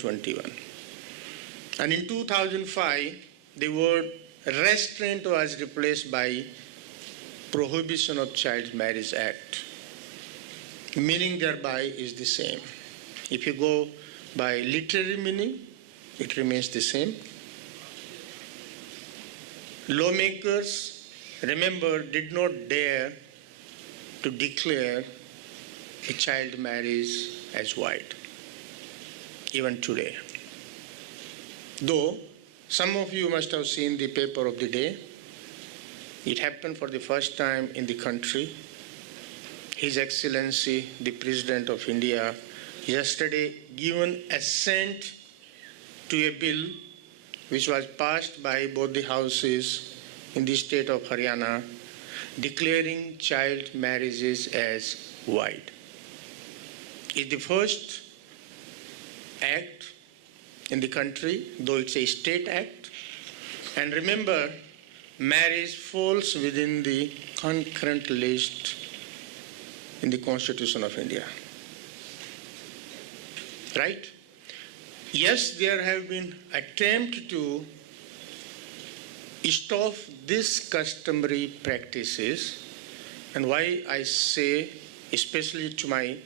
2021. And in 2005, the word restraint was replaced by Prohibition of Child Marriage Act. Meaning thereby is the same. If you go by literary meaning, it remains the same. Lawmakers, remember, did not dare to declare a child marriage as white, even today. Though some of you must have seen the paper of the day, it happened for the first time in the country. His Excellency, the President of India, yesterday given assent to a bill which was passed by both the houses in the state of Haryana, declaring child marriages as white. It's the first act in the country, though it's a state act. And remember, marriage falls within the concurrent list in the Constitution of India. Right? Yes, there have been attempts to stop these customary practices, and why I say, especially to my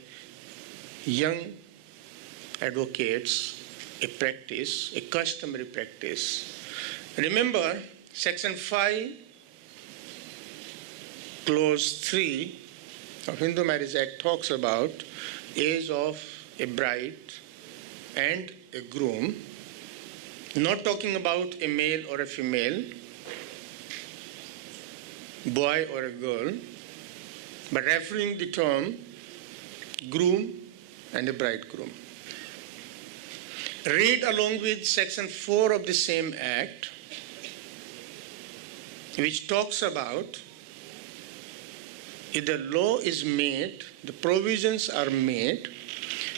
young advocates, a practice, a customary practice. Remember, Section 5, Clause 3 of Hindu Marriage Act talks about age of a bride and a groom, not talking about a male or a female, boy or a girl, but referring the term groom and a bridegroom. Read along with Section 4 of the same Act, which talks about if the law is made, the provisions are made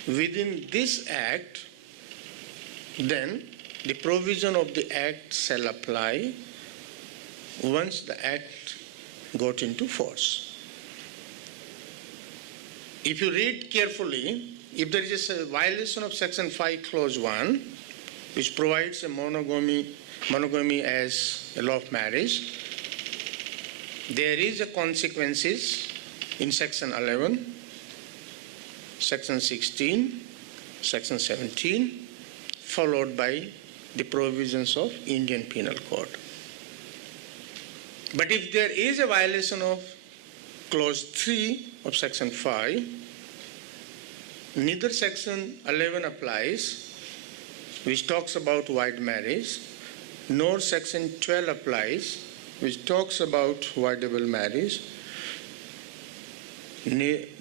within this Act, then the provision of the Act shall apply once the Act got into force. If you read carefully, if there is a violation of Section 5, Clause 1, which provides a monogamy as a law of marriage, there is a consequences in Section 11, Section 16, Section 17, followed by the provisions of Indian Penal Code. But if there is a violation of Clause 3 of Section 5, neither Section 11 applies, which talks about white marriage, nor Section 12 applies, which talks about voidable marriage,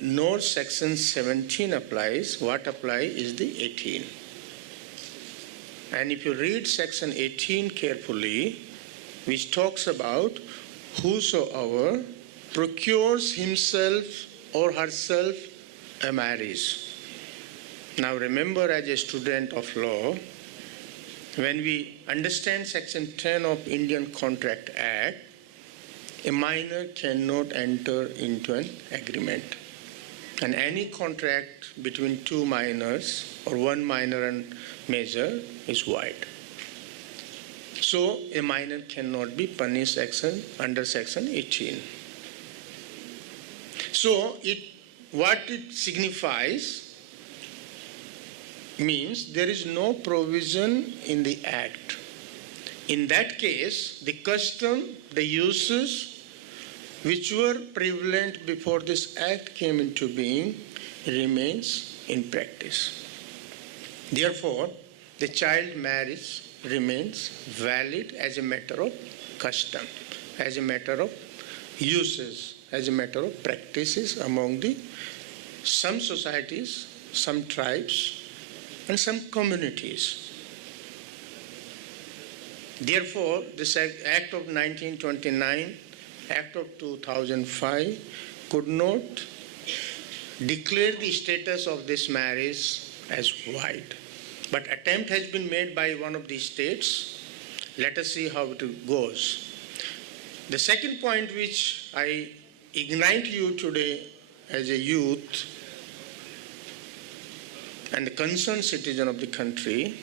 nor Section 17 applies. What applies is the 18. And if you read Section 18 carefully, which talks about whosoever procures himself or herself a marriage. Now remember, as a student of law, when we understand Section 10 of Indian Contract Act, a minor cannot enter into an agreement. And any contract between two minors or one minor and major is void. So a minor cannot be punished under Section 18. So what it signifies means there is no provision in the Act. In that case, the custom, the uses which were prevalent before this Act came into being remains in practice. Therefore, the child marriage remains valid as a matter of custom, as a matter of uses, as a matter of practices among some societies, some tribes, and some communities. Therefore, this Act of 1929, Act of 2005 could not declare the status of this marriage as void. But attempt has been made by one of the states. Let us see how it goes. The second point which I ignite you today as a youth and the concerned citizen of the country.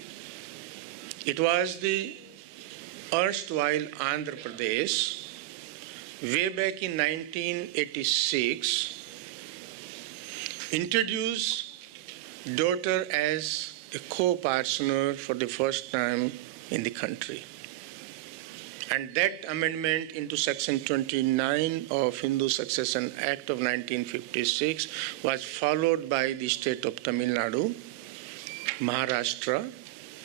It was the erstwhile Andhra Pradesh, way back in 1986, introduced daughter as a co-partner for the first time in the country. And that amendment into Section 29 of Hindu Succession Act of 1956 was followed by the state of Tamil Nadu, Maharashtra,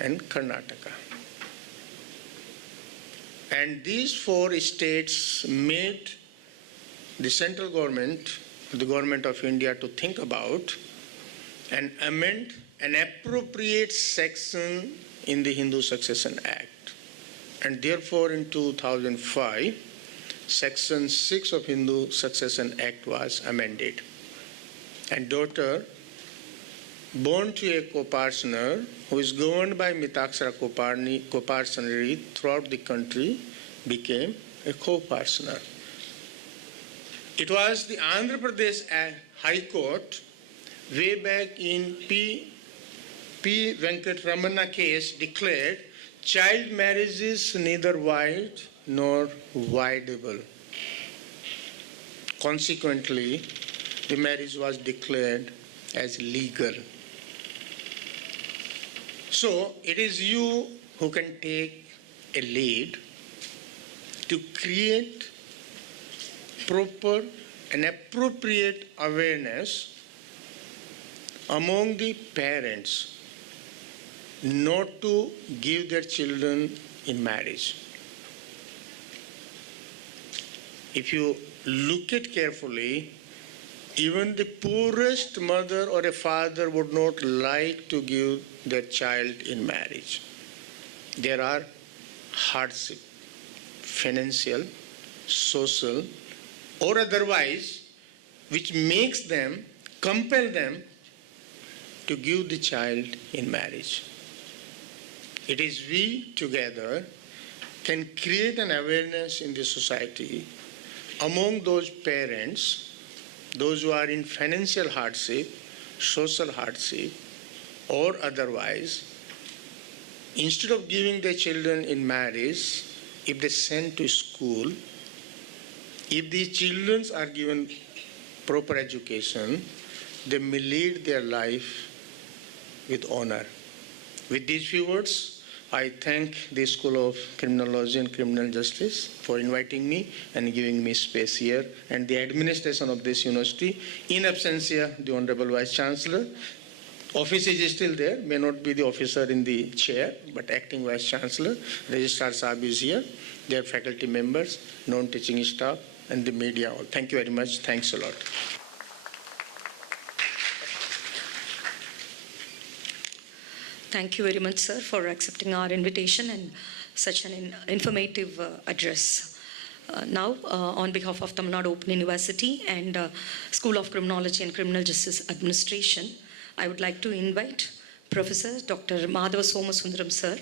and Karnataka. And these four states made the central government, the government of India, to think about and amend an appropriate section in the Hindu Succession Act. And therefore, in 2005, Section 6 of Hindu Succession Act was amended. And daughter born to a co-partner who is governed by Mitaksara co-partnership throughout the country became a co-partner. It was the Andhra Pradesh High Court way back in P. Venkatramana case declared child marriage is neither void nor voidable. Consequently, the marriage was declared as legal. So it is you who can take a lead to create proper and appropriate awareness among the parents not to give their children in marriage. If you look at carefully, even the poorest mother or a father would not like to give their child in marriage. There are hardship, financial, social, or otherwise, which makes them, compel them to give the child in marriage. It is we together can create an awareness in the society among those parents, those who are in financial hardship, social hardship, or otherwise. Instead of giving their children in marriage, if they send to school, if these children are given proper education, they may lead their life with honor. With these few words, I thank the School of Criminology and Criminal Justice for inviting me and giving me space here, and the administration of this university, in absentia the Honorable Vice Chancellor. Office is still there, may not be the officer in the chair, but acting Vice Chancellor. Registrar Saab is here, their faculty members, non-teaching staff, and the media. Thank you very much. Thanks a lot. Thank you very much, sir, for accepting our invitation and such an informative address. Now, on behalf of Tamil Nadu Open University and School of Criminology and Criminal Justice Administration, I would like to invite Professor Dr. Madhava Somasundaram, sir,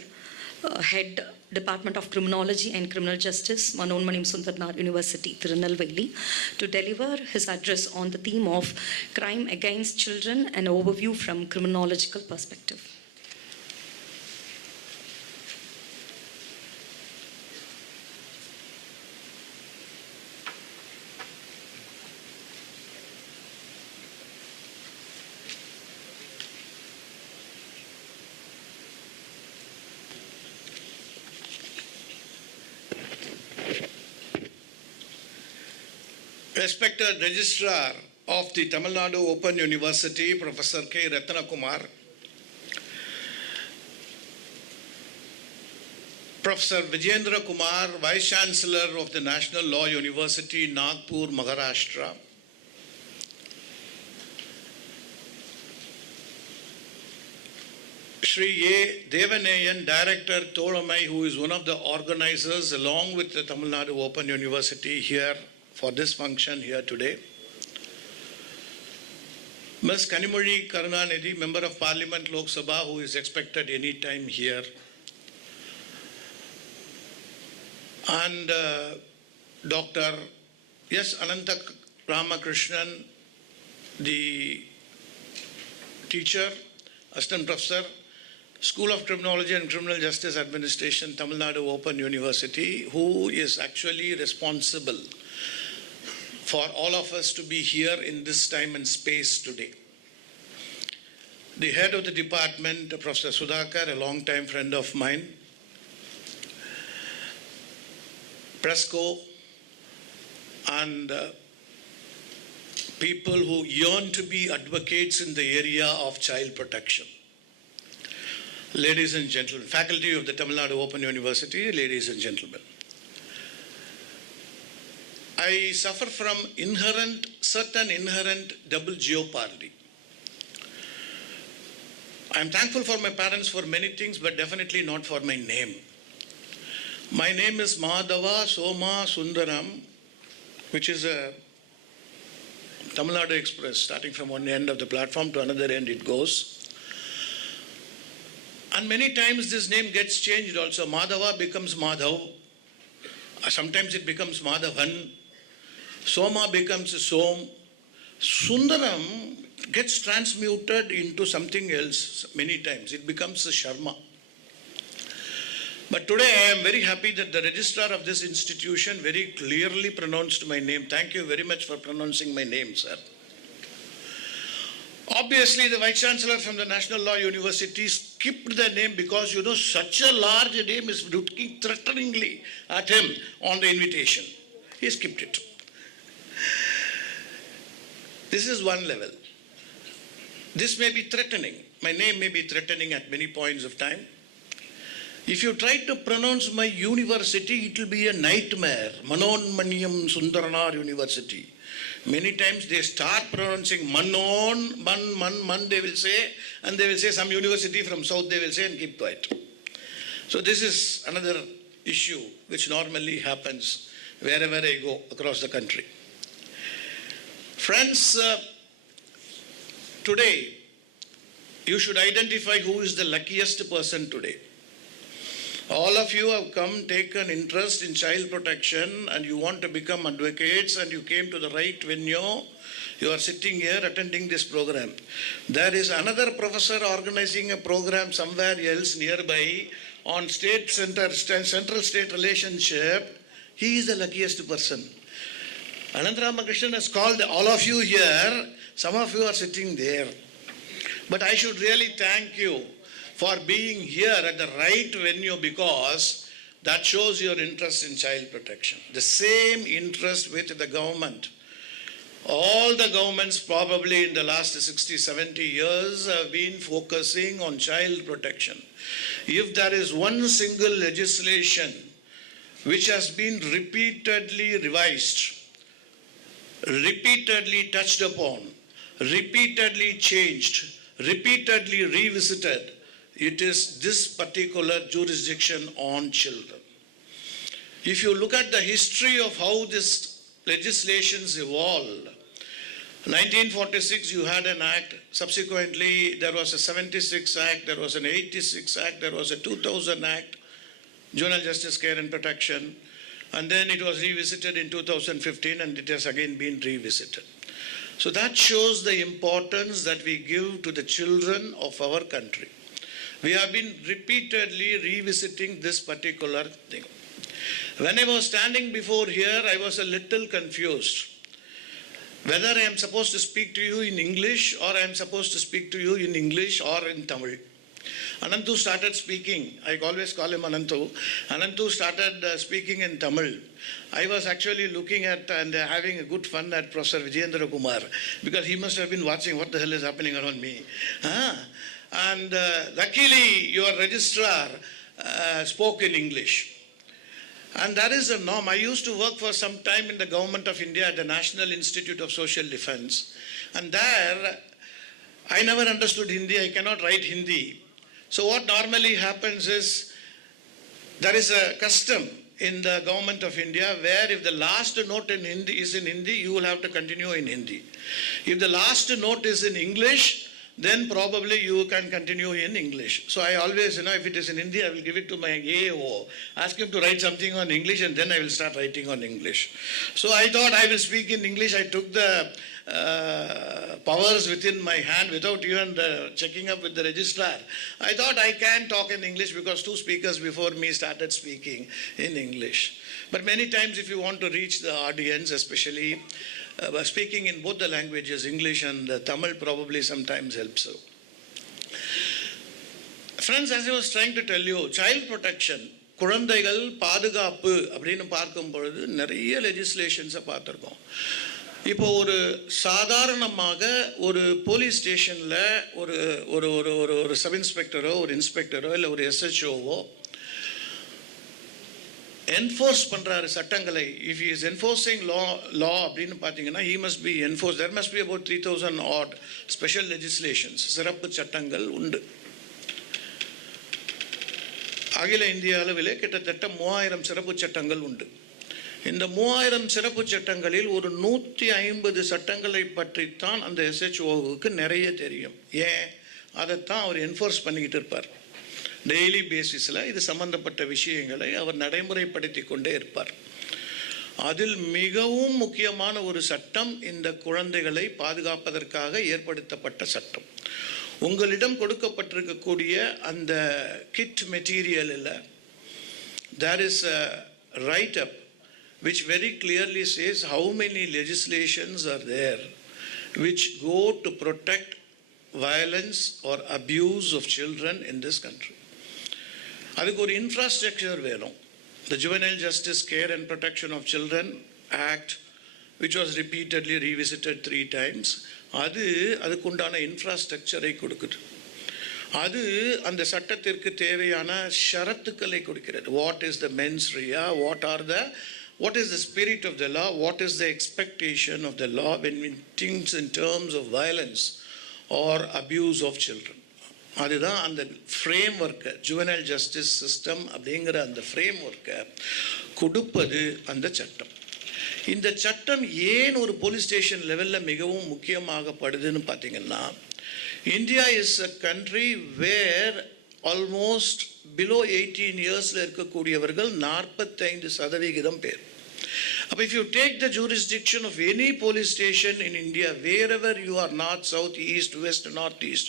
Head Department of Criminology and Criminal Justice, Manonmanim Sundarnar University, Tirunelveli, to deliver his address on the theme of crime against children, an overview from criminological perspective. Respected Registrar of the Tamil Nadu Open University, Professor K. Ratnakumar, Professor Vijayendra Kumar, Vice Chancellor of the National Law University, Nagpur, Maharashtra, Shri A. Devanayan, Director Tholamai, who is one of the organizers along with the Tamil Nadu Open University here for this function here today. Ms. Kanimozhi Karunanidhi, Member of Parliament Lok Sabha, who is expected any time here. And Dr. S. Ananta Ramakrishnan, the teacher Assistant Professor, School of Criminology and Criminal Justice Administration, Tamil Nadu Open University, who is actually responsible for all of us to be here in this time and space today. The head of the department, Professor Sudhakar, a long-time friend of mine, Presco, and people who yearn to be advocates in the area of child protection. Ladies and gentlemen, faculty of the Tamil Nadu Open University, ladies and gentlemen, I suffer from certain inherent double jeopardy. I am thankful for my parents for many things, but definitely not for my name. My name is Madhava Soma Sundaram, which is a Tamil Nadu Express. Starting from one end of the platform to another end it goes. And many times this name gets changed also. Madhava becomes Madhav. Sometimes it becomes Madhavan. Soma becomes Som. Sundaram gets transmuted into something else many times. It becomes a Sharma. But today I am very happy that the registrar of this institution very clearly pronounced my name. Thank you very much for pronouncing my name, sir. Obviously, the Vice Chancellor from the National Law University skipped the name because, such a large name is looking threateningly at him on the invitation. He skipped it. This is one level. This may be threatening. My name may be threatening at many points of time. If you try to pronounce my university, it will be a nightmare. Manonmanyam Sundaranar University. Many times they start pronouncing Manon, Man, they will say, and they will say some university from south, they will say, and keep quiet. So this is another issue which normally happens wherever I go across the country. Friends, today, you should identify who is the luckiest person today. All of you have come, taken interest in child protection, and you want to become advocates, and you came to the right venue. You are sitting here attending this program. There is another professor organizing a program somewhere else nearby on central state relationship. He is the luckiest person. Anand Ramakrishnan has called all of you here. Some of you are sitting there. But I should really thank you for being here at the right venue, because that shows your interest in child protection. The same interest with the government. All the governments probably in the last 60, 70 years have been focusing on child protection. If there is one single legislation which has been repeatedly revised, repeatedly touched upon, repeatedly changed, repeatedly revisited, it is this particular jurisdiction on children. If you look at the history of how this legislations evolved, 1946 you had an act, subsequently there was a 76 Act, there was an 86 Act, there was a 2000 Act, Juvenile Justice Care and Protection, and then it was revisited in 2015 and it has again been revisited. So that shows the importance that we give to the children of our country. We have been repeatedly revisiting this particular thing. When I was standing before here, I was a little confused whether I am supposed to speak to you in English or I am supposed to speak to you in English or in Tamil. Anantu started speaking. I always call him Anantu. Anantu started speaking in Tamil. I was actually looking at and having a good fun at Professor Vijayendra Kumar, because he must have been watching what the hell is happening around me. And luckily your registrar spoke in English. And that is a norm. I used to work for some time in the Government of India at the National Institute of Social Defense. And there, I never understood Hindi. I cannot write Hindi. So what normally happens is, there is a custom in the Government of India where if the last note in Hindi is in Hindi, you will have to continue in Hindi. If the last note is in English, then probably you can continue in English. So I always, if it is in Hindi, I will give it to my AO, ask him to write something on English, and then I will start writing on English. So I thought I will speak in English. I took the powers within my hand without even checking up with the registrar. I thought I can talk in English because two speakers before me started speaking in English. But many times if you want to reach the audience, especially speaking in both the languages, English and Tamil, probably sometimes helps you. Friends, as I was trying to tell you, child protection, குழந்தைகள் பாதுகாப்பு அப்படின்னு பார்க்கும் பொழுது நிறைய லெஜிஸ்லேஷன்ஸை பார்த்துருக்கோம். இப்போ ஒரு சாதாரணமாக ஒரு போலீஸ் ஸ்டேஷனில் ஒரு ஒரு ஒரு ஒரு ஒரு சப் இன்ஸ்பெக்டரோ ஒரு இன்ஸ்பெக்டரோ இல்லை ஒரு எஸ்ஹெச்ஓவோ என்ஃபோர்ஸ் பண்ணுறாரு சட்டங்களை. இஃப் ஹி இஸ் என்ஃபோர்ஸிங் லா அப்படின்னு பார்த்தீங்கன்னா he must be enforce. There must be about 3000 odd special legislations, சிறப்பு சட்டங்கள் உண்டு. அகில இந்திய அளவிலே கிட்டத்தட்ட 3000 சிறப்பு சட்டங்கள் உண்டு. இந்த 3000 சிறப்பு சட்டங்களில் ஒரு 150 சட்டங்களை பற்றித்தான் அந்த எஸ்ஹெச்ஓவுக்கு நிறைய தெரியும். ஏன்? அதைத்தான் அவர் என்ஃபோர்ஸ் பண்ணிக்கிட்டு இருப்பார். டெய்லி பேசிஸில் இது சம்பந்தப்பட்ட விஷயங்களை அவர் நடைமுறைப்படுத்தி கொண்டே இருப்பார். அதில் மிகவும் முக்கியமான ஒரு சட்டம் இந்த குழந்தைகளை பாதுகாப்பதற்காக ஏற்படுத்தப்பட்ட சட்டம். உங்களிடம் கொடுக்கப்பட்டிருக்கக்கூடிய அந்த கிட் மெட்டீரியலில் there is a write-up which very clearly says how many legislations are there which go to protect violence or abuse of children in this country. அதுக்கு ஒரு இன்ஃப்ராஸ்ட்ரக்சர் வேணும். The Juvenile Justice Care and Protection of Children Act, which was repeatedly revisited 3 times, அதுக்குண்டான இன்ஃப்ராஸ்ட்ரக்சரை கொடுக்குது. அது அந்த சட்டத்திற்கு தேவையான ஷரத்துக்களை கொடுக்கிறது. What is the men's Riya, what is the spirit of the law, what is the expectation of the law when it thinks in terms of violence or abuse of children. அதுதான் அந்த frame ஒர்க்கை, ஜுவனைல் ஜஸ்டிஸ் சிஸ்டம் அப்படிங்கிற அந்த frame ஒர்க்கை கொடுப்பது அந்த சட்டம். இந்த சட்டம் ஏன் ஒரு போலீஸ் ஸ்டேஷன் லெவலில் மிகவும் முக்கியமாகப்படுதுன்னு பார்த்தீங்கன்னா, India is a country where almost below 18 இயர்ஸில் இருக்கக்கூடியவர்கள் 45% பேர். But if you take the jurisdiction of any police station in India, wherever you are north, south, east, west, northeast,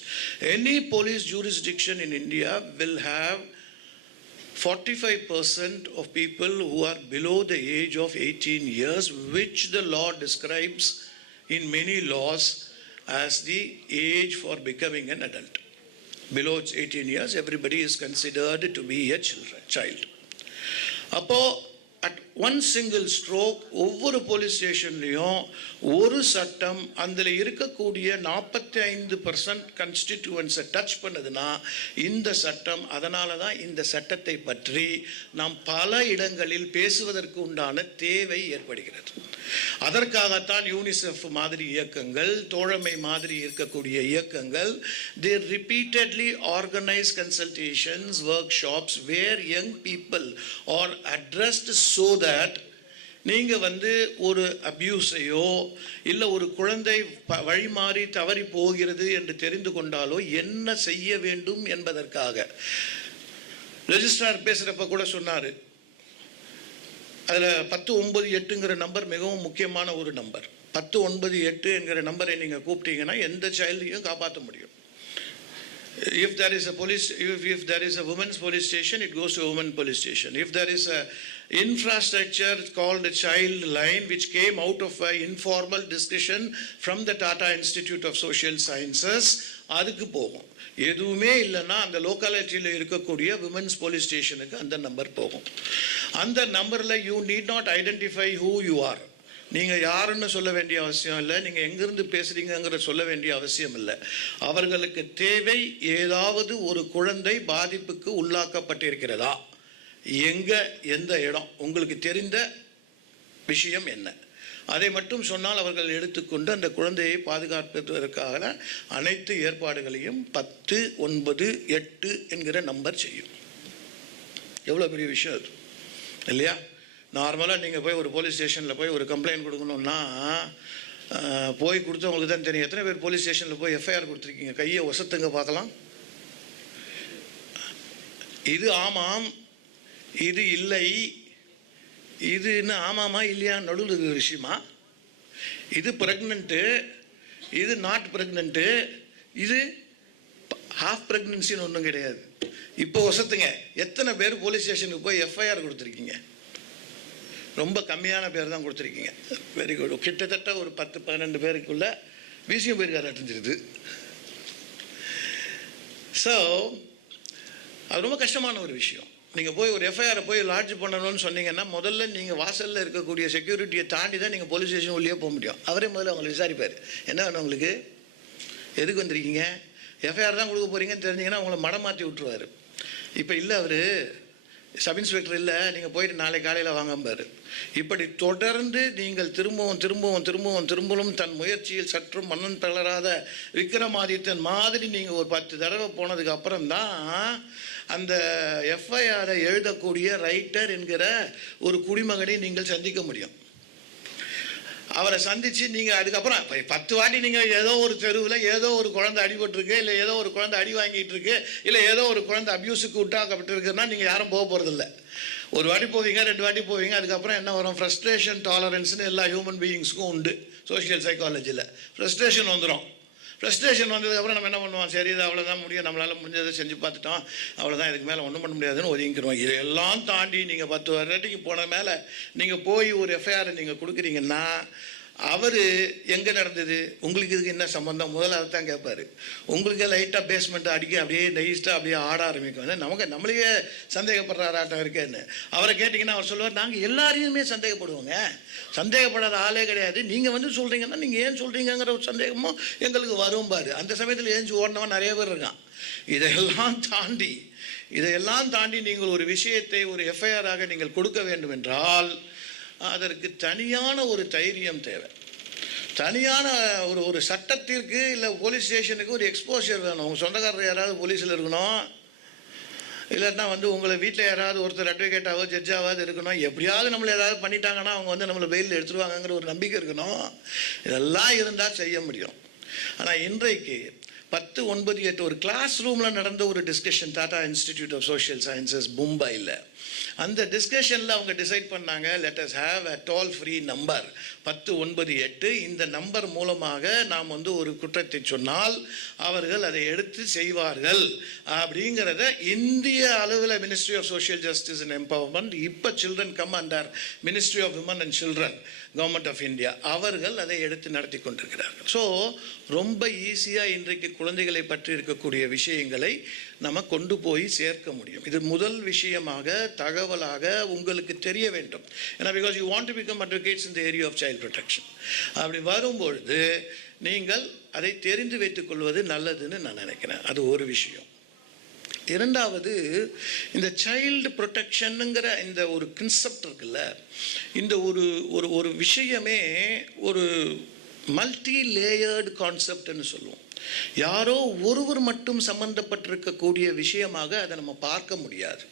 any police jurisdiction in India will have 45% of people who are below the age of 18 years, which the law describes in many laws as the age for becoming an adult. Below 18 years, everybody is considered to be a child. அப்போ at one single stroke ஒவ்வொரு police ஸ்டேஷன்லையும் ஒரு சட்டம் அதில் இருக்கக்கூடிய 45% கன்ஸ்டிடியூவன்ஸை touch பண்ணுதுன்னா இந்த சட்டம், அதனால தான் இந்த சட்டத்தை பற்றி நாம் பல இடங்களில் பேசுவதற்கு உண்டான தேவை ஏற்படுகிறது. அதற்காகத்தான் யூனிசெஃப் மாதிரி இயக்கங்கள், தோழமை மாதிரி இருக்கக்கூடிய இயக்கங்கள், they repeatedly organize consultations, workshops where young people are addressed so that நீங்கள் ஒரு அபியூஸையோ இல்லை ஒரு குழந்தை வழிமாறி தவறி போகிறது என்று தெரிந்து கொண்டாலோ என்ன செய்ய வேண்டும் என்பதற்காக. ரெஜிஸ்ட்ரார் பேசுகிறப்ப கூட சொன்னார், அதில் 1098ங்கிற நம்பர் மிகவும் முக்கியமான ஒரு நம்பர். 1098 என்கிற நம்பரை நீங்கள் கூப்பிட்டீங்கன்னா எந்த சைல்டையும் காப்பாற்ற முடியும். If there is a police, if there is a women's police station, it goes to a women police station. If there is a infrastructure called a child line, which came out of an informal discussion from the Tata Institute of Social Sciences, அதுக்கு போகும். எதுவுமே இல்லைன்னா அந்த லோக்காலிட்டியில் இருக்கக்கூடிய women's police ஸ்டேஷனுக்கு அந்த number போகும். அந்த நம்பரில் you need not identify who you are. நீங்கள் யாருன்னு சொல்ல வேண்டிய அவசியம் இல்லை, நீங்கள் எங்கேருந்து பேசுகிறீங்கிற சொல்ல வேண்டிய அவசியம் இல்லை. அவர்களுக்கு தேவை ஏதாவது ஒரு குழந்தை பாதிப்புக்கு உள்ளாக்கப்பட்டிருக்கிறதா, எங்கே, எந்த இடம், உங்களுக்கு தெரிந்த விஷயம் என்ன, அதை மட்டும் சொன்னால் அவர்கள் எடுத்துக்கொண்டு அந்த குழந்தையை பாதுகாப்பதற்கான அனைத்து ஏற்பாடுகளையும் 1098 என்கிற நம்பர் செய்யும். எவ்வளோ பெரிய விஷயம் அது இல்லையா? நார்மலாக நீங்கள் போய் ஒரு போலீஸ் ஸ்டேஷனில் போய் ஒரு கம்ப்ளைண்ட் கொடுக்கணுன்னா போய் கொடுத்தவங்களுக்கு தான் தெரியும். எத்தனை பேர் போலீஸ் ஸ்டேஷனில் போய் எஃப்ஐஆர் கொடுத்துருக்கீங்க? கையை ஒசத்துங்க பார்க்கலாம். இது ஆமாம், இது இல்லை, இது இன்னும் ஆமாமா இல்லையா நடுவில் இருக்கிற விஷயமா? இது ப்ரெக்னென்ட்டு, இது நாட் ப்ரெக்னென்ட்டு, இது ஹாஃப் ப்ரெக்னென்சின்னு ஒன்றும் கிடையாது. இப்போ வசத்துங்க எத்தனை பேர் போலீஸ் ஸ்டேஷனுக்கு போய் எஃப்ஐஆர் கொடுத்துருக்கீங்க? ரொம்ப கம்மியான பேர் தான் கொடுத்துருக்கீங்க. Very good. கிட்டத்தட்ட ஒரு 10-12 பேருக்குள்ள விஷயம் போயிருக்காரு அடைஞ்சிருது. ஸோ அது ரொம்ப கஷ்டமான ஒரு விஷயம். நீங்கள் போய் ஒரு எஃப்ஐஆரை போய் லாட்ஜ் பண்ணணும்னு சொன்னீங்கன்னா முதல்ல நீங்கள் வாசலில் இருக்கக்கூடிய செக்யூரிட்டியை தாண்டி தான் நீங்கள் போலீஸ் ஸ்டேஷன் உள்ளே போக முடியும். அவரே முதல்ல அவங்களை விசாரிப்பார். என்ன வேணும் உங்களுக்கு, எதுக்கு வந்திருக்கீங்க, எஃப்ஐஆர் தான் கொடுக்க போகிறீங்கன்னு தெரிஞ்சிங்கன்னா உங்களை மடம் மாற்றி விட்டுருவார். இப்போ இல்லை, அவர் சப் இன்ஸ்பெக்டர் இல்லை, நீங்கள் போயிட்டு நாளை காலையில் வாங்கம்பார். இப்படி தொடர்ந்து நீங்கள் திரும்பவும் தன் முயற்சியில் சற்றும் மன்னன் தளராத விக்ரமாதித்தன் மாதிரி நீங்கள் ஒரு 10 தடவை போனதுக்கு அப்புறம்தான் அந்த எஃப்ஐஆரை எழுதக்கூடிய ரைட்டர் என்கிற ஒரு குடிமகனை நீங்கள் சந்திக்க முடியும். அவரை சந்தித்து நீங்கள் அதுக்கப்புறம் 10 வாட்டி நீங்கள் ஏதோ ஒரு தெருவில் ஏதோ ஒரு குழந்தை அடிபட்டுருக்கு, இல்லை ஏதோ ஒரு குழந்தை அடி வாங்கிட்டு இருக்கு, இல்லை ஏதோ ஒரு குழந்தை அப்யூஸுக்கு விட்டாக்கப்பட்டிருக்குன்னா நீங்கள் யாரும் போக போகிறதில்ல. ஒரு வாட்டி போவீங்க, 2 வாட்டி போவீங்க, அதுக்கப்புறம் என்ன வரும்? ஃப்ரஸ்ட்ரேஷன் டாலரன்ஸ்னு எல்லா ஹியூமன் பீயிங்ஸுக்கும் உண்டு. சோஷியல் சைக்காலஜியில் ஃப்ரஸ்ட்ரேஷன் வந்துடும். ஃப்ரஸ்ட்ரேஷன் வந்ததுக்கப்புறம் நம்ம என்ன பண்ணுவோம்? சரி, இது அவ்வளோதான் முடியும், நம்மளால் முடிஞ்சதை செஞ்சு பார்த்துட்டோம், அவ்வளோதான், இதுக்கு மேலே ஒன்றும் பண்ண முடியாதுன்னு ஒதுங்கிக்கிறோம். இதெல்லாம் தாண்டி நீங்கள் 10 வாட்டிக்கு போன மேலே நீங்கள் போய் ஒரு எஃப்ஐஆரை நீங்கள் கொடுக்குறீங்கன்னா அவர் எங்கே நடந்தது, உங்களுக்கு இதுக்கு என்ன சம்பந்தம், முதல்ல அதை தான் கேட்பார். உங்களுக்கு லைட்டாக பேஸ்மெண்ட்டை அடிக்க அப்படியே நைஸ்ட்டாக அப்படியே ஆட ஆரம்பிக்கும். நம்மளையே சந்தேகப்படுறாராட்டம் இருக்கேன்னு அவரை கேட்டிங்கன்னா அவர் சொல்லுவார், நாங்கள் எல்லாரையுமே சந்தேகப்படுவோங்க, சந்தேகப்படாத ஆளே கிடையாது, நீங்கள் வந்து சொல்கிறீங்கன்னா நீங்கள் ஏன் சொல்கிறீங்கிற ஒரு சந்தேகமும் எங்களுக்கு வரும் பாரு. அந்த சமயத்தில் ஏஞ்சி ஓடினவன் நிறைய பேர் இருக்கான். இதையெல்லாம் தாண்டி நீங்கள் ஒரு விஷயத்தை ஒரு எஃப்ஐஆராக நீங்கள் கொடுக்க வேண்டும் என்றால் அதற்கு தனியான ஒரு தைரியம் தேவை. தனியான ஒரு சட்டத்திற்கு இல்லை போலீஸ் ஸ்டேஷனுக்கு ஒரு எக்ஸ்போஷர் வேணும். உங்கள் சொந்தக்காரர் யாராவது போலீஸில் இருக்கணும், இல்லைன்னா வந்து உங்களை வீட்டில் யாராவது ஒருத்தர் அட்வொகேட்டாவோ ஜட்ஜாவது இருக்கணும். எப்படியாவது நம்மளை ஏதாவது பண்ணிட்டாங்கன்னா அவங்க வந்து நம்மளை வெயிலில் எடுத்துருவாங்கங்கிற ஒரு நம்பிக்கை இருக்கணும். இதெல்லாம் இருந்தால் செய்ய முடியும். ஆனால் இன்றைக்கு 10-9-8 ஒரு கிளாஸ் ரூமில் நடந்த ஒரு discussion Tata Institute of Social Sciences மும்பையில். அந்த டிஸ்கஷனில் அவங்க டிசைட் பண்ணாங்க, let us have a toll free number 10-9-8. இந்த நம்பர் மூலமாக நாம் வந்து ஒரு குற்றத்தை சொன்னால் அவர்கள் அதை எடுத்து செய்வார்கள் அப்படிங்கிறத இந்திய அளவில் ministry of social justice and empowerment, இப்போ children come under ministry of women and children, government of India, அவர்கள் அதை எடுத்து நடத்தி கொண்டிருக்கிறார்கள். ஸோ ரொம்ப ஈஸியாக இன்றைக்கு குழந்தைகளை பற்றி இருக்கக்கூடிய விஷயங்களை நம்ம கொண்டு போய் சேர்க்க முடியும். இது முதல் விஷயமாக தகவலாக உங்களுக்கு தெரிய வேண்டும். ஏன்னா because you want to become advocates in the area of child protection. அப்படி வரும்பொழுது நீங்கள் அதை தெரிந்து வைத்துக் கொள்வது நல்லதுன்னு நான் நினைக்கிறேன். அது ஒரு விஷயம். இரண்டாவது, இந்த சைல்டு ப்ரொடெக்ஷனுங்கிற இந்த ஒரு கன்செப்ட் இருக்குல்ல, இந்த ஒரு விஷயமே ஒரு மல்டி லேயர்டு கான்செப்ட்னு சொல்லுவோம். யாரோ ஒருவர் மட்டும் சம்பந்தப்பட்டிருக்கக்கூடிய விஷயமாக அதை நம்ம பார்க்க முடியாது.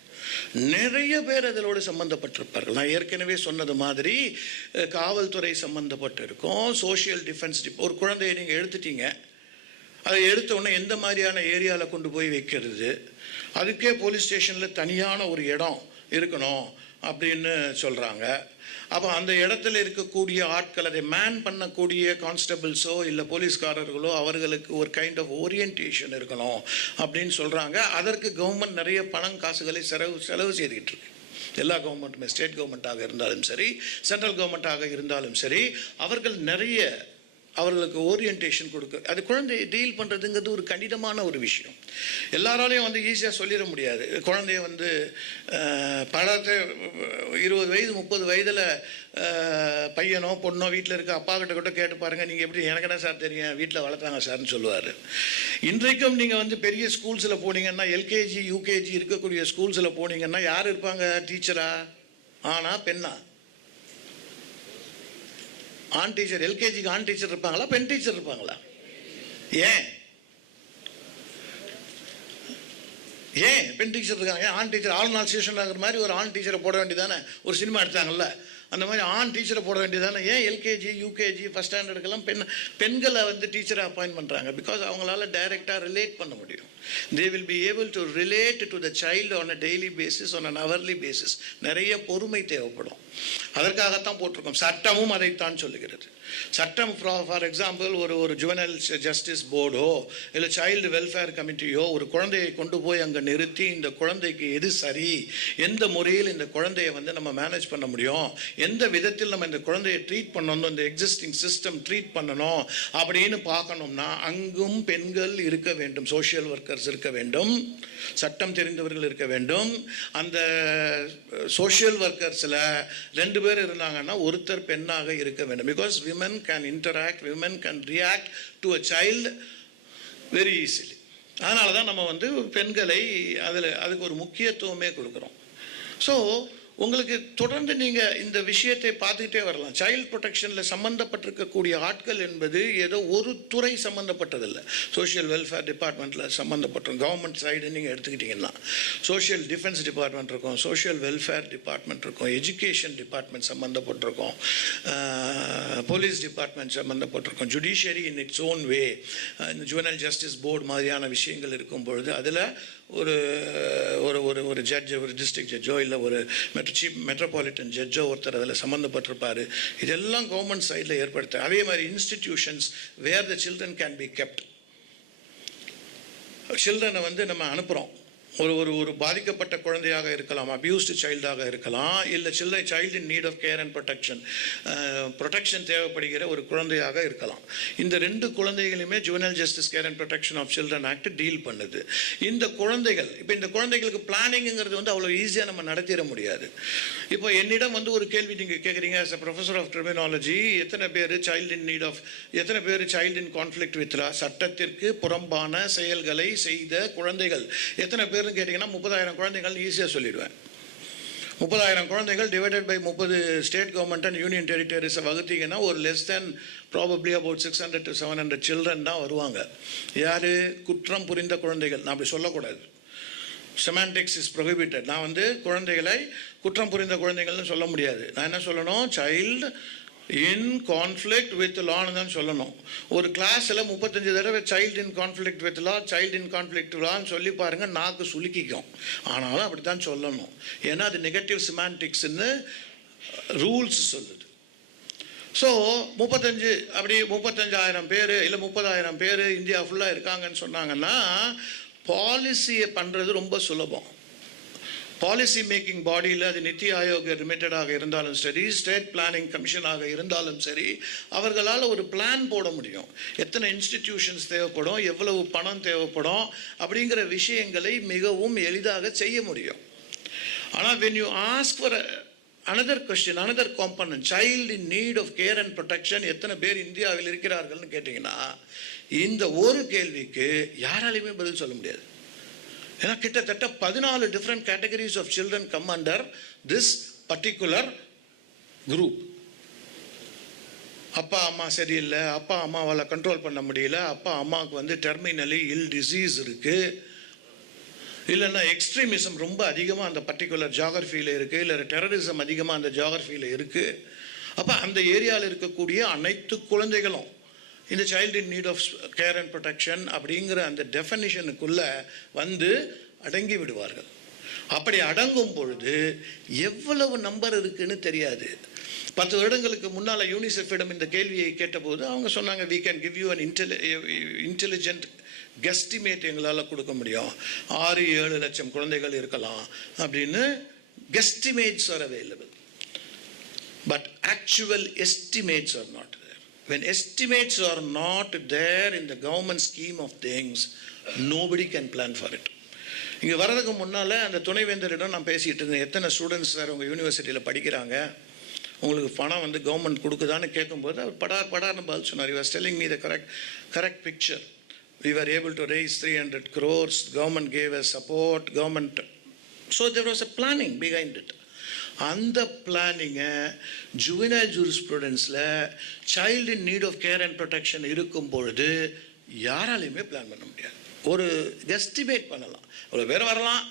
நிறைய பேர் அதோடு சம்பந்தப்பட்டிருப்பார்கள். நான் ஏற்கனவே சொன்னது மாதிரி காவல்துறை சம்பந்தப்பட்டிருக்கும், சோஷியல் டிஃபென்ஸ். ஒரு குழந்தையை நீங்கள் எடுத்துட்டீங்க, அதை எடுத்த உடனே எந்த மாதிரியான ஏரியாவில் கொண்டு போய் வைக்கிறது, அதுக்கே போலீஸ் ஸ்டேஷனில் தனியான ஒரு இடம் இருக்கணும் அப்படின்னு சொல்கிறாங்க. அப்போ அந்த இடத்துல இருக்கக்கூடிய ஆட்கள், அதை மேன் பண்ணக்கூடிய கான்ஸ்டபிள்ஸோ இல்லை போலீஸ்காரர்களோ அவர்களுக்கு ஒரு கைண்ட் ஆஃப் ஓரியன்டேஷன் இருக்கணும் அப்படின்னு சொல்கிறாங்க. அதற்கு கவர்மெண்ட் நிறைய பணம் காசுகளை செலவு செய்துக்கிட்டு இருக்கு. எல்லா கவர்மெண்ட்டுமே, ஸ்டேட் கவர்மெண்ட்டாக இருந்தாலும் சரி, சென்ட்ரல் கவர்மெண்ட்டாக இருந்தாலும் சரி, அவர்கள் நிறைய அவர்களுக்கு ஓரியன்டேஷன் கொடுக்க. அது குழந்தையை டீல் பண்ணுறதுங்கிறது ஒரு கடினமான ஒரு விஷயம். எல்லாராலையும் வந்து ஈஸியாக சொல்லிட முடியாது. குழந்தைய வந்து பழத்தை 20 வயது 30 வயதில் பையனோ பொண்ணோ வீட்டில் இருக்க அப்பா கிட்ட கூட கேட்டு பாருங்கள், நீங்கள் எப்படி, எனக்கு என்ன சார் தெரியும், வீட்டில் வளர்த்தாங்க சார்னு சொல்லுவார். இன்றைக்கும் நீங்கள் வந்து பெரிய ஸ்கூல்ஸில் போனீங்கன்னா, எல்கேஜி யூகேஜி இருக்கக்கூடிய ஸ்கூல்ஸில் போனீங்கன்னா யார் இருப்பாங்க டீச்சரா? ஆனா பெண்ணா? ஆண் டீச்சர். எல்கேஜிக்கு ஆண் டீச்சர் இருப்பாங்களா, பெண் டீச்சர் இருப்பாங்களா? ஏன் பெண் டீச்சர் இருக்காங்க? ஆண் டீச்சர் ஆல் நாள் சீசன் ஆகிற மாதிரி ஒரு ஆண் டீச்சரை போட வேண்டியதானே? ஒரு சினிமா எடுத்தாங்கல்ல, அந்த மாதிரி ஆண் டீச்சரை போட வேண்டியதானே? ஏன் எல்கேஜி யூகேஜி ஃபஸ்ட் ஸ்டாண்டர்டுக்கெல்லாம் பெண்களை வந்து டீச்சரை அப்பாயின்ட் பண்ணுறாங்க? பிகாஸ் அவங்களால டைரெக்டாக ரிலேட் பண்ண முடியும். They will be able to relate to the child on a daily basis, on an hourly basis. நிறைய பொறுமை தேவைப்படும். அதற்காகத்தான் போட்டிருக்கோம். சட்டமும் அதைத்தான் சொல்லுகிறது. சட்டம் ஃபார் எக்ஸாம்பிள் ஒரு ஜுவனல் ஜஸ்டிஸ் போர்டோ இல்லை சைல்டு வெல்ஃபேர் கமிட்டியோ ஒரு குழந்தையை கொண்டு போய் அங்கே நிறுத்தி இந்த குழந்தைக்கு எது சரி, எந்த முறையில் இந்த குழந்தையை வந்து நம்ம மேனேஜ் பண்ண முடியும், எந்த விதத்தில் நம்ம இந்த குழந்தையை ட்ரீட் பண்ணணும், இந்த எக்ஸிஸ்டிங் சிஸ்டம் ட்ரீட் பண்ணணும் அப்படின்னு பார்க்கணும்னா அங்கும் பெண்கள் இருக்க வேண்டும், சோஷியல் ஒர்க்கர்ஸ் இருக்க வேண்டும், சட்டம் தெரிந்தவர்கள் இருக்க வேண்டும். அந்த சோஷியல் ஒர்க்கர்ஸில் 2 பேர் இருந்தாங்கன்னா ஒருத்தர் பெண்ணாக இருக்க வேண்டும். Because women can interact, women can react to a child very easily. அதனால தான் நம்ம வந்து பெண்களை அதுக்கு ஒரு முக்கியத்துவமே கொடுக்குறோம். ஸோ உங்களுக்கு தொடர்ந்து நீங்கள் இந்த விஷயத்தை பார்த்துக்கிட்டே வரலாம். சைல்டு ப்ரொடெக்ஷனில் சம்மந்தப்பட்டிருக்கக்கூடிய ஆட்கள் என்பது ஏதோ ஒரு துறை சம்மந்தப்பட்டதில்லை. சோஷியல் வெல்ஃபேர் டிபார்ட்மெண்ட்டில் சம்மந்தப்பட்டிருக்கும். கவர்மெண்ட் சைடு நீங்கள் எடுத்துக்கிட்டிங்கன்னா சோஷியல் டிஃபென்ஸ் டிபார்ட்மெண்ட் இருக்கும், சோஷியல் வெல்ஃபேர் டிபார்ட்மெண்ட் இருக்கும், எஜுகேஷன் டிபார்ட்மெண்ட் சம்மந்தப்பட்டிருக்கும், போலீஸ் டிபார்ட்மெண்ட் சம்மந்தப்பட்டிருக்கும், judiciary in its own way, இந்த ஜுவனல் ஜஸ்டிஸ் போர்டு மாதிரியான விஷயங்கள் இருக்கும் பொழுது அதில் ஒரு ஒரு ஒரு ஒரு ஜட்ஜோ, ஒரு டிஸ்ட்ரிக்ட் ஜட்ஜோ இல்லை ஒரு சீஃப் மெட்ரோபாலிட்டன் ஜட்ஜோ ஒருத்தர் அதில் சம்மந்தப்பட்டிருப்பார். இதெல்லாம் கவர்மெண்ட் சைடில் ஏற்படுத்த. அதே மாதிரி institutions where the children can be kept. சில்ட்ரனை வந்து நம்ம அனுப்புகிறோம். ஒரு பாதிக்கப்பட்ட குழந்தையாக இருக்கலாம், அபியூஸ்டு சைல்டாக இருக்கலாம், இல்லை child in need of care and protection தேவைப்படுகிற ஒரு குழந்தையாக இருக்கலாம். இந்த 2 குழந்தைகளுமே juvenile justice care and protection of children act deal பண்ணுது. இந்த குழந்தைகள் இப்போ இந்த குழந்தைகளுக்கு பிளானிங்கிறது வந்து அவ்வளோ ஈஸியாக நம்ம நடத்திட முடியாது. இப்போ என்னிடம் வந்து ஒரு கேள்வி நீங்கள் கேட்குறீங்க, as a professor of criminology, எத்தனை பேர் child in conflict with law, சட்டத்திற்கு புறம்பான செயல்களை செய்த குழந்தைகள் எத்தனை பேர் கேட்டிங்கன்னா 30,000 குழந்தைகள் ஈஸியாக சொல்லிடுவேன். 30,000 குழந்தைகள் divided by 30 state government and union டெரிட்டரிஸை வகுத்தீங்கன்னா ஒரு less than probably about 600 to 700 children தான் வருவாங்க. யார்? குற்றம் புரிந்த குழந்தைகள். நான் அப்படி சொல்லக்கூடாது. Semantics is prohibited. நான் வந்து குழந்தைகளை குற்றம் புரிந்த குழந்தைகள்னு சொல்ல முடியாது. நான் என்ன சொல்லணும்? சைல்டு இன் கான்ஃப்ளிக்ட் வித் லான்னு தான் சொல்லணும். ஒரு கிளாஸில் 35 தடவை child in conflict with law, child in conflict லான்னு சொல்லி பாருங்கள், நாக்கு சுலுக்கிக்கும். ஆனாலும் அப்படி தான் சொல்லணும். ஏன்னா அது நெகட்டிவ் சிமான்டிக்ஸ்ன்னு ரூல்ஸ் சொல்லுது. ஸோ 35,000 பேர் இல்லை 30,000 பேர் இந்தியா ஃபுல்லாக இருக்காங்கன்னு சொன்னாங்கன்னா பாலிசியை பண்ணுறது ரொம்ப சுலபம். பாலிசி மேக்கிங் பாடியில் அது நித்தி ஆயோக் லிமிட்டடாக இருந்தாலும் சரி, ஸ்டேட் பிளானிங் கமிஷனாக இருந்தாலும் சரி, அவர்களால் ஒரு பிளான் போட முடியும். எத்தனை இன்ஸ்டிடியூஷன்ஸ் தேவைப்படும், எவ்வளவு பணம் தேவைப்படும் அப்படிங்கிற விஷயங்களை மிகவும் எளிதாக செய்ய முடியும். ஆனால் when you ask for another question, another component, child in need of care and protection, எத்தனை பேர் இந்தியாவில் இருக்கிறார்கள்னு கேட்டிங்கன்னா இந்த ஒரு கேள்விக்கு யாராலையுமே பதில் சொல்ல முடியாது. ஏன்னா கிட்டத்தட்ட 14 different categories of children come under this particular group. அப்பா அம்மா சரியில்லை, அப்பா அம்மாவால் கண்ட்ரோல் பண்ண முடியல, அப்பா அம்மாவுக்கு வந்து டெர்மினலி இல் டிசீஸ் இருக்குது, இல்லைன்னா எக்ஸ்ட்ரீமிசம் ரொம்ப அதிகமாக அந்த பர்டிகுலர் ஜியாகிரஃபியில் இருக்குது, இல்லை டெரரிசம் அதிகமாக அந்த ஜியாகிரஃபியில் இருக்குது. அப்போ அந்த ஏரியாவில் இருக்கக்கூடிய அனைத்து குழந்தைகளும் இந்த child in need of care and protection அப்படிங்கிற அந்த டெஃபனிஷனுக்குள்ளே வந்து அடங்கி விடுவார்கள். அப்படி அடங்கும் பொழுது எவ்வளவு நம்பர் இருக்குன்னு தெரியாது. 10 வருடங்களுக்கு முன்னால் யூனிசெஃபிடம் இந்த கேள்வியை கேட்டபோது அவங்க சொன்னாங்க, we can give you an intelligent guesstimate, எங்களால் கொடுக்க முடியும், 6-7 லட்சம் குழந்தைகள் இருக்கலாம் அப்படின்னு guesstimates are available, but actual estimates are not there. When estimates are not there in the government scheme of things, nobody can plan for it. இங்கே வர்றதுக்கு முன்னால் அந்த துணைவேந்தரிடம் நான் பேசிகிட்டு இருந்தேன், எத்தனை ஸ்டூடெண்ட்ஸ் சார் உங்கள் யூனிவர்சிட்டியில் படிக்கிறாங்க, உங்களுக்கு பணம் வந்து கவர்மெண்ட் கொடுக்குதான்னு கேட்கும்போது அவர் படார்னு பதில் சொன்னார். He was telling me the correct picture. We were able to raise 300 crores, government gave us support, government. So there was a planning behind it. அந்த பிளானிங்கை ஜுவனைல் ஜூரிஸ்ப்ரூடென்ஸில் child in need of care and protection இருக்கும் பொழுது யாராலையுமே plan பண்ண முடியாது. ஒரு estimate பண்ணலாம், இவ்வளோ பேர் வரலாம்,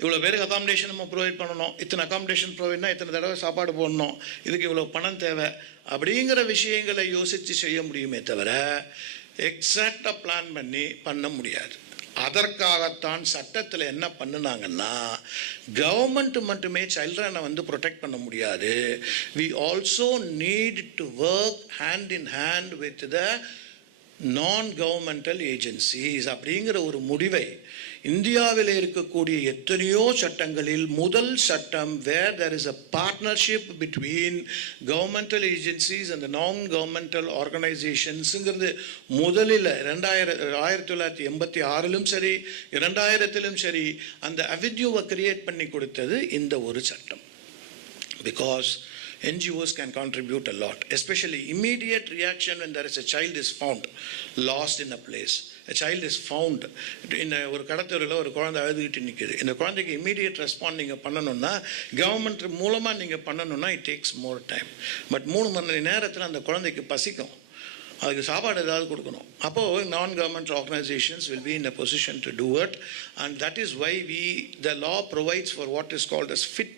இவ்வளோ பேருக்கு அகாமடேஷன் நம்ம ப்ரொவைட் பண்ணணும், இத்தனை அகாமடேஷன் ப்ரொவைட்னா இத்தனை தடவை சாப்பாடு போடணும், இதுக்கு இவ்வளோ பணம் தேவை அப்படிங்கிற விஷயங்களை யோசித்து செய்ய முடியுமே தவிர எக்ஸாக்டாக பிளான் பண்ண முடியாது. அதற்காகத்தான் சட்டத்தில் என்ன பண்ணுனாங்கன்னா, கவர்மெண்ட் மட்டுமே சில்ட்ரனை ப்ரொடெக்ட் பண்ண முடியாது, we also need to work hand in hand with the non-governmental agencies அப்படிங்கிற ஒரு முடிவை இந்தியாவில் இருக்கக்கூடிய எத்தனையோ சட்டங்களில் முதல் சட்டம் where there is a partnership between governmental agencies and the non-governmental organizationsங்கிறது முதலில் 1986லும் சரி 2000லும் சரி அந்த அவென்யூவை கிரியேட் பண்ணி கொடுத்தது இந்த ஒரு சட்டம். Because NGOs can contribute a lot, especially immediate reaction when there is a child is found lost in a place. A child is found in ஒரு கடத்தூரில் ஒரு குழந்தை அழுதுகிட்டு நிற்குது. இந்த குழந்தைக்கு இம்மீடியட் ரெஸ்பாண்ட் நீங்கள் பண்ணணும்னா, கவர்மெண்ட் மூலமாக நீங்கள் பண்ணணும்னா it takes more time. But 3 மணி நேரத்தில் அந்த குழந்தைக்கு பசிக்கும், அதுக்கு சாப்பாடு ஏதாவது கொடுக்கணும். அப்போது நான் government organisations will be in a position to do it. And that is why the law provides for what is called as fit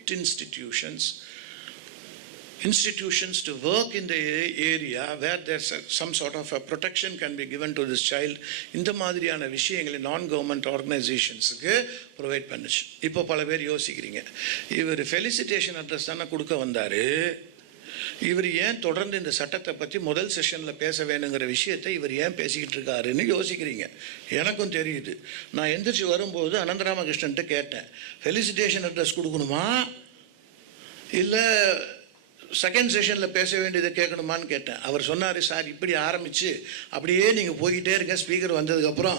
institutions to work in the area where there's some sort of a protection can be given to this child. இந்த மாதிரியான விஷயங்களை நான் government ஆர்கனைசேஷன்ஸுக்கு provide பண்ணுச்சு. இப்போ பல பேர் யோசிக்கிறீங்க, இவர் ஃபெலிசிட்டேஷன் அட்ரஸ் தானே கொடுக்க வந்தார், இவர் ஏன் தொடர்ந்து இந்த சட்டத்தை பற்றி முதல் செஷனில் பேச வேணுங்கிற விஷயத்தை இவர் ஏன் பேசிக்கிட்டு இருக்காருன்னு யோசிக்கிறீங்க. எனக்கும் தெரியுது. நான் எந்திரிச்சு வரும்போது அனந்தராமகிருஷ்ணன்ட்ட கேட்டேன், ஃபெலிசிட்டேஷன் அட்ரஸ் கொடுக்கணுமா இல்லை செகண்ட் செஷனில் பேச வேண்டியதை கேட்கணுமான்னு கேட்டேன். அவர் சொன்னார், சார் இப்படி ஆரம்பித்து அப்படியே நீங்கள் போய்கிட்டே இருங்க, ஸ்பீக்கர் வந்ததுக்கப்புறம்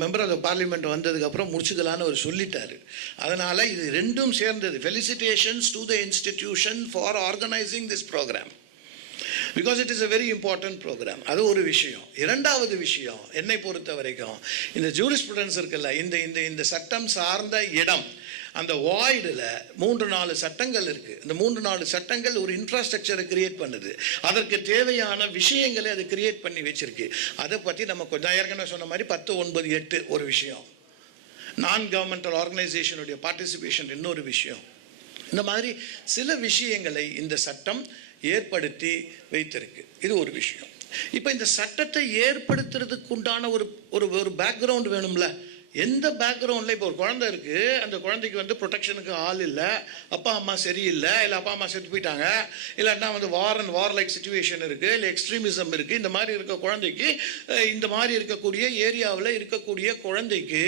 மெம்பர் ஆஃப் த பார்லிமெண்ட் வந்ததுக்கப்புறம் முடிச்சுக்கலான்னு அவர் சொல்லிட்டார். அதனால் இது ரெண்டும் சேர்ந்தது. Felicitations to the institution for organising this programme, because it is a very important programme. அது ஒரு விஷயம். இரண்டாவது விஷயம், என்னை பொறுத்த வரைக்கும் இந்த ஜூரிஸ்ப்ருடன்ஸ் இருக்குல்ல, இந்த சட்டம் சார்ந்த இடம், அந்த வாய்டில் 3-4 சட்டங்கள் இருக்குது. இந்த 3-4 சட்டங்கள் ஒரு இன்ஃப்ராஸ்ட்ரக்சரை கிரியேட் பண்ணுது, அதற்கு தேவையான விஷயங்களை அது கிரியேட் பண்ணி வச்சிருக்கு. அதை பற்றி நம்ம கொஞ்சம் ஏற்கனவே சொன்ன மாதிரி 10(9)(8) ஒரு விஷயம், நான் கவர்மெண்டல் ஆர்கனைசேஷனுடைய பார்ட்டிசிபேஷன் இன்னொரு விஷயம். இந்த மாதிரி சில விஷயங்களை இந்த சட்டம் ஏற்படுத்தி வைத்திருக்கு. இது ஒரு விஷயம். இப்போ இந்த சட்டத்தை ஏற்படுத்துறதுக்கு உண்டான ஒரு பேக்ரவுண்ட் வேணும்ல. எந்த பேக்ரவுண்டில் இப்போ ஒரு குழந்தை இருக்குது, அந்த குழந்தைக்கு ப்ரொடெக்ஷனுக்கு ஆள் இல்லை, அப்பா அம்மா சரியில்லை, இல்லை அப்பா அம்மா செத்து போயிட்டாங்க, இல்லைன்னா வார் லைக் சுச்சுவேஷன் இருக்குது, இல்லை எக்ஸ்ட்ரீமிசம் இருக்குது, இந்த மாதிரி இருக்க குழந்தைக்கு, இந்த மாதிரி இருக்கக்கூடிய ஏரியாவில் இருக்கக்கூடிய குழந்தைக்கு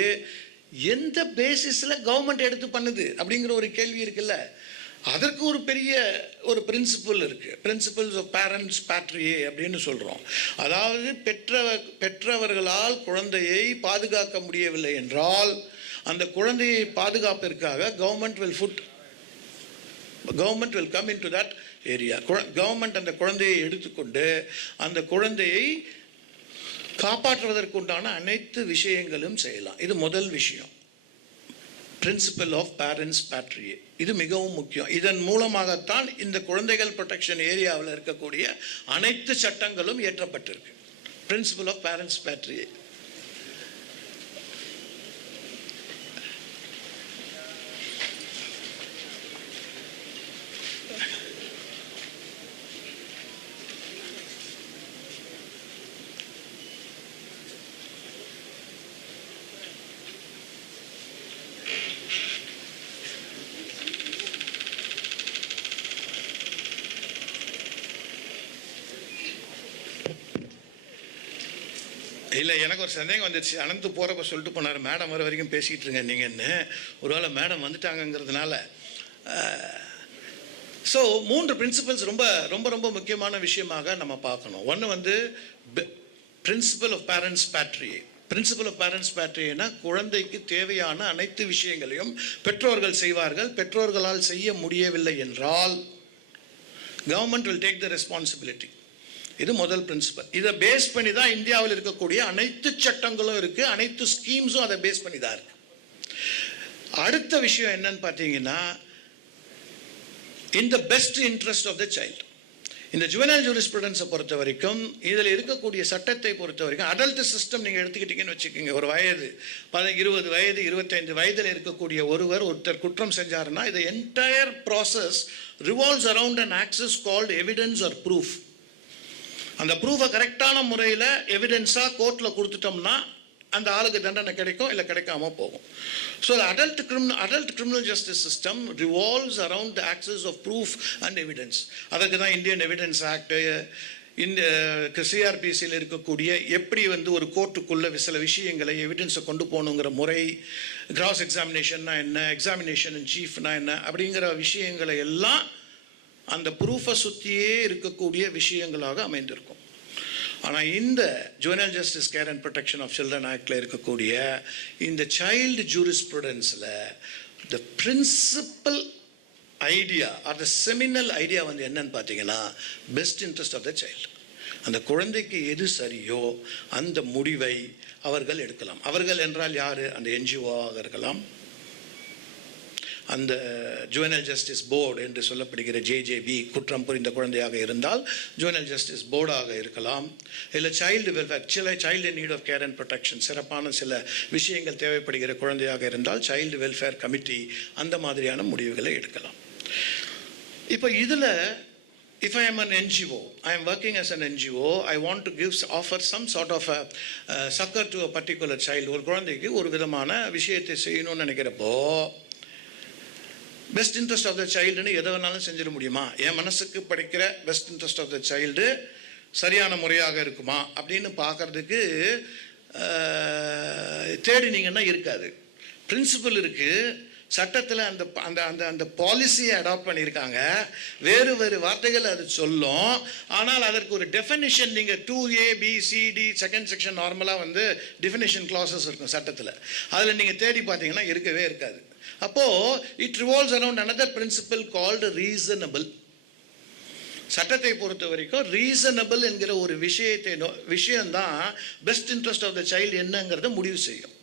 எந்த பேசிஸில் கவர்மெண்ட் எடுத்து பண்ணுது அப்படிங்கிற ஒரு கேள்வி இருக்குல்ல. அதற்கு ஒரு பெரிய ஒரு பிரின்சிபல் இருக்குது, பிரின்சிபல்ஸ் ஆஃப் பேரண்ட்ஸ் பேட்ரியே அப்படின்னு சொல்கிறோம். அதாவது பெற்றவர்களால் குழந்தையை பாதுகாக்க முடியவில்லை என்றால் அந்த குழந்தையை பாதுகாப்பிற்காக government will come in to that area. Government அந்த குழந்தையை எடுத்துக்கொண்டு அந்த குழந்தையை காப்பாற்றுவதற்குண்டான அனைத்து விஷயங்களும் செய்யலாம். இது முதல் விஷயம், பிரின்சிபல் ஆஃப் பேரண்ட்ஸ் பேட்ரியே. இது மிகவும் முக்கியம். இதன் மூலமாகத்தான் இந்த குழந்தைகள் ப்ரொடெக்ஷன் ஏரியாவில் இருக்கக்கூடிய அனைத்து சட்டங்களும் இயற்றப்பட்டிருக்கு. Principle of parens patriae. இல்லை, எனக்கு ஒரு சந்தேகம் வந்துடுச்சு. அனந்து போகிறப்ப சொல்லிட்டு போனார், மேடம் வர வரைக்கும் பேசிக்கிட்டு இருங்க நீங்கன்னு. ஒருவேளை மேடம் வந்துட்டாங்கங்கிறதுனால. ஸோ 3 பிரின்சிபல்ஸ் ரொம்ப ரொம்ப ரொம்ப முக்கியமான விஷயமாக நம்ம பார்க்கணும். ஒன்று principle of parens patriae. Principle of parens பேட்ரினா குழந்தைக்கு தேவையான அனைத்து விஷயங்களையும் பெற்றோர்கள் செய்வார்கள். பெற்றோர்களால் செய்ய முடியவில்லை என்றால் government will take the responsibility. இது முதல் பிரின்சிபல். இதை பேஸ் பண்ணி தான் இந்தியாவில் இருக்கக்கூடிய அனைத்து சட்டங்களும் இருக்கு, அனைத்து ஸ்கீம்ஸும் அதை பேஸ் பண்ணி தான் இருக்கு. அடுத்த விஷயம் என்னன்னு பார்த்தீங்கன்னா, in the best interest of the child. இந்த ஜுவனைல் ஜூரிஸ்ப்ருடன்ஸை பொறுத்த வரைக்கும் இதில் இருக்கக்கூடிய சட்டத்தை பொறுத்த வரைக்கும் அடல்ட் சிஸ்டம் நீங்கள் எடுத்துக்கிட்டீங்கன்னு வச்சுக்கோங்க. ஒரு வயது 20 வயது 25 வயதில் இருக்கக்கூடிய ஒருத்தர் குற்றம் செஞ்சாருன்னா இது entire process revolves around an axis called evidence or proof. அந்த ப்ரூஃபை கரெக்டான முறையில் எவிடன்ஸாக கோர்ட்டில் கொடுத்துட்டோம்னா அந்த ஆளுக்கு தண்டனை கிடைக்கும், இல்லை கிடைக்காம போகும். So adult criminal justice system revolves around the access of proof and evidence. அதுக்கு தான் இந்தியன் எவிடன்ஸ் ஆக்ட், இந்த சிஆர்பிசியில் இருக்கக்கூடிய எப்படி ஒரு கோர்ட்டுக்குள்ள சில விஷயங்களை எவிடன்ஸை கொண்டு போகணுங்கிற முறை, கிராஸ் எக்ஸாமினேஷன்னா என்ன, எக்ஸாமினேஷன் இன் சீஃப்னா என்ன, அப்படிங்கிற விஷயங்களை எல்லாம் அந்த ப்ரூஃபை சுற்றியே இருக்கக்கூடிய விஷயங்களாக அமைந்திருக்கும். ஆனால் இந்த juvenile justice care and protection of children ஆக்டில் இருக்கக்கூடிய இந்த சைல்டு ஜூரிஸ்ப்ருடன்ஸில் the principal idea or the seminal idea என்னன்னு பார்த்தீங்கன்னா best interest of the child. அந்த குழந்தைக்கு எது சரியோ அந்த முடிவை அவர்கள் எடுக்கலாம். அவர்கள் என்றால் யார்? அந்த என்ஜிஓவாக இருக்கலாம், அந்த ஜுவனைல் ஜஸ்டிஸ் போர்டு என்று சொல்லப்படுகிற ஜேஜேபி குற்றம் புரிந்த குழந்தையாக இருந்தால் ஜுவனைல் ஜஸ்டிஸ் போர்டாக இருக்கலாம், இல்லை child welfare, child in need of care and protection, சிறப்பான சில விஷயங்கள் தேவைப்படுகிற குழந்தையாக இருந்தால் சைல்டு வெல்ஃபேர் கமிட்டி, அந்த மாதிரியான முடிவுகளை எடுக்கலாம். இப்போ இதில் if I am an NGO, I am working as an NGO, I want to offer some sort of a succor to a particular child. ஒரு குழந்தைக்கு ஒரு விதமான விஷயத்தை செய்யணும்னு நினைக்கிறப்போ பெஸ்ட் இன்ட்ரெஸ்ட் ஆஃப் த சைல்டுன்னு எதை வேணாலும் செஞ்சிட முடியுமா? என் மனசுக்கு படிக்கிற best interest of the child சரியான முறையாக இருக்குமா அப்படின்னு பார்க்கறதுக்கு தேடினீங்கன்னா இருக்காது. பிரின்சிபல் இருக்குது, சட்டத்தில் அந்த அந்த அந்த அந்த பாலிசியை அடாப்ட் பண்ணியிருக்காங்க, வேறு வேறு வார்த்தைகள் அது சொல்லும். ஆனால் அதற்கு ஒரு டெஃபினிஷன் நீங்கள் 2ABCD செகண்ட் செக்ஷன் நார்மலாக டெஃபினிஷன் கிளாஸஸ் இருக்கும் சட்டத்தில். அதில் நீங்கள் தேடி பார்த்தீங்கன்னா இருக்கவே இருக்காது. அப்போது it revolves around another principle called reasonable. சட்டத்தை பொறுத்த வரைக்கும் ரீசனபிள் என்கிற ஒரு விஷயம்தான் best interest of the child என்னங்கிறத முடிவு செய்யும்.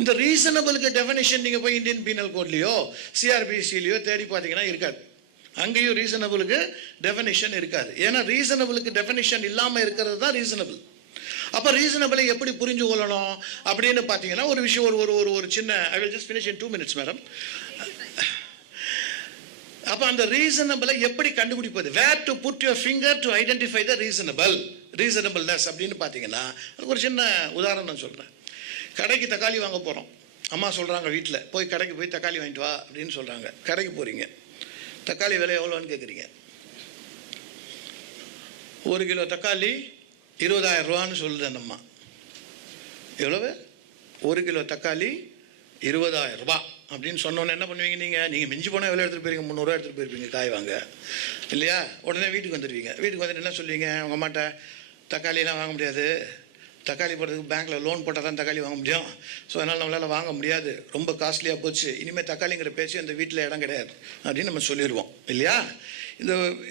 இந்த ரீசனபிளுக்கு டெஃபினிஷன் நீங்கள் போய் இந்தியன் பீனல் கோட்லேயோ சிஆர்பிசிலையோ தேடி பார்த்தீங்கன்னா இருக்காது. அங்கேயும் ரீசனபிளுக்கு டெஃபினிஷன் இருக்காது. ஏன்னா ரீசனபிளுக்கு டெஃபினிஷன் இல்லாமல் இருக்கிறது தான் ரீசனபிள். அப்போ ரீசனபிளை எப்படி புரிஞ்சு கொள்ளணும் அப்படின்னு பார்த்தீங்கன்னா ஒரு விஷயம், ஒரு ஒரு ஒரு சின்ன, I will just finish in 2 minutes madam. அப்போ அந்த ரீசனபிளை எப்படி கண்டுபிடிப்பது, where to put your finger to identify the reasonableness அப்படின்னு பார்த்தீங்கன்னா ஒரு சின்ன உதாரணம் நான் சொல்கிறேன். கடைக்கு தக்காளி வாங்க போகிறோம், அம்மா சொல்கிறாங்க வீட்டில் போய் கடைக்கு போய் தக்காளி வாங்கிட்டு வா அப்படின்னு சொல்கிறாங்க. கடைக்கு போகிறீங்க, தக்காளி விலை எவ்வளோன்னு கேட்குறீங்க. 1 கிலோ தக்காளி 20,000 ரூபான்னு சொல்லுது அந்த அம்மா. எவ்வளவு? 1 கிலோ தக்காளி 20,000 ரூபா அப்படின்னு சொன்னோன்னே என்ன பண்ணுவீங்க? நீங்கள் மிஞ்சி போனால் எவ்வளோ எடுத்துகிட்டு போயிருங்க? 300 ரூபா எடுத்துகிட்டு போயிருப்பீங்க காய் வாங்க, இல்லையா? உடனே வீட்டுக்கு வந்துடுவீங்க. வீட்டுக்கு வந்துட்டு என்ன சொல்லுவீங்க? உங்கள் அம்மாட்ட தக்காளியெல்லாம் வாங்க முடியாது, தக்காளி போடுறதுக்கு பேங்க்கில் லோன் போட்டால் தான் தக்காளி வாங்க முடியும், ஸோ அதனால் நம்மளால் வாங்க முடியாது, ரொம்ப காஸ்ட்லியாக போச்சு, இனிமேல் தக்காளிங்கிற பேச்சு அந்த வீட்டில் இடம் கிடையாது அப்படின்னு நம்ம சொல்லிடுவோம், இல்லையா?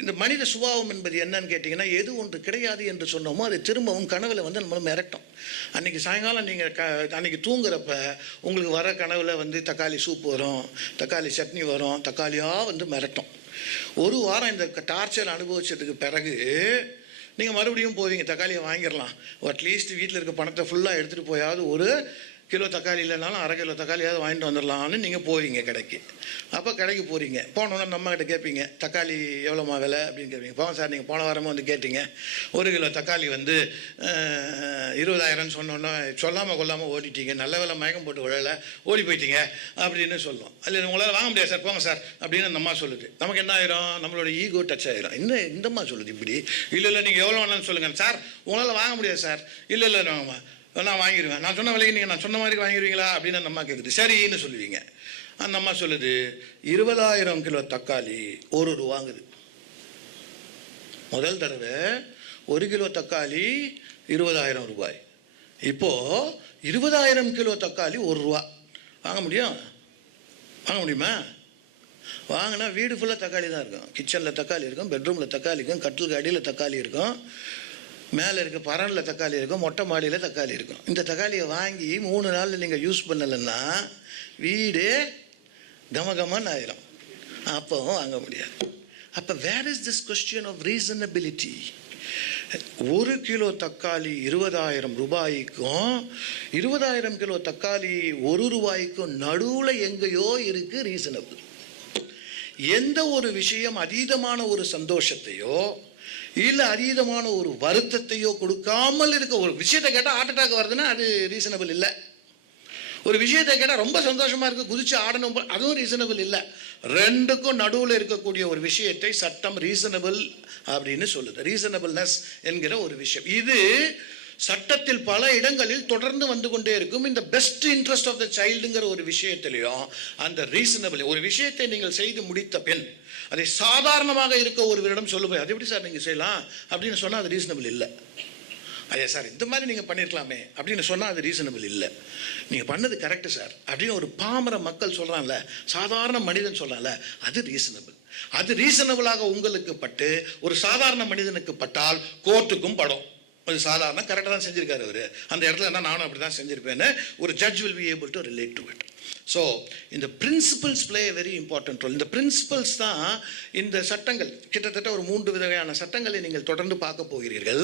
இந்த மனித சுபாவம் என்பது என்னன்னு கேட்டிங்கன்னா, எது ஒன்று கிடையாது என்று சொன்னோமோ அது திரும்பவும் கனவில் நம்ம மிரட்டும். அன்றைக்கி சாயங்காலம் நீங்கள் அன்றைக்கி தூங்குறப்ப உங்களுக்கு வர கனவில் தக்காளி சூப் வரும், தக்காளி சட்னி வரும், தக்காளியாக மிரட்டும். ஒரு வாரம் இந்த டார்ச்சர் அனுபவிச்சதுக்கு பிறகு நீங்கள் மறுபடியும் போவீங்க, தக்காளியை வாங்கிடலாம், அட்லீஸ்ட் வீட்டில் இருக்க பணத்தை ஃபுல்லாக எடுத்துகிட்டு போயாவது 1 கிலோ தக்காளி இல்லைனாலும் 1/2 கிலோ தக்காளியாவது வாங்கிட்டு வந்துடலாம்னு நீங்கள் போவீங்க கடைக்கு. அப்போ கடைக்கு போகிறீங்க, போனோன்னா நம்மகிட்ட கேட்பீங்க, தக்காளி எவ்வளோமா விலை அப்படின்னு கேட்பீங்க. போங்க சார், நீங்கள் போன வாரமும் கேட்டீங்க, 1 கிலோ தக்காளி 20,000 சொன்னோன்னா சொல்லாமல் கொள்ளாமல் ஓடிட்டீங்க, நல்ல வேலை மயக்கம் போட்டு விழலை, ஓடி போயிட்டீங்க அப்படின்னு சொல்லுவோம். அதில் உங்களால் வாங்க முடியாது சார், போங்க சார் அப்படின்னு அந்த அம்மா சொல்லுது. நமக்கு என்ன ஆயிரும்? நம்மளோட ஈகோ டச் ஆகிரும். இந்த அம்மா சொல்லுது இப்படி, இல்லை நீங்கள் எவ்வளோ வேணாலும் சொல்லுங்கள் சார், உங்களால் வாங்க முடியாது சார், இல்லை வாங்கம்மா, நான் வாங்கிடுவேன், நான் சொன்ன விலைக்கு நீங்கள் நான் சொன்ன மாதிரி வாங்கிடுவீங்களா அப்படின்னு அந்த அம்மா கேட்குது. சரின்னு சொல்லுவீங்க. அந்த அம்மா சொல்லுது 20,000 கிலோ தக்காளி 1 ரூபாங்குது. முதல் தடவை 1 கிலோ தக்காளி 20,000 ரூபாய். இப்போது 20,000 கிலோ தக்காளி 1 ரூபா. வாங்க முடியுமா? வாங்கினா வீடு ஃபுல்லாக தக்காளி தான் இருக்கும். கிச்சனில் தக்காளி இருக்கும், பெட்ரூமில் தக்காளி இருக்கும், கட்டிலுக்கு அடியில் தக்காளி இருக்கும், மேலே இருக்க பரனில் தக்காளி இருக்கும், மொட்டை மாடியில் தக்காளி இருக்கும். இந்த தக்காளியை வாங்கி 3 நாளில் நீங்கள் யூஸ் பண்ணலைன்னா வீடு கமகமன்னு ஆயிரும். அப்பவும் வாங்க முடியாது. அப்போ where is this question of reasonability? 1 kilo தக்காளி 20,000 ரூபாய்க்கும் 20,000 கிலோ தக்காளி 1 ரூபாய்க்கும் நடுவில் எங்கேயோ இருக்கு ரீசனபிள். எந்த ஒரு விஷயம் அதீதமான ஒரு சந்தோஷத்தையோ இல்லை அதீதமான ஒரு வருத்தத்தையோ கொடுக்காமல் இருக்க, ஒரு விஷயத்தை கேட்டால் ஹார்ட் அட்டாக் வருதுன்னா அது ரீசனபிள் இல்லை. ஒரு விஷயத்தை கேட்டால் ரொம்ப சந்தோஷமாக இருக்குது குதிச்சு ஆடணும், அதுவும் ரீசனபிள் இல்லை. ரெண்டுக்கும் நடுவில் இருக்கக்கூடிய ஒரு விஷயத்தை சட்டம் ரீசனபிள் அப்படின்னு சொல்லுது. ரீசனபிள்னஸ் என்கிற ஒரு விஷயம் இது சட்டத்தில் பல இடங்களில் தொடர்ந்து வந்து கொண்டே இருக்கும். இந்த பெஸ்ட் இன்ட்ரெஸ்ட் ஆஃப் த சைல்டுங்கிற ஒரு விஷயத்திலையும் அந்த ரீசனபிள், ஒரு விஷயத்தை நீங்கள் செய்து முடித்த பின் அதை சாதாரணமாக இருக்க ஒருவரிடம் சொல்லுவேன், அது எப்படி சார் நீங்கள் செய்யலாம் அப்படின்னு சொன்னால் அது ரீசனபிள் இல்லை. ஐயா சார் இந்த மாதிரி நீங்கள் பண்ணியிருக்கலாமே அப்படின்னு சொன்னால் அது ரீசனபிள் இல்லை. நீங்கள் பண்ணது கரெக்டு சார் அப்படின்னு ஒரு பாமர மக்கள் சொல்கிறான்ல, சாதாரண மனிதன் சொல்கிறான்ல, அது ரீசனபிள். அது ரீசனபிளாக உங்களுக்கு பட்டு ஒரு சாதாரண மனிதனுக்கு பட்டால் கோர்ட்டுக்கும் படும். அது சாதாரண கரெக்டாக தான் செஞ்சுருக்காரு அவர், அந்த இடத்துல என்ன நானும் அப்படி தான் செஞ்சுருப்பேன்னு ஒரு judge will be able to relate to it. So இந்த principles play a very important role. இந்த பிரின்சிபல்ஸ் தான் இந்த சட்டங்கள், கிட்டத்தட்ட ஒரு 3 வகையான சட்டங்களை நீங்கள் தொடர்ந்து பார்க்க போகிறீர்கள்.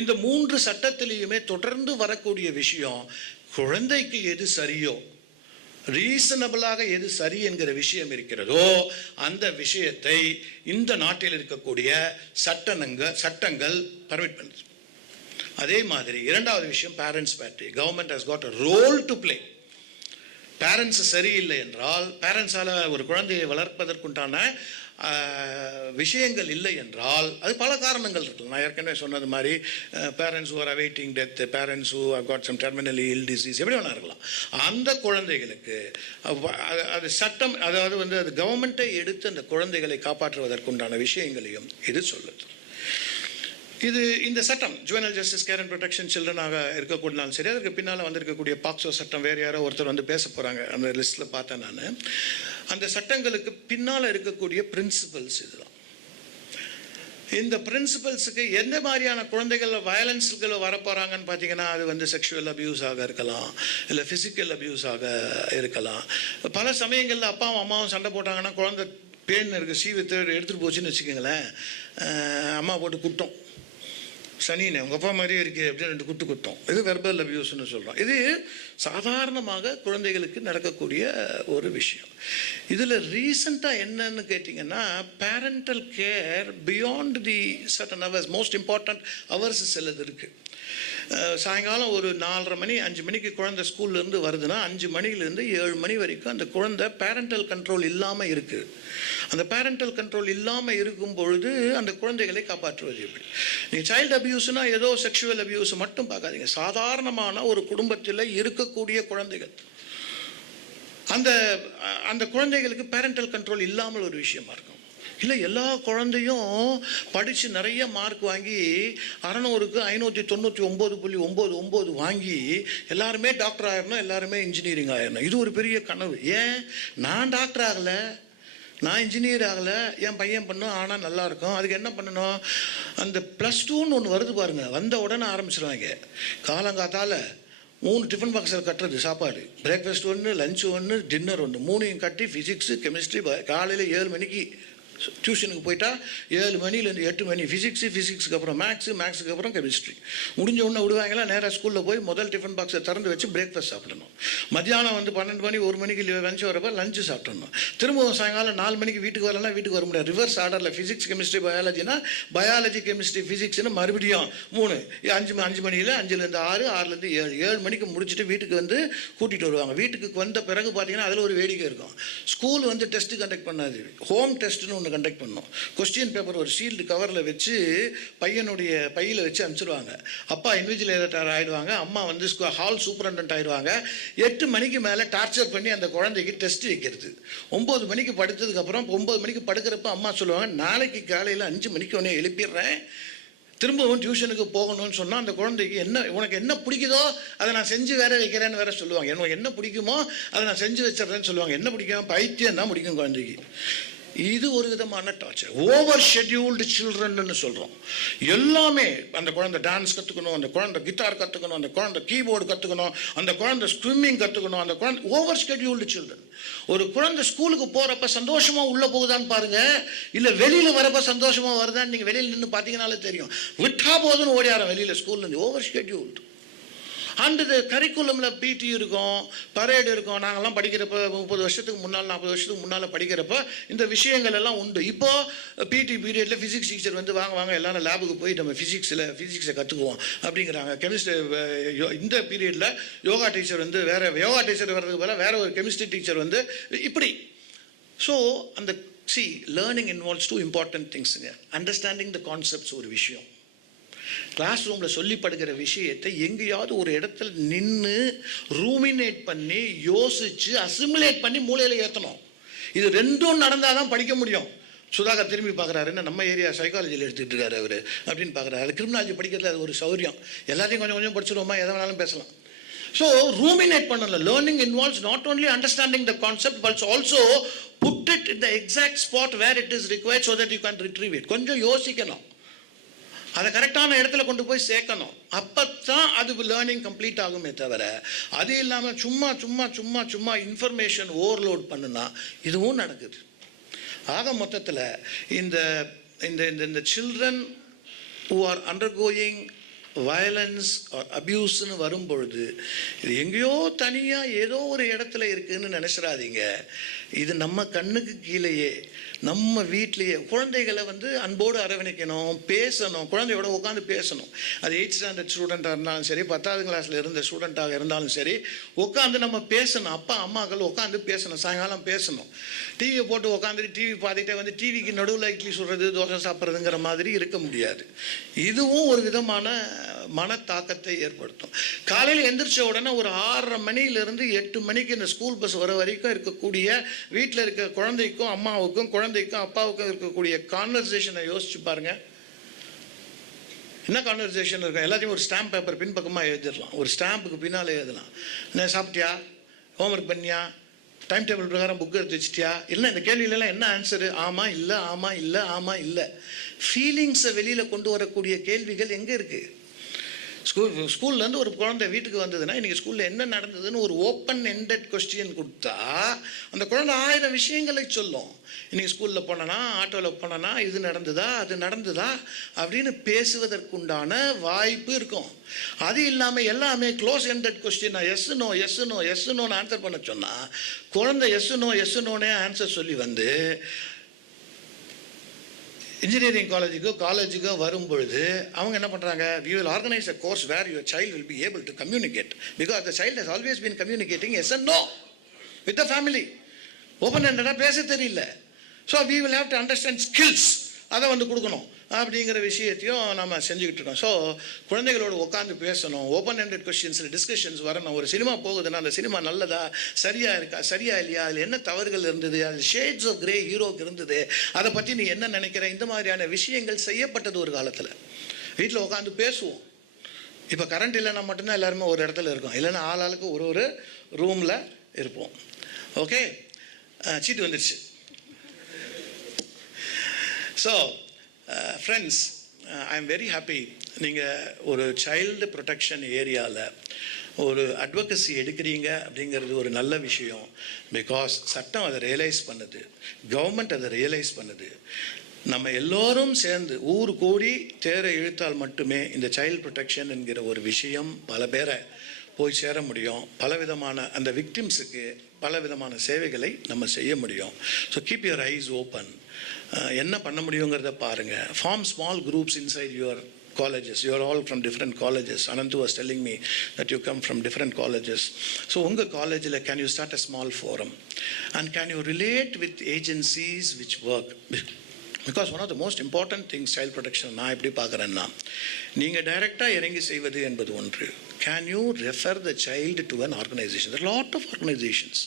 இந்த 3 சட்டத்திலையுமே தொடர்ந்து வரக்கூடிய விஷயம், குழந்தைக்கு எது சரியோ, ரீசனபிளாக எது சரி என்கிற விஷயம் இருக்கிறதோ அந்த விஷயத்தை இந்த நாட்டில் இருக்கக்கூடிய சட்டங்கள் பர்மிட் பண்ணுது. அதே மாதிரி இரண்டாவது விஷயம் parens patriae. Government has got a role to play. Parents சரியில்லை என்றால், பேரண்ட்ஸால் ஒரு குழந்தையை வளர்ப்பதற்குண்டான விஷயங்கள் இல்லை என்றால் அது பல காரணங்கள் இருக்கு. நான் ஏற்கனவே சொன்னது மாதிரி parents who are awaiting death, parents who have got some terminally ill disease, எப்படி வேணா இருக்கலாம். அந்த குழந்தைகளுக்கு அது சட்டம், அதாவது வந்து அது கவர்மெண்ட்டை எடுத்து அந்த குழந்தைகளை காப்பாற்றுவதற்குண்டான விஷயங்களையும் இது சொல்லுது. இது இந்த சட்டம் juvenile justice care and protection சில்ட்ரனாக இருக்கக்கூடாதுனாலும் சரி, அதுக்கு பின்னால் வந்திருக்கக்கூடிய பாக்ஸோ சட்டம், வேறு யாரோ ஒருத்தர் வந்து பேச போகிறாங்க அந்த லிஸ்ட்டில் பார்த்தேன் நான். அந்த சட்டங்களுக்கு பின்னால் இருக்கக்கூடிய பிரின்சிபல்ஸ் இதுதான். இந்த பிரின்சிபல்ஸுக்கு எந்த மாதிரியான குழந்தைகள் வயலன்ஸுக்கு வரப்போகிறாங்கன்னு பார்த்தீங்கன்னா, அது வந்து செக்ஷுவல் அப்யூஸாக இருக்கலாம், இல்லை ஃபிசிக்கல் அப்யூஸாக இருக்கலாம். பல சமயங்களில் அப்பாவும் அம்மாவும் சண்டை போட்டாங்கன்னா, குழந்தை பேன் இருக்குது சீவத்தை எடுத்துகிட்டு போச்சுன்னு வச்சுக்கோங்களேன், அம்மா போட்டு குட்டும், சனினே உங்கள் அப்பா மாதிரியே இருக்குது அப்படின்னு 2 குட்டும். இது வெர்பல் அபியூஸ்ன்னு சொல்கிறோம். இது சாதாரணமாக குழந்தைகளுக்கு நடக்கக்கூடிய ஒரு விஷயம். இதில் ரீசண்டாக என்னன்னு கேட்டிங்கன்னா, parental care beyond the certain hours, most important hours சிலது இருக்குது. சாயங்காலம் ஒரு 4:30 மணி 5 மணிக்கு குழந்தை ஸ்கூல்லேருந்து வருதுன்னா 5 மணிலேருந்து 7 மணி வரைக்கும் அந்த குழந்தை பேரண்டல் கண்ட்ரோல் இல்லாமல் இருக்குது. அந்த பேரண்டல் கண்ட்ரோல் இல்லாமல் இருக்கும் பொழுது அந்த குழந்தைகளை காப்பாற்றுவது எப்படி? நீங்கள் சைல்டு அபியூஸ்னால் ஏதோ செக்ஷுவல் அபியூஸ் மட்டும் பார்க்காதீங்க. சாதாரணமான ஒரு குடும்பத்தில் இருக்கக்கூடிய குழந்தைகள், அந்த குழந்தைகளுக்கு பேரண்டல் கண்ட்ரோல் இல்லாமல் ஒரு விஷயமா இருக்கும். இல்லை எல்லா குழந்தையும் படித்து நிறைய மார்க் வாங்கி 600க்கு 599.99 வாங்கி எல்லாருமே டாக்டர் ஆகிடணும், எல்லாருமே இன்ஜினியரிங் ஆகிடணும். இது ஒரு பெரிய கனவு. ஏன் நான் டாக்டர் ஆகலை, நான் இன்ஜினியர் ஆகலை, என் பையன் பண்ணும் ஆனால் நல்லாயிருக்கும். அதுக்கு என்ன பண்ணணும்? அந்த +2ன்னு ஒன்று வருது பாருங்கள், வந்த உடனே ஆரம்பிச்சிருவாங்க. காலங்காத்தால் 3 டிஃபன் பாக்ஸில் கட்டுறது சாப்பாடு, பிரேக்ஃபாஸ்ட் 1, லஞ்ச் 1, டின்னர் 1, 3 கட்டி ஃபிசிக்ஸு கெமிஸ்ட்ரி. காலையில் 7 மணிக்கு டியூஷனுக்கு போயிட்டா 7 மணிலேருந்து 8 மணி ஃபிசிக்ஸுக்கு அப்புறம் மேக்ஸுக்கு அப்புறம் கெமிஸ்ட்ரி. முடிஞ்ச உடனே விடுவாங்களா, நேராக ஸ்கூலில் போய் முதல் டிஃபன் பாக்ஸை திறந்து வச்சு பிரேக்ஃபாஸ்ட் சாப்பிடணும். மத்தியானம் வந்து 12 மணி 1 மணிக்கு லஞ்ச் வரப்போ லஞ்சு சாப்பிடணும். திரும்பவும் சாயங்காலம் 4 மணிக்கு வீட்டுக்கு வரலன்னா வீட்டுக்கு வர முடியாது. ரிவர்ஸ் ஆர்டரில் ஃபிசிக்ஸ் கெமிஸ்ட்ரி பயாலஜினா பயாலஜி கெமிஸ்ட்ரி ஃபிசிக்ஸ்னு மறுபடியும் 3 5 மணியில் 5லேருந்து 6, 6லேருந்து 7, 7 மணிக்கு முடிச்சுட்டு வீட்டுக்கு வந்து கூட்டிகிட்டு வருவாங்க. வீட்டுக்கு வந்த பிறகு பார்த்தீங்கன்னா அதில் ஒரு வேடிக்கை இருக்கும். ஸ்கூல் வந்து டெஸ்ட்டு கண்டக்ட் பண்ணாது, ஹோம் டெஸ்ட்டுன்னு ஒன்று கண்டக்ட் பண்ணோம். கொஸ்டின் பேப்பர் ஒரு சீல்டு கவரில் வச்சு பையனுடைய பையில் வச்சு அனுப்பிச்சிடுவாங்க. அப்பா இன்விஜிலேட்டர் ஆகிடுவாங்க, அம்மா வந்து ஹால் சூப்பரண்டன்ட் ஆகிடுவாங்க. 8 மணிக்கு மேலே டார்ச்சர் பண்ணி அந்த குழந்தைக்கு டெஸ்ட் வைக்கிறது. 9 மணிக்கு படுத்ததுக்கப்புறம் 9 மணிக்கு படுக்கிறப்ப அம்மா சொல்லுவாங்க, நாளைக்கு காலையில் 5 மணிக்கு உடனே எழுப்பிடுறேன், திரும்பவும் டியூஷனுக்கு போகணும்னு சொன்னால் அந்த குழந்தைக்கு உனக்கு என்ன பிடிக்குதோ அதை நான் செஞ்சு வேற வைக்கிறேன்னு வேற சொல்லுவாங்க. எனக்கு என்ன பிடிக்குமோ அதை நான் செஞ்சு வச்சிடறேன்னு சொல்லுவாங்க. என்ன பிடிக்கும்? பைத்தியம் தான் பிடிக்கும் குழந்தைக்கு. இது ஒரு விதமான டார்ச்சர். ஓவர் ஷெட்யூல்டு சில்ட்ரன்னு சொல்கிறோம். எல்லாமே அந்த குழந்தை டான்ஸ் கற்றுக்கணும், அந்த குழந்தை கிட்டார் கற்றுக்கணும், அந்த குழந்தை கீபோர்டு கற்றுக்கணும், அந்த குழந்தை ஸ்விம்மிங் கற்றுக்கணும், அந்த குழந்தை ஓவர் ஷெட்யூல்டு சில்ட்ரன். ஒரு குழந்தை ஸ்கூலுக்கு போகிறப்ப சந்தோஷமாக உள்ளே போகுதான்னு பாருங்கள், இல்லை வெளியில் வரப்போ சந்தோஷமாக வருதான்னு நீங்கள் வெளியில் நின்று பார்த்தீங்கனாலே தெரியும். விட்டா போதுன்னு ஓடியாரம் வெளியில் ஸ்கூல்லேருந்து. Over scheduled. அண்டு கரிக்குலமில் பிடி இருக்கும், பரேடு இருக்கும். நாங்கள்லாம் படிக்கிறப்ப 30 வருஷத்துக்கு முன்னால் 40 வருஷத்துக்கு முன்னால் படிக்கிறப்ப இந்த விஷயங்கள் எல்லாம் உண்டு. இப்போது பிடி பீரியடில் ஃபிசிக்ஸ் டீச்சர் வந்து வாங்க எல்லாரும் லேபுக்கு போய் நம்ம ஃபிசிக்ஸை கற்றுக்குவோம் அப்படிங்கிறாங்க. கெமிஸ்ட்ரி இந்த பீரியடில் யோகா டீச்சர் வந்து யோகா டீச்சர் வர்றதுக்கு பதிலாக வேறு ஒரு கெமிஸ்ட்ரி டீச்சர் வந்து இப்படி. ஸோ அந்த லேர்னிங் இன்வால்வ்ஸ் 2 இம்பார்ட்டன்ட் திங்ஸுங்க. அண்டர்ஸ்டாண்டிங் த கான்செப்ட்ஸ் ஒரு விஷயம். கிளாஸ் ரூமில் சொல்லிப்படுகிற விஷயத்தை எங்கேயாவது ஒரு இடத்துல நின்று ரூமினேட் பண்ணி யோசித்து அசிமுலேட் பண்ணி மூளையில் ஏற்றணும். இது ரெண்டும் நடந்தால் தான் படிக்க முடியும். சுதாகர் திரும்பி பார்க்குறாருன்னு நம்ம ஏரியா சைக்காலஜியில் எடுத்துகிட்டு இருக்காரு அவர் அப்படின்னு பார்க்குறாரு. கிரிமினாலஜி படிக்கிறதுல அது ஒரு சௌரியம். எல்லாத்தையும் கொஞ்சம் கொஞ்சம் படிச்சிடுவோமா, எதை வேணாலும் பேசலாம். ஸோ ரூமினேட் பண்ணல. Learning involves not only understanding the concept but also put it in the exact spot where it is required so that you can retrieve it. கொஞ்சம் யோசிக்கணும், அதை கரெக்டான இடத்துல கொண்டு போய் சேர்க்கணும். அப்போ தான் அது லேர்னிங் கம்ப்ளீட் ஆகுமே தவிர அது இல்லாமல் சும்மா சும்மா சும்மா சும்மா இன்ஃபர்மேஷன் ஓவர்லோட் பண்ணுனா இதுவும் நடக்குது. ஆக மொத்தத்தில் இந்த இந்த இந்த children who are undergoing violence or அப்யூஸ்ன்னு வரும்பொழுது இது எங்கேயோ தனியாக ஏதோ ஒரு இடத்துல இருக்குதுன்னு நினச்சிடாதீங்க. இது நம்ம கண்ணுக்கு கீழேயே நம்ம வீட்லேயே குழந்தைகளை வந்து அன்போடு அரவணைக்கணும், பேசணும், குழந்தையோட உட்காந்து பேசணும். அது 8th ஸ்டாண்டர்ட் ஸ்டூடெண்ட்டாக இருந்தாலும் சரி, 10th கிளாஸில் இருந்த ஸ்டூடெண்ட்டாக இருந்தாலும் சரி, உட்காந்து நம்ம பேசணும். அப்பா அம்மாக்கள் உட்காந்து பேசணும், சாயங்காலம் பேசணும். டிவியை போட்டு உட்காந்துட்டு டிவி பார்த்துட்டே வந்து டிவிக்கு நடுவில் இட்லி சுடுறது தோசை சாப்பிட்றதுங்கிற மாதிரி இருக்க முடியாது. இதுவும் ஒரு விதமான மனத்தாக்கத்தை ஏற்படுத்தும். காலையில் எந்திரிச்ச உடனே ஒரு 6:30 மணியிலிருந்து 8 மணிக்கு இந்த ஸ்கூல் பஸ் வர வரைக்கும் இருக்கக்கூடிய வீட்டில் இருக்க குழந்தைக்கும் அம்மாவுக்கும் குழந்தைக்கும் அப்பாவுக்கும் இருக்கக்கூடிய கான்வர்சேஷனை யோசிச்சு பாருங்க. என்ன கான்வர்சேஷன் இருக்கும்? எல்லாத்தையும் ஒரு ஸ்டாம்ப் பேப்பர் பின்பக்கமாக எழுதிடலாம். ஒரு ஸ்டாம்புக்கு பின்னால் எழுதலாம். என்ன சாப்பிட்டியா, ஹோம்ஒர்க் பண்ணியா, டைம் டேபிள் பிரகாரம் புக் எடுத்து வச்சிட்டியா, இல்லை இந்த கேள்வியிலலாம் என்ன ஆன்சரு, ஆமாம் இல்லை ஆமாம் இல்லை ஆமாம் இல்லை. ஃபீலிங்ஸை வெளியில் கொண்டு வரக்கூடிய கேள்விகள் எங்கே இருக்குது? ஸ்கூல்லேருந்து ஒரு குழந்தை வீட்டுக்கு வந்ததுன்னா இன்றைக்கி ஸ்கூலில் என்ன நடந்ததுன்னு ஒரு ஓப்பன் எண்டட் கொஸ்டின் கொடுத்தா அந்த குழந்தை 1000 விஷயங்களை சொல்லும். இன்றைக்கி ஸ்கூலில் போனனா, ஆட்டோவில் போனனா, இது நடந்ததா அது நடந்ததா அப்படின்னு பேசுவதற்குண்டான வாய்ப்பு இருக்கும். அது இல்லாமல் எல்லாமே close ended question, yes no yes no yes நோன்னு ஆன்சர் பண்ண சொன்னால் குழந்தை எஸ் நோனே ஆன்சர் சொல்லி வந்து இன்ஜினியரிங் காலேஜுக்கோ வரும்பொழுது அவங்க என்ன பண்ணுறாங்க? we will organize a course where your child will be able to communicate because the child has always been communicating yes and no with the family. ஓப்பன்-எண்டடாக பேச தெரியல. So we will have to understand skills. அதை வந்து கொடுக்கணும் அப்படிங்கிற விஷயத்தையும் நம்ம செஞ்சுக்கிட்டு இருக்கோம். ஸோ குழந்தைகளோடு உட்காந்து பேசணும், ஓப்பன் எண்டட் கொஸ்டின்ஸில் டிஸ்கஷன்ஸ் வரணும். ஒரு சினிமா போகுதுன்னா அந்த சினிமா நல்லதா, சரியாக இருக்கா, சரியா இல்லையா, அதில் என்ன தவறுகள் இருந்தது, அது ஷேட்ஸ் ஆஃப் கிரே ஹீரோக்கு இருந்தது, அதை பற்றி நீ என்ன நினைக்கிற, இந்த மாதிரியான விஷயங்கள் செய்யப்பட்டது ஒரு காலத்தில். வீட்டில் உட்காந்து பேசுவோம். இப்போ கரண்ட் இல்லைன்னா மட்டும்தான் எல்லாருமே ஒரு இடத்துல இருக்கோம், இல்லைன்னா ஆளாளுக்கு ஒரு ரூமில் இருப்போம். ஓகே, சீட்டு வந்துடுச்சு. So friends, I am very happy நீங்கள் ஒரு சைல்டு ப்ரொடெக்ஷன் ஏரியாவில் ஒரு அட்வொகசி எடுக்கிறீங்க அப்படிங்கிறது ஒரு நல்ல விஷயம். பிகாஸ் சட்டம் அதை ரியலைஸ் பண்ணுது, கவர்மெண்ட் அதை ரியலைஸ் பண்ணுது. நம்ம எல்லோரும் சேர்ந்து ஊர் கூடி தேர இழுத்தால் மட்டுமே இந்த சைல்டு ப்ரொடெக்ஷன் என்கிற ஒரு விஷயம் பல பேரை போய் சேர முடியும். பலவிதமான அந்த விக்டிம்ஸுக்கு பலவிதமான சேவைகளை நம்ம செய்ய முடியும். So keep your eyes open. என்ன பண்ண முடியுங்கிறத பாருங்கள். Form small groups inside your colleges. You are all from different colleges. Anantu was telling me that you come from different colleges. So unga college la can you start a small forum and can you relate with agencies which work? Because one of the most important things child protection நான் எப்படி பார்க்குறேன்னா, நீங்கள் டைரெக்டாக இறங்கி செய்வது என்பது ஒன்று. Can you refer the child to an organization? There are a lot of organizations.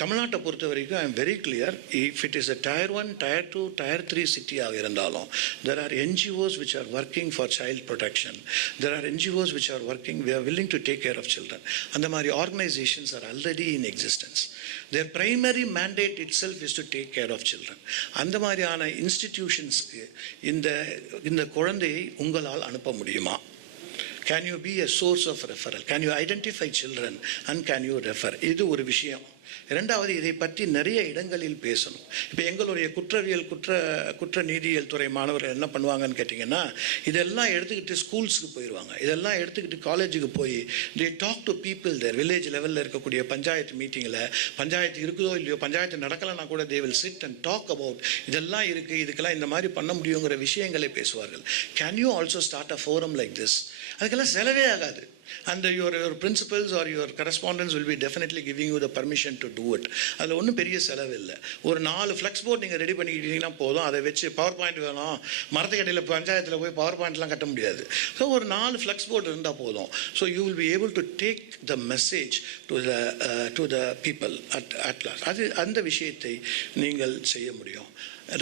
தமிழ்நாட்டை பொறுத்த வரைக்கும் I am very clear. If it is a Tier 1, Tier 2, Tier 3 சிட்டியாக இருந்தாலும் there are NGOs which are working for child protection. There are NGOs which are working, we are willing to take care of children. அந்த மாதிரி organizations are already in existence. Their primary mandate itself is to take care of children. அந்த மாதிரியான இன்ஸ்டிடியூஷன்ஸ்க்கு இந்த குழந்தையை உங்களால் அனுப்ப முடியுமா? Can you be a source of referral? Can you identify children and can you refer? இது ஒரு விஷயம். இரண்டாவது, இதை பற்றி நிறைய இடங்களில் பேசணும். இப்போ எங்களுடைய குற்ற நீதியியல் துறை மாணவர்கள் என்ன பண்ணுவாங்கன்னு கேட்டிங்கன்னா, இதெல்லாம் எடுத்துக்கிட்டு ஸ்கூல்ஸுக்கு போயிடுவாங்க. இதெல்லாம் எடுத்துக்கிட்டு காலேஜுக்கு போய் they talk to people there. Village லெவலில் இருக்கக்கூடிய பஞ்சாயத்து மீட்டிங்கில், பஞ்சாயத்து இருக்குதோ இல்லையோ, பஞ்சாயத்து நடக்கலைன்னா கூட they will sit and talk about இதெல்லாம் இருக்குது, இதுக்கெல்லாம் இந்த மாதிரி பண்ண முடியுங்கிற விஷயங்களை பேசுவார்கள். Can you also start a forum like this? அதுக்கெல்லாம் செலவே ஆகாது. And your principals or your correspondents will be definitely giving you the permission to do it. அதில் ஒன்றும் பெரிய செலவு இல்லை. ஒரு 4 ஃப்ளெக்ஸ் போர்ட் நீங்கள் ரெடி பண்ணிக்கிட்டீங்கன்னா போதும். அதை வச்சு பவர் பாயிண்ட் வேணும், மரத்துக்கடையில் பஞ்சாயத்தில் போய் பவர் பாயிண்ட்லாம் கட்ட முடியாது. ஸோ ஒரு 4 ஃப்ளெக்ஸ் போர்ட் இருந்தால் போதும். So you will be able to take the message to the people at last. அந்த விஷயத்தை நீங்கள் செய்ய முடியும்.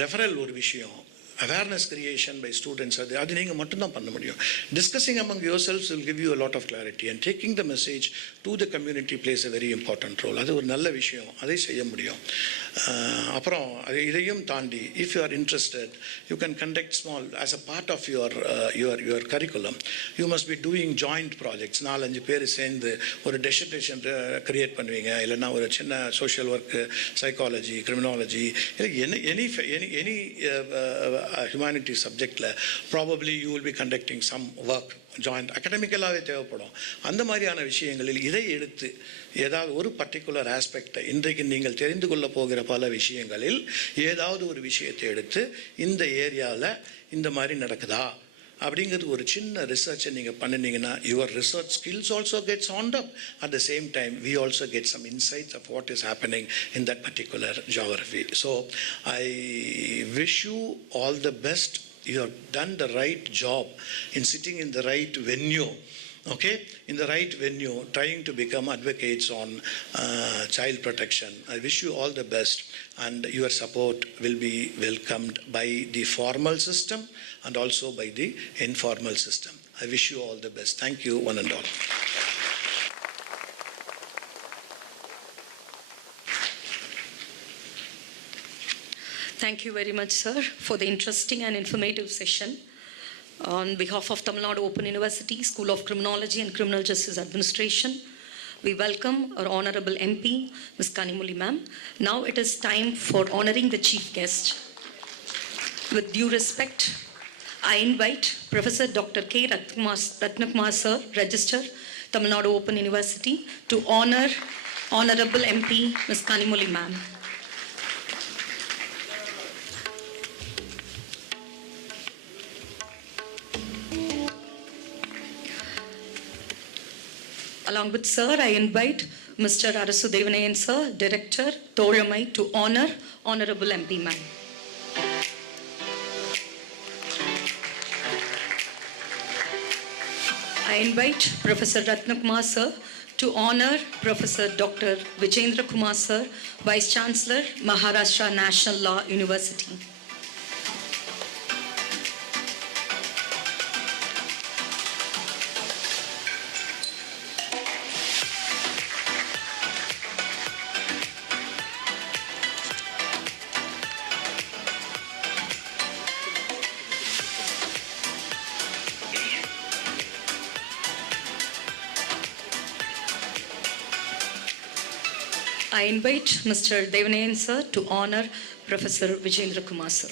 ரெஃபரல் ஒரு விஷயம், awareness creation by students, அது நீங்கள் மட்டும்தான் பண்ண முடியும். Discussing among yourselves will give you a lot of clarity, and taking the message to the community plays a very important role. அது ஒரு நல்ல விஷயம், அதை செய்ய முடியும். அப்புறம் இதையும் தாண்டி, if you are interested, you can conduct small, as a part of your curriculum, you must be doing joint projects. 4-5 பேர் சேர்ந்து ஒரு டெசிடேஷன் கிரியேட் பண்ணுவீங்க, இல்லைன்னா ஒரு சின்ன social work, psychology, criminology, any humanity subject, probably you will be conducting some work joint. அகடமிக்கலாகவே தேவைப்படும். அந்த மாதிரியான விஷயங்களில் இதை எடுத்து ஏதாவது ஒரு பர்டிகுலர் ஆஸ்பெக்டை, இன்றைக்கு நீங்கள் தெரிந்து கொள்ள போகிற பல விஷயங்களில் ஏதாவது ஒரு விஷயத்தை எடுத்து இந்த ஏரியாவில் இந்த மாதிரி நடக்குதா அப்படிங்கிறது ஒரு சின்ன ரிசர்ச்சை நீங்கள் பண்ணினீங்கன்னா, your research skills also gets honed up. At the same time we also get some insights of what is happening in that particular geography. So I wish you all the best. You have done the right job in sitting in the right venue, okay, in the right venue, trying to become advocates on child protection. I wish you all the best, and your support will be welcomed by the formal system and also by the informal system. I wish you all the best. Thank you, one and all. Thank you very much, sir, for the interesting and informative session. On behalf of Tamil Nadu Open University, School of Criminology and Criminal Justice Administration, we welcome our Honorable MP, Ms. Kanimuli ma'am. Now it is time for honoring the chief guest. With due respect, I invite Professor Dr. K. Ratnakumar sir, Register, Tamil Nadu Open University, to honor Honorable MP, Ms. Kanimuli ma'am. Along with sir, I invite Mr. Arasu Devanayan sir, Director, Thoramai, to honor Honorable MP ma'am. I invite Professor Ratnakumar sir to honor Professor Dr. Vijendra Kumar sir, Vice Chancellor, Maharashtra National Law University. I invite Mr. Devanayan sir to honor Professor Vijendra Kumar sir.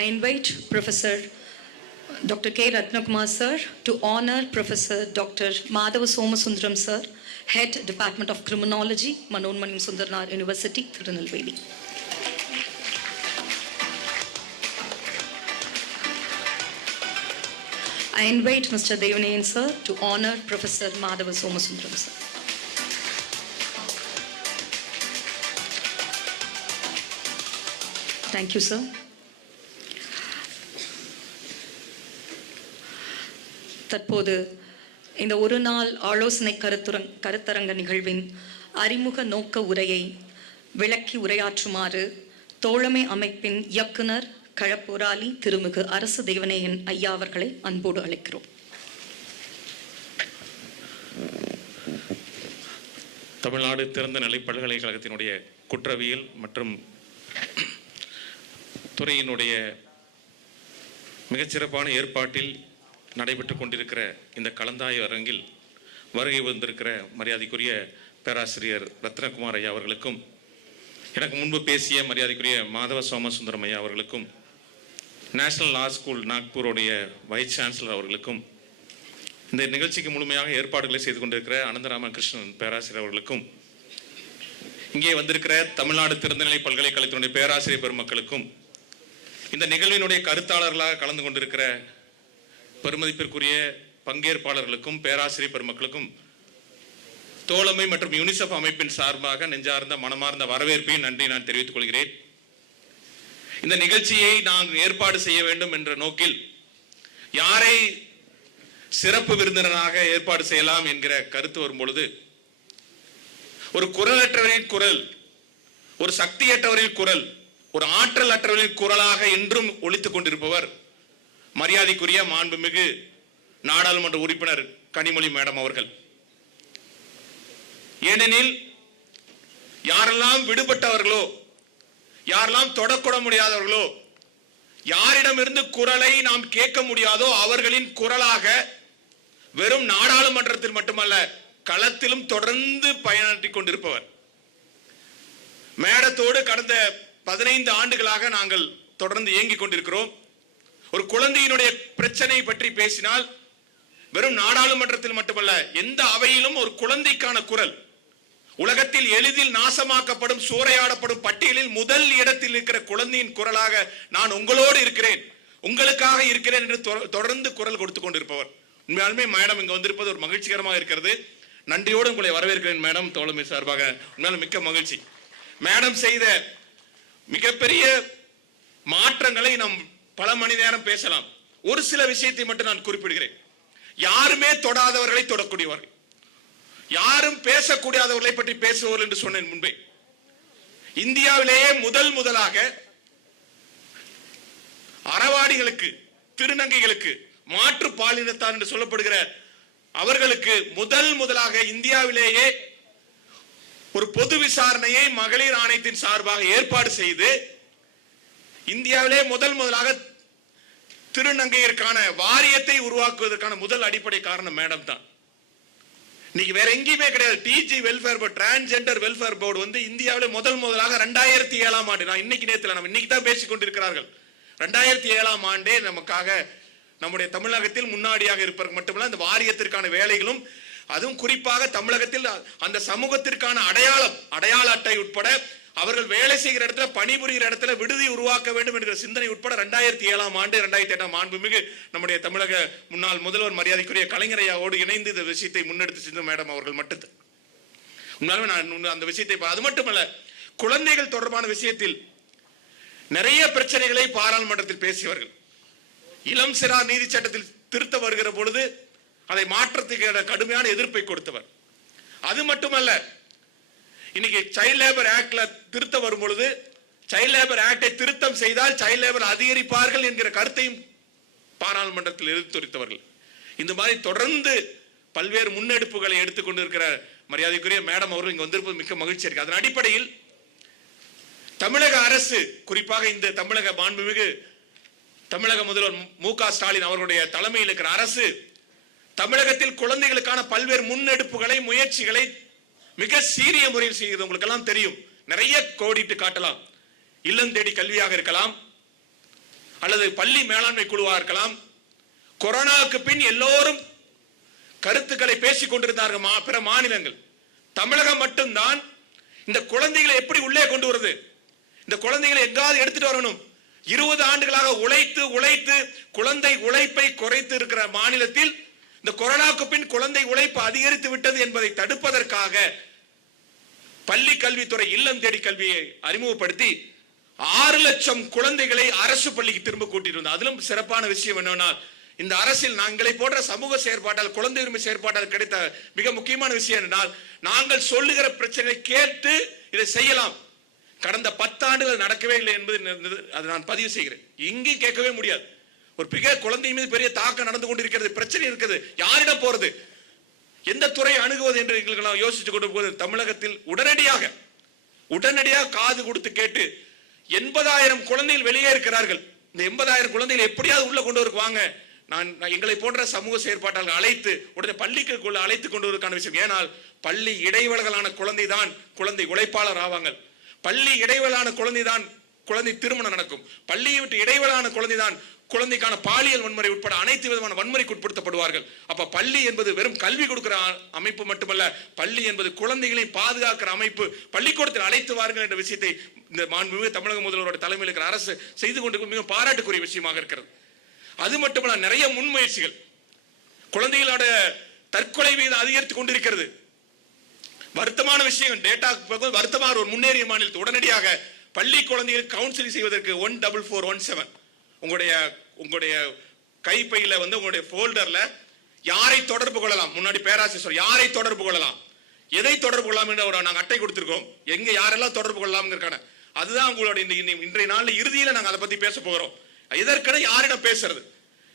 I invite Professor Dr. K. Ratnakumar sir to honor Professor Dr. Madhava Somasundaram sir, Head Department of Criminology, Manonmanim Sundarnar University, Tirunelveli. I invite Mr. Devanayan sir to honor Professor Madhava Somasundaram sir. Thank you, sir. தற்போது இந்த ஒரு நாள் ஆலோசனை கருத்தரங்க நிகழ்வின் அறிமுக நோக்க உரையை விளக்கி உரையாற்றுமாறு தோழமை அமைப்பின் இயக்குனர் களப்போராளி திருமிகு அரசு தேவனையன் ஐயா அவர்களை அன்போடு அழைக்கிறோம். தமிழ்நாடு திறந்தநிலை பல்கலைக்கழகத்தினுடைய குற்றவியல் மற்றும் துறையினுடைய மிகச்சிறப்பான ஏற்பாட்டில் நடைபெற்று கொண்டிருக்கிற இந்த கலந்தாய்வு அரங்கில் வருகை வந்திருக்கிற மரியாதைக்குரிய பேராசிரியர் ரத்னகுமார் ஐயா அவர்களுக்கும், எனக்கு முன்பு பேசிய மரியாதைக்குரிய மாதவ சோமசுந்தரம் ஐயா அவர்களுக்கும், நேஷனல் லா ஸ்கூல் நாக்பூருடைய வைஸ் சான்சலர் அவர்களுக்கும், இந்த நிகழ்ச்சிக்கு முழுமையாக ஏற்பாடுகளை செய்து கொண்டிருக்கிற அனந்தராமகிருஷ்ணன் பேராசிரியர் அவர்களுக்கும், இங்கே வந்திருக்கிற தமிழ்நாடு திறந்தநிலை பல்கலைக்கழகத்தினுடைய பேராசிரியர் பெருமக்களுக்கும், இந்த நிகழ்வினுடைய கருத்தாளர்களாக கலந்து கொண்டிருக்கிற பெருமதிப்பிற்குரிய பங்கேற்பாளர்களுக்கும் பேராசிரியர் பெருமக்களுக்கும் தோழமை மற்றும் யூனிசெஃப் அமைப்பின் சார்பாக நெஞ்சார்ந்த மனமார்ந்த வரவேற்பையும் நன்றி நான் தெரிவித்துக் கொள்கிறேன். இந்த நிகழ்ச்சியை நான் ஏற்பாடு செய்ய வேண்டும் என்ற நோக்கில் யாரை சிறப்பு விருந்தினராக ஏற்பாடு செய்யலாம் என்கிற கருத்து வரும்பொழுது, ஒரு குரலற்றவரின் குரல், ஒரு சக்தியற்றவரின் குரல், ஒரு ஆற்றல் அற்றவரின் குரலாக என்றும் ஒலித்துக் கொண்டிருப்பவர் மரியாதைக்குரிய மாண்புமிகு நாடாளுமன்ற உறுப்பினர் கனிமொழி மேடம் அவர்கள். ஏனெனில் யாரெல்லாம் விடுபட்டவர்களோ, யாரெல்லாம் தொடக்கூட முடியாதவர்களோ, யாரிடமிருந்து குரலை நாம் கேட்க முடியாதோ அவர்களின் குரலாக வெறும் நாடாளுமன்றத்தில் மட்டுமல்ல களத்திலும் தொடர்ந்து பயனாற்றிக் கொண்டிருப்பவர். மேடத்தோடு கடந்த 15 ஆண்டுகளாக நாங்கள் தொடர்ந்து இயங்கிக் கொண்டிருக்கிறோம். ஒரு குழந்தையினுடைய பிரச்சனை பற்றி பேசினால் வெறும் நாடாளுமன்றத்தில் மட்டுமல்ல எந்த அவையிலும் ஒரு குழந்தைக்கான குரல், உலகத்தில் எளிதில் நாசமாக்கப்படும் சூறையாடப்படும் பட்டியலில் முதல் இடத்தில் இருக்கிற குழந்தையின் குரலாக நான் உங்களோடு இருக்கிறேன், உங்களுக்காக இருக்கிறேன் என்று தொடர்ந்து குரல் கொடுத்து கொண்டிருப்பவர். உண்மையாலுமே மேடம் இங்க வந்திருப்பது ஒரு மகிழ்ச்சிகரமாக இருக்கிறது. நன்றியோடு உங்களை வரவேற்கிறேன் மேடம். தோழமை சார்பாக உண்மையாலும் மிக்க மகிழ்ச்சி. மேடம் செய்த மிகப்பெரிய மாற்றங்களை நாம் பல மணி நேரம் பேசலாம். ஒரு சில விஷயத்தை மட்டும் நான் குறிப்பிடுகிறேன். யாருமே தொடாதவர்களை தொடக்கூடியவர்கள், யாரும் பேசக்கூடாதவர்களை பற்றி பேசுவார்கள் என்று சொன்னேன் முன்பே. இந்தியாவிலேயே முதலாக அறவாடிகளுக்கு, திருநங்கைகளுக்கு, மாற்று பாலினத்தார் என்று சொல்லப்படுகிற அவர்களுக்கு முதலாக இந்தியாவிலேயே ஒரு பொது விசாரணையை மகளிர் ஆணையத்தின் சார்பாக ஏற்பாடு செய்து இந்தியாவிலே முதலாக திருநங்கையருக்கான வாரியத்தை உருவாக்குவதற்கான முதல் அடிப்படை காரணம் மேடம் தான். இன்னைக்கு வேற எங்கேயுமே கிடையாது. TG welfare board, transgender welfare board வந்து இந்தியாவிலே முதலாக 2007ஆம் ஆண்டு, நான் இன்னைக்கு தான் பேசிக் கொண்டிருக்கிறார்கள், 2007ஆம் ஆண்டே நமக்காக நம்முடைய தமிழகத்தில் முன்னாடியாக இருப்பதற்கு மட்டுமல்ல இந்த வாரியத்திற்கான வேலைகளும், அதுவும் குறிப்பாக தமிழகத்தில் அந்த சமூகத்திற்கான அடையாள அட்டை உட்பட அவர்கள் வேலை செய்கிற இடத்துல, பணிபுரிகிற இடத்துல விடுதி உருவாக்க வேண்டும் என்கிற சிந்தனை உட்பட 2007ஆம் ஆண்டு 2008ஆம் மாண்புமிகு நம்முடைய தமிழக முன்னாள் முதல்வர் மரியாதைக்குரிய கலைஞர் ஐயாவோடு இணைந்து இந்த விஷயத்தை முன்னெடுத்து சென்ற மேடம் அவர்கள் மட்டும். உண்மையாலுமே நான் அந்த விஷயத்தை, அது மட்டுமல்ல குழந்தைகள் தொடர்பான விஷயத்தில் நிறைய பிரச்சனைகளை பாராளுமன்றத்தில் பேசியவர்கள். இளம் சிறார் நீதி சட்டத்தில் திருத்த வருகிற பொழுது அதை மாற்றத்துக்கு கடுமையான எதிர்ப்பை கொடுத்தவர். அது மட்டுமல்ல, இன்னைக்கு சைல்ட் லேபர் ஆக்ட்ல திருத்த வரும் பொழுது சைல்ட் லேபர் ஆக்டை திருத்தம் செய்தால் சைல்ட் லேபர் அதிகரிப்பார்கள் என்கிற கருத்தையும் பாராளுமன்றத்தில் எடுத்துரைத்தவர்கள். இந்த மாதிரி தொடர்ந்து பல்வேறு முன்னெடுப்புகளை எடுத்துக்கொண்டிருக்கிற மரியாதைக்குரிய மேடம் அவர்கள் இங்கு வந்திருப்பது மிக்க மகிழ்ச்சி இருக்கு. அதன் அடிப்படையில் தமிழக அரசு, குறிப்பாக இந்த தமிழக மாண்புமிகு தமிழக முதல்வர் மு.க. ஸ்டாலின் அவர்களுடைய தலைமையில் இருக்கிற அரசு தமிழகத்தில் குழந்தைகளுக்கான பல்வேறு முன்னெடுப்புகளை, முயற்சிகளை மிக சீரிய முறையில் செய்கிறது. உங்களுக்கு எல்லாம் தெரியும், நிறைய கோடிட்டு காட்டலாம். இல்லம் தேடி கல்வியாக இருக்கலாம், அல்லது பள்ளி மேலாண்மை குழுவாக இருக்கலாம். கொரோனாவுக்கு பின் எல்லோரும் கருத்துக்களை பேசிக் கொண்டிருந்தார்கள் பிற மாநிலங்கள். தமிழகம் மட்டும்தான் இந்த குழந்தைகளை எப்படி உள்ளே கொண்டு வருது, இந்த குழந்தைகளை எங்காவது எடுத்துட்டு வரணும். 20 ஆண்டுகளாக உழைத்து குழந்தை உழைப்பை குறைத்து இருக்கிற மாநிலத்தில் இந்த கொரோனாவுக்கு பின் குழந்தை உழைப்பு அதிகரித்து விட்டது என்பதை தடுப்பதற்காக பள்ளி கல்வித்துறை இல்லம் தேடி கல்வியை அறிமுகப்படுத்தி 6 லட்சம் குழந்தைகளை அரசு பள்ளிக்கு திரும்ப கூட்டிட்டு. அதிலும் சிறப்பான விஷயம் என்னன்னா, இந்த அரசில் நாங்களை போன்ற சமூக செயற்பாட்டால், குழந்தை உரிமை செயற்பாட்டால் கிடைத்த மிக முக்கியமான விஷயம் என்றால், நாங்கள் சொல்லுகிற பிரச்சனைகளை கேட்டு இதை செய்யலாம். கடந்த 10 ஆண்டுகள் நடக்கவே இல்லை என்பது அதை நான் பதிவு செய்கிறேன். எங்கேயும் கேட்கவே முடியாது. ஒரு குழந்தை மீது பெரிய தாக்கம் நடந்து கொண்டிருக்கிறது, பிரச்சனை இருக்குது, யாரிடம் போறது? எந்த துறையை அணுகுவது என்று எங்களுக்கு யோசித்துக் கொண்டு போது தமிழகத்தில் உடனடியாக காது கொடுத்து கேட்டு 80,000 குழந்தைகள் வெளியே இருக்கிறார்கள். இந்த 80,000 குழந்தைகள் எப்படியாவது உள்ள கொண்டு வருவாங்க. நான் எங்களை போன்ற சமூக செயற்பாட்டாளர்கள் அழைத்து உடனே பள்ளிக்குள்ள அழைத்து கொண்டு வருவதற்கான விஷயம். ஏனால் பள்ளி இடைவெளகளான குழந்தை தான் குழந்தை உழைப்பாளர் ஆவாங்க. பள்ளி இடைவெளான குழந்தை தான் குழந்தை திருமணம் நடக்கும். பள்ளியை விட்டு இடைவெளான குழந்தை தான் குழந்தைக்கான பாலியல் வன்முறை உட்பட அனைத்து விதமான வன்முறைக்கு உட்படுத்தப்படுவார்கள். அப்ப பள்ளி என்பது வெறும் கல்வி கொடுக்கிற அமைப்பு மட்டுமல்ல, பள்ளி என்பது குழந்தைகளை பாதுகாக்கிற அமைப்பு. பள்ளிக்கூடத்தில் அழைத்து வாருங்கள் என்ற விஷயத்தை இந்த மாண்புமிகு தமிழக முதல்வரோட தலைமையில் இருக்கிற அரசு செய்து கொண்டு மிக பாராட்டுக்குரிய விஷயமாக இருக்கிறது. அது மட்டுமல்ல, நிறைய முன்முயற்சிகள். குழந்தைகளோட தற்கொலை விகிதம் அதிகரித்துக் கொண்டிருக்கிறது. வருத்தமான விஷயம், டேட்டா வருத்தமான ஒரு முன்னேறிய மாநிலத்தில் உடனடியாக பள்ளி குழந்தைகள் கவுன்சிலிங் செய்வதற்கு 14417 உங்களுடைய கைப்பையில உங்களுடைய போல்டர்ல யாரை தொடர்பு கொள்ளலாம், முன்னாடி பேராசிரியர் யாரை தொடர்பு கொள்ளலாம், எதை தொடர்பு கொள்ளலாம் என்ற நாங்கள் அட்டை கொடுத்திருக்கோம். எங்க யாரெல்லாம் தொடர்பு கொள்ளலாம் இருக்கான அதுதான் உங்களுடைய இன்றைய நாள் இறுதியில் நாங்கள் அதை பத்தி பேச போகிறோம். இதற்கென யாரிடம் பேசுறது,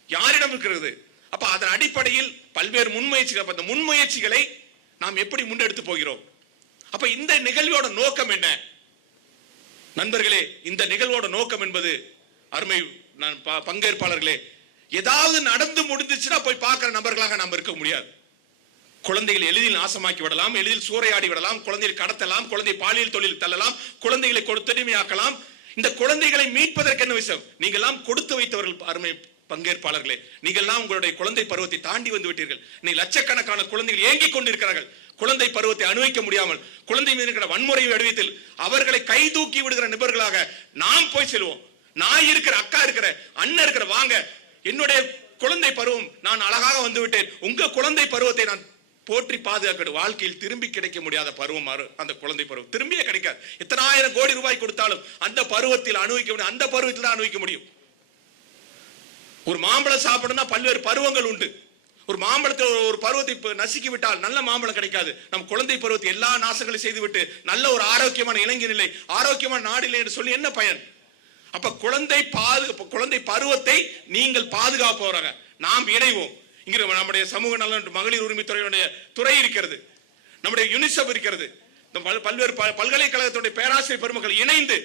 யாரிடம் இருக்கிறது. அப்ப அதன் அடிப்படையில் பல்வேறு முன்முயற்சிகள். அந்த முன்முயற்சிகளை நாம் எப்படி முன்னெடுத்து போகிறோம். அப்ப இந்த நிகழ்வோட நோக்கம் என்ன நண்பர்களே? இந்த நிகழ்வோட நோக்கம் என்பது அருமை பங்கேற்பாளர்களே, ஏதாவது நடந்து முடிஞ்சிச்சுன்னா போய் பார்க்கிற நபர்களாக நாம் இருக்க முடியாது. குழந்தைகளை எளிதில் நாசமாக்கி விடலாம், எளிதில் சூறையாடி விடலாம், குழந்தைகளை கடத்தலாம், குழந்தை பாலியல் தொழில் தள்ளலாம், குழந்தைகளை கொடுத்தடிமையாக்கலாம். இந்த குழந்தைகளை மீட்பதற்கு என்ன விஷயம்? நீங்கள் எல்லாம் கொடுத்து வைத்தவர்கள் அருமை பங்கேற்பாளர்களே. நீங்கள் எல்லாம் உங்களுடைய குழந்தை பருவத்தை தாண்டி வந்து விட்டீர்கள். நீ லட்சக்கணக்கான குழந்தைகள் ஏங்கிக் கொண்டிருக்கிறார்கள். குழந்தை பருவத்தை அனுபவிக்க முடியாமல் குழந்தை மீது இருக்கிற வன்முறை வடிவத்தில் அவர்களை கை தூக்கி விடுகிற நிபர்களாக நாம் போய் செல்வோம். நான் இருக்கிற, அக்கா இருக்கிற, அண்ணன் இருக்கிற, வாங்க என்னுடைய குழந்தை பருவம் நான் அழகாக வந்து விட்டேன். உங்க குழந்தை பருவத்தை நான் போற்றி பாதுகாக்க. வாழ்க்கையில் திரும்பி கிடைக்க முடியாத பருவம் அந்த குழந்தை பருவம் திரும்பியே கிடைக்காது. எத்தனை ஆயிரம் கோடி ரூபாய் கொடுத்தாலும் அந்த பருவத்தில் அனுபவிக்க முடியும். அந்த பருவத்தில் தான் அனுபவிக்க முடியும். ஒரு மாம்பழம் சாப்பிடணும்னா பல்வேறு பருவங்கள் உண்டு. ஒரு மாம்பழத்தை ஒரு பருவத்தை நசுக்கி விட்டால் நல்ல மாம்பழம் கிடைக்காது. நம் குழந்தை பருவத்தை எல்லா நாசங்களையும் செய்துவிட்டு நல்ல ஒரு ஆரோக்கியமான இளைஞர் நிலை, ஆரோக்கியமான நாடு இல்லை என்று சொல்லி என்ன பயன்? அப்ப குழந்தை பருவத்தை நீங்கள் பாதுகாப்பவராக நாம் இணைவோம். இங்க நம்முடைய சமூக நலன் மகளிர் உரிமை துறையுடைய துறை இருக்கிறது, நம்முடைய யுனிசெஃப் இருக்கிறது, பல்வேறு பல்கலைக்கழகத்துடைய பேராசிரியர் பெருமக்கள் இணைந்து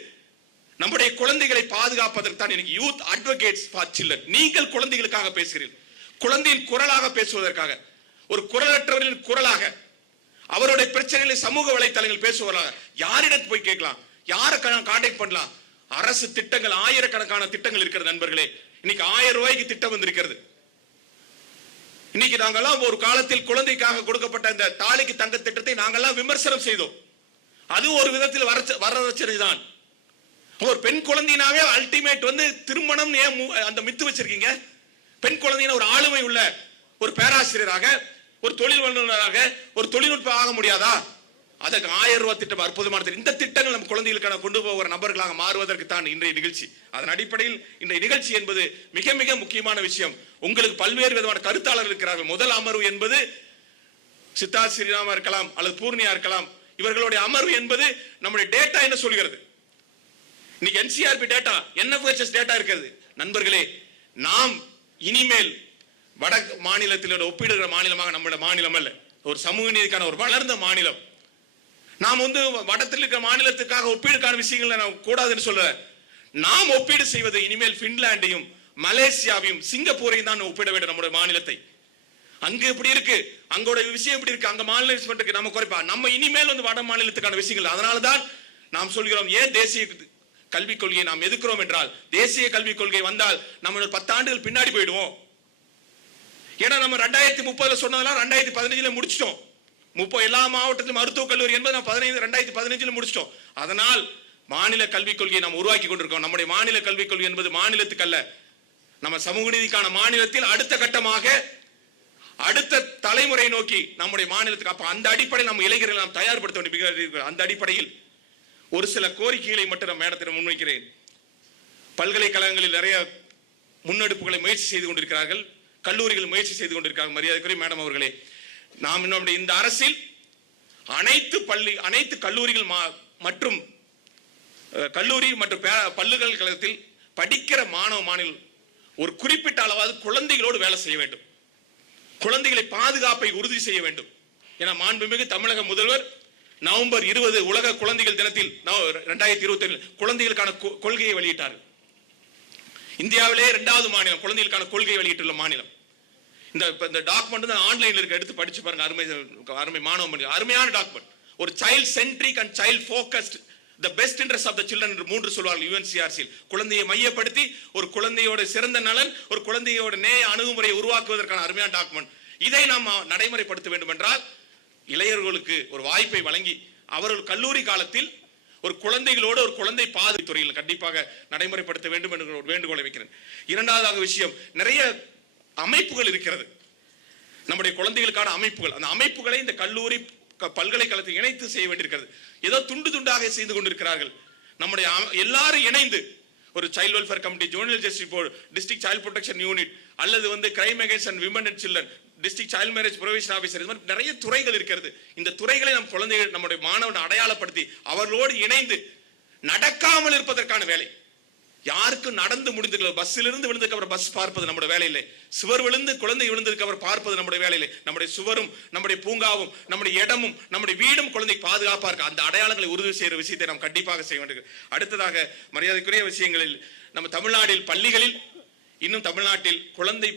நம்முடைய குழந்தைகளை பாதுகாப்பதற்கு தான் இன்னைக்கு யூத் அட்வொகேட்ஸ் ஃபார் சில்ட்ரன். நீங்கள் குழந்தைகளுக்காக பேசுகிறீர்கள், குழந்தையின் குரலாக பேசுவதற்காக, ஒரு குரலற்றவர்களின் குரலாக, அவருடைய பிரச்சனைகளை சமூக வலைத்தளங்கள் பேசுவதாக. யாரிடம் போய் கேட்கலாம், யாரை கான்டாக்ட் பண்ணலாம்? அரசு திட்டங்கள், ஆயிரக்கணக்கான திட்டங்கள் இருக்கிறது நண்பர்களே. இன்னைக்கு 1000 ரூபாய்க்கு திட்டம் வந்திருக்கிறது. இன்னைக்கு நாங்கெல்லாம் ஒரு காலத்தில் குழந்தைக்காக கொடுக்கப்பட்ட இந்த தாலிக்கு தங்க திட்டத்தை நாங்கெல்லாம் விமர்சனம் செய்தோம். அது ஒரு விதத்தில் வரதட்சணை தான். ஒரு பெண் குழந்தையினாவே அல்டிமேட் திருமணம் ஏன் அந்த மித்து வச்சிருக்கீங்க? பெண் குழந்தையின ஒரு ஆளுமை உள்ள ஒரு பேராசிரியராக, ஒரு தொழில் வல்லுநராக, ஒரு தொழில்நுட்பம் ஆக முடியாதா? அதுக்கு 1000 ரூபாய் திட்டம் அற்புதமான திட்டம். இந்த திட்டங்கள் நம்ம குழந்தைகளுக்கான கொண்டு போகிற நபர்களாக மாறுவதற்கு தான் இன்றைய நிகழ்ச்சி. அதன் அடிப்படையில் இன்றைய நிகழ்ச்சி என்பது மிக மிக முக்கியமான விஷயம். உங்களுக்கு பல்வேறு விதமான கருத்தாளர்கள் இருக்கிறார்கள். முதல் அமர்வு என்பது சித்தார்த் ஸ்ரீராமா இருக்கலாம் அல்லது பூர்ணியா இருக்கலாம். இவர்களுடைய அமர்வு என்பது நம்முடைய டேட்டா என்ன சொல்கிறது. இன்னைக்கு NCRP டேட்டா, NFHS டேட்டா இருக்கிறது. நண்பர்களே, நாம் இனிமேல் வட மாநிலத்தில் ஒப்பிடுகிற மாநிலமாக நம்முடைய மாநிலம் அல்ல, ஒரு சமூக நீதிக்கான ஒரு வளர்ந்த மாநிலம். நாம் வடத்தில் இருக்கிற மாநிலத்துக்காக ஒப்பீடுக்கான விஷயங்களை நாம் கூடாதுன்னு சொல்ல, நாம் ஒப்பீடு செய்வது இனிமேல் பின்லாண்டையும் மலேசியாவையும் சிங்கப்பூரையும் தான் ஒப்பிட வேண்டும். நம்முடைய மாநிலத்தை அங்க எப்படி இருக்கு, அங்கோட விஷயம் எப்படி இருக்கு, அங்க மாநில நம்ம குறைப்பா. நம்ம இனிமேல் வட மாநிலத்துக்கான விஷயங்கள். அதனால்தான் நாம் சொல்கிறோம், ஏன் தேசிய கல்விக் கொள்கையை நாம் எதிர்க்கிறோம் என்றால், தேசிய கல்விக் கொள்கை வந்தால் நம்ம 10 ஆண்டுகள் பின்னாடி போயிடுவோம். ஏன்னா நம்ம 2030 சொன்னதெல்லாம் 2015 முடிச்சிட்டோம். எல்லா மாவட்டத்திலும் மருத்துவக் கல்லூரி என்பது நம்ம 2015 முடிச்சிட்டோம். அதனால் மாநில கல்விக் கொள்கையை நாம் உருவாக்கி கொண்டிருக்கோம். நம்முடைய மாநில கல்விக் கொள்கை என்பது மாநிலத்துக்கு அல்ல, நம்ம சமூக நீதிக்கான மாநிலத்தில் அடுத்த கட்டமாக அடுத்த தலைமுறை நோக்கி நம்முடைய மாநிலத்துக்கு. அப்ப அந்த அடிப்படையில் நம்ம இளைஞர்களை நாம் தயார்படுத்த வேண்டிய. அந்த அடிப்படையில் ஒரு சில கோரிக்கைகளை மட்டும் நான் மேடத்திடம் முன்வைக்கிறேன். பல்கலைக்கழகங்களில் நிறைய முன்னெடுப்புகளை முயற்சி செய்து கொண்டிருக்கிறார்கள், கல்லூரிகள் முயற்சி செய்து கொண்டிருக்கிறார்கள். மரியாதைக்குரிய மேடம் அவர்களே, நாம் நம்முடைய இந்த அரசில் அனைத்து கல்லூரிகள் மற்றும் கல்லூரி மற்றும் பல்கலைக்கழகத்தில் படிக்கிற மாணவ மாணவிகள் ஒரு குறிப்பிட்ட அளவாவது குழந்தைகளோடு வேலை செய்ய வேண்டும். குழந்தைகளை பாதுகாப்பை உறுதி செய்ய வேண்டும். என மாண்புமிகு தமிழக முதல்வர் நவம்பர் 20 உலக குழந்தைகள் தினத்தில் 2021 குழந்தைகளுக்கான கொள்கையை வெளியிட்டார்கள். இந்தியாவிலே 2வது மாநிலம் குழந்தைகளுக்கான கொள்கையை வெளியிட்டுள்ள மாநிலம். இந்த டாக்குமெண்ட் தான் ஆன்லைன்ல இருக்க, எடுத்து படிச்சு பாருங்க. அருமை மாணவ அருமையான டாக்குமெண்ட். ஒரு child centric and child focused the best interest of the children என்று 3 சொல்வார்கள் UNCRC. குழந்தையை மையப்படுத்தி ஒரு குழந்தையோட சிறந்த நலன், ஒரு குழந்தையோட நேய அணுகுமுறையை உருவாக்குவதற்கான அருமையான டாக்குமெண்ட். இதை நாம் நடைமுறைப்படுத்த வேண்டும் என்றால் இளையர்களுக்கு ஒரு வாய்ப்பை வழங்கி அவர்கள் கல்லூரி காலத்தில் ஒரு குழந்தைகளோடு ஒரு குழந்தை பாதுகாப்பு துறையில் கண்டிப்பாக நடைமுறைப்படுத்த வேண்டும் என்ற ஒரு வேண்டுகோளை வைக்கிறேன். இரண்டாவதாக விஷயம், நிறைய அமைப்புகள் இருக்கிறது நம்முடைய குழந்தைகளுக்கான அமைப்புகள். அந்த அமைப்புகளை இந்த கல்லூரி பல்கலைக்கழகத்தை இணைத்து செய்ய வேண்டியிருக்கிறது. ஏதோ துண்டு துண்டாக செய்து கொண்டிருக்கிறார்கள். நம்முடைய எல்லாரும் இணைந்து ஒரு child welfare committee, juvenile justice board, district child protection unit, அல்லது crime against and women and children, district child marriage provision officer, இது மாதிரி நிறைய துறைகள் இருக்கிறது. இந்த துறைகளை நம் குழந்தைகள் நம்முடைய மாணவனை அடையாளப்படுத்தி அவர்களோடு இணைந்து நடக்காமல் இருப்பதற்கான வேலை. யாருக்கும் நடந்து முடிந்து பஸ்ஸிலிருந்து விழுந்ததுக்கு அப்புறம் பஸ் பார்ப்பது நம்முடைய வேலை இல்லை. சுவர் விழுந்து குழந்தை விழுந்ததுக்கு அப்புறம் பார்ப்பது நம்முடைய வேலை இல்லை. நம்முடைய சுவரும் நம்முடைய பூங்காவும் நம்முடைய இடமும் நம்முடைய வீடும் குழந்தைக்கு பாதுகாப்பா இருக்கு. அந்த அடையாளங்களை உறுதி செய்கிற விஷயத்தை நாம் கண்டிப்பாக செய்ய வேண்டும். அடுத்ததாக மரியாதைக்குரிய விஷயங்களில் நம்ம தமிழ்நாட்டில் பள்ளிகளில் இன்னும் தமிழ்நாட்டில் குழந்தை